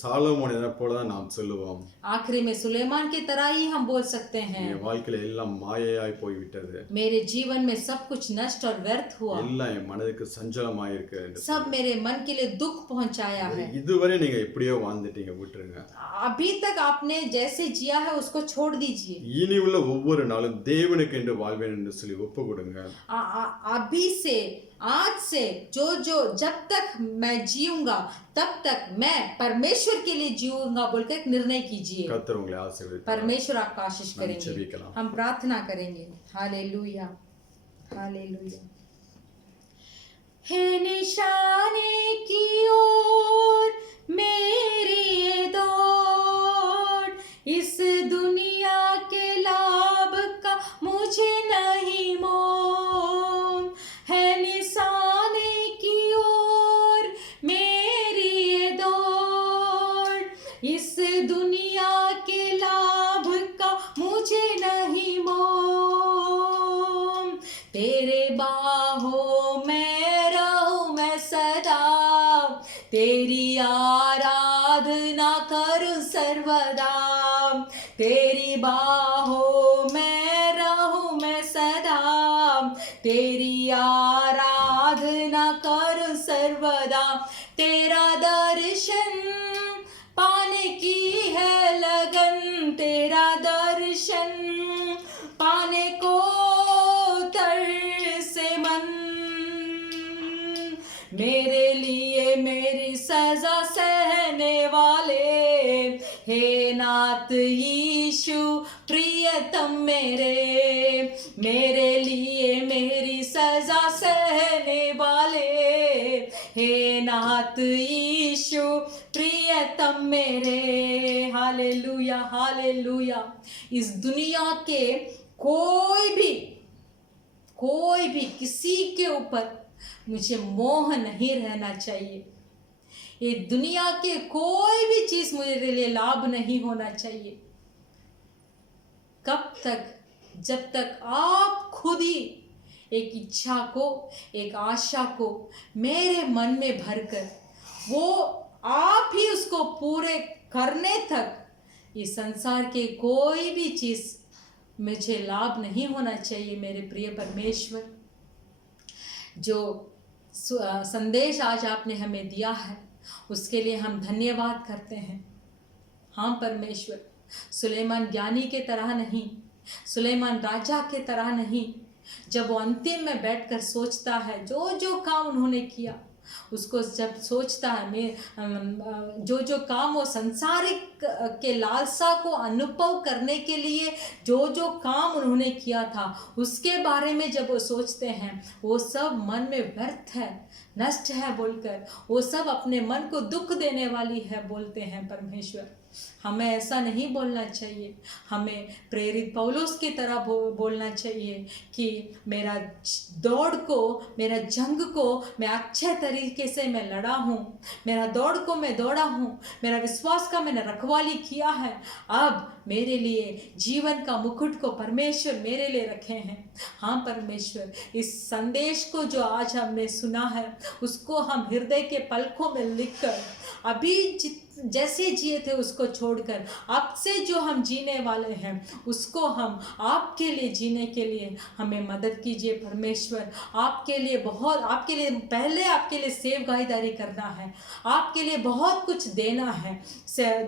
சாலமோனை போலதான் நாம் சொல்லுவோம், आखिरी में सुलेमान की तरह ही हम बोल सकते हैं, என் வாழ்க்கையில எல்லாம் மாயையாய் போய்விட்டது, मेरे जीवन में सब कुछ नष्ट और व्यर्थ हुआ, எல்லாம் என் மனதுக்கு சஞ்சலமாயிருக்கு என்று सब मेरे मन के लिए दुख पहुंचाया है. இதுவரை நீங்க எப்படியோ வாழ்ந்துட்டீங்க, விட்டுருங்க. अभी तक आपने जैसे जिया है उसको छोड़ दीजिए. இனி உள்ள ஒவ்வொரு நாளும் தேவனுக்கு என்று வாழ்வேன் என்று சொல்லி ஒப்பு கொடுங்க. अभी से आज से जो जब तक मैं जीऊंगा तब तक मैं परमेश्वर के लिए जीऊंगा बोलकर एक निर्णय कीजिए. கர்த்தர் உங்களை ஆசீர்வதிப்பார். परमेश्वर आपका आशीष करेंगे. ஜெபிக்கலாம். हम प्रार्थना करेंगे. Hallelujah, hallelujah. है निशाने की ओर मेरी ये दौड़, इस दुनिया के लाभ का मुझे नहीं मोह. है निशाने की ओर मेरी ये दौड़, इस दुनिया के लाभ का मुझे नहीं मोह. तेरे बाहों में रहूं मैं सदा, तेरी आराधना करूं सर्वदा. तेरी बाहों में रहूं मैं सदा, तेरी आराधना करूं सर्वदा. तेरा दर्शन पाने की है लगन, तेरा दर्शन पाने को तरसे मन. मेरे लिए मेरी सजा सहने वाले हे नाथ यीशु प्रियतम मेरे लिए मेरी सजा सहने वाले, हे नाथ यीशु प्रियतम मेरे। Hallelujah hallelujah. इस दुनिया के कोई भी किसी के ऊपर मुझे मोह नहीं रहना चाहिए। ये दुनिया के कोई भी चीज मेरे लिए लाभ नहीं होना चाहिए। कब तक? जब तक आप खुद ही एक इच्छा को, एक आशा को मेरे मन में भरकर वो आप ही उसको पूरे करने तक इस संसार के कोई भी चीज मुझे लाभ नहीं होना चाहिए। मेरे प्रिय परमेश्वर, जो संदेश आज आपने हमें दिया है उसके लिए हम धन्यवाद करते हैं। हाँ परमेश्वर, सुलेमान ज्ञानी के तरह नहीं, सुलेमान राजा के तरह नहीं, जब वो अंतिम में बैठकर सोचता है जो काम उन्होंने किया, उसको जब सोचता है मैं जो काम वो संसारिक के लालसा को अनुभव करने के लिए जो काम उन्होंने किया था उसके बारे में जब वो सोचते हैं, वो सब मन में व्यर्थ है, नष्ट है बोलकर, वो सब अपने मन को दुख देने वाली है बोलते हैं। परमेश्वर, हमें ऐसा नहीं बोलना चाहिए। हमें प्रेरित पौलुस की तरह बोलना चाहिए कि मेरा दौड़ को, मेरा जंग को मैं अच्छे तरीके से मैं लड़ा हूँ, मेरा दौड़ को मैं दौड़ा हूँ, मेरा विश्वास का मैंने रखवाली किया है। अब मेरे लिए जीवन का मुकुट को परमेश्वर मेरे लिए रखे हैं। हाँ परमेश्वर, इस संदेश को जो आज हमने सुना है उसको हम हृदय के पलकों में लिखकर अभी जैसे जिए थे उसको छोड़कर आपसे जो हम जीने वाले हैं उसको हम आपके लिए जीने के लिए हमें मदद कीजिए परमेश्वर। आपके लिए पहले आपके लिए सेवगाईदारी करना है, आपके लिए बहुत कुछ देना है।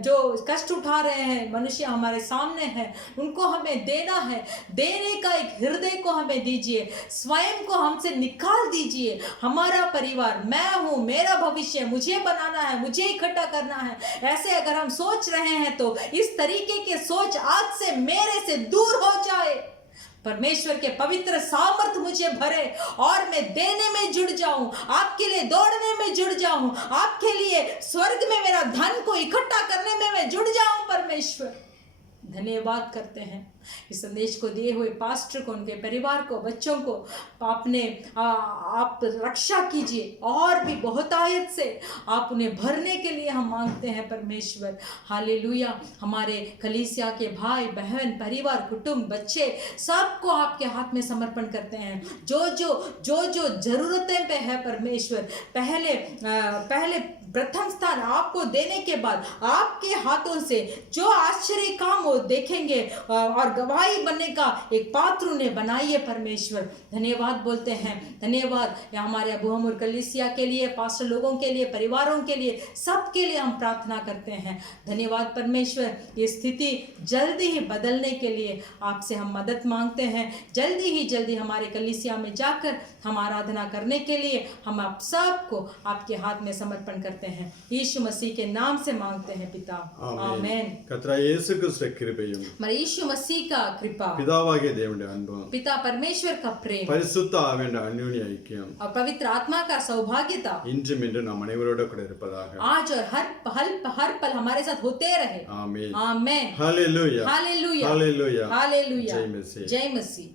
जो कष्ट उठा रहे हैं मनुष्य हमारे सामने हैं, उनको हमें देना है। देने का एक हृदय को हमें दीजिए, स्वयं को हमसे निकाल दीजिए। हमारा परिवार, मैं हूँ, मेरा भविष्य मुझे बनाना है, मुझे इकट्ठा करना है, ऐसे अगर हम सोच रहे हैं तो इस तरीके के सोच आज से मेरे से दूर हो जाए। परमेश्वर के पवित्र सामर्थ मुझे भरे और मैं देने में जुड़ जाऊं, आपके लिए दौड़ने में जुड़ जाऊं, आपके लिए स्वर्ग में मेरा धन को इकट्ठा करने में मैं जुड़ जाऊं। परमेश्वर, धन्यवाद करते हैं इस संदेश को दिए हुए पास्टर को, उनके परिवार को, बच्चों को आप रक्षा कीजिए और भी बहुतायत से आप उन्हें भरने के लिए हम मांगते हैं परमेश्वर। हालेलुया। हमारे कलीसिया के भाई बहन, परिवार, कुटुंब, बच्चे सबको आपके हाथ में समर्पण करते हैं। जो जरूरतें पे है परमेश्वर, पहले प्रथम स्थान आपको देने के बाद आपके हाथों से जो आश्चर्य काम वो देखेंगे और गवाही बनने का एक पात्र उन्हें बनाइए परमेश्वर। धन्यवाद बोलते हैं। धन्यवाद हमारे अबू हमूर कलीसिया के लिए, पास्टर लोगों के लिए, परिवारों के लिए, सबके लिए हम प्रार्थना करते हैं। धन्यवाद परमेश्वर। ये स्थिति जल्दी ही बदलने के लिए आपसे हम मदद मांगते हैं। जल्दी हमारे कलीसिया में जाकर हम आराधना करने के लिए हम आप सबको आपके हाथ में समर्पण करते हैं। यीशु मसीह के नाम से मांगते हैं पिता, आमेन। கர்த்தராகிய இயேசு கிறிஸ்துவின் கிருபையும் हमारे यीशु मसीह का कृपा, பிதாவாகிய தேவனுடைய அன்பும் पिता परमेश्वर का प्रेम பரிசுத்த ஆவியின் அந்யோன்ய ஐக்கியம் और पवित्र आत्मा का सौभाग्यता இன்றும் இன்று நம் அனைவரோடு கூட இருப்பதாக आज और हर पल हमारे साथ होते रहे। Amen amen. Hallelujah hallelujah hallelujah hallelujah. जय मसीह। जय मसीह।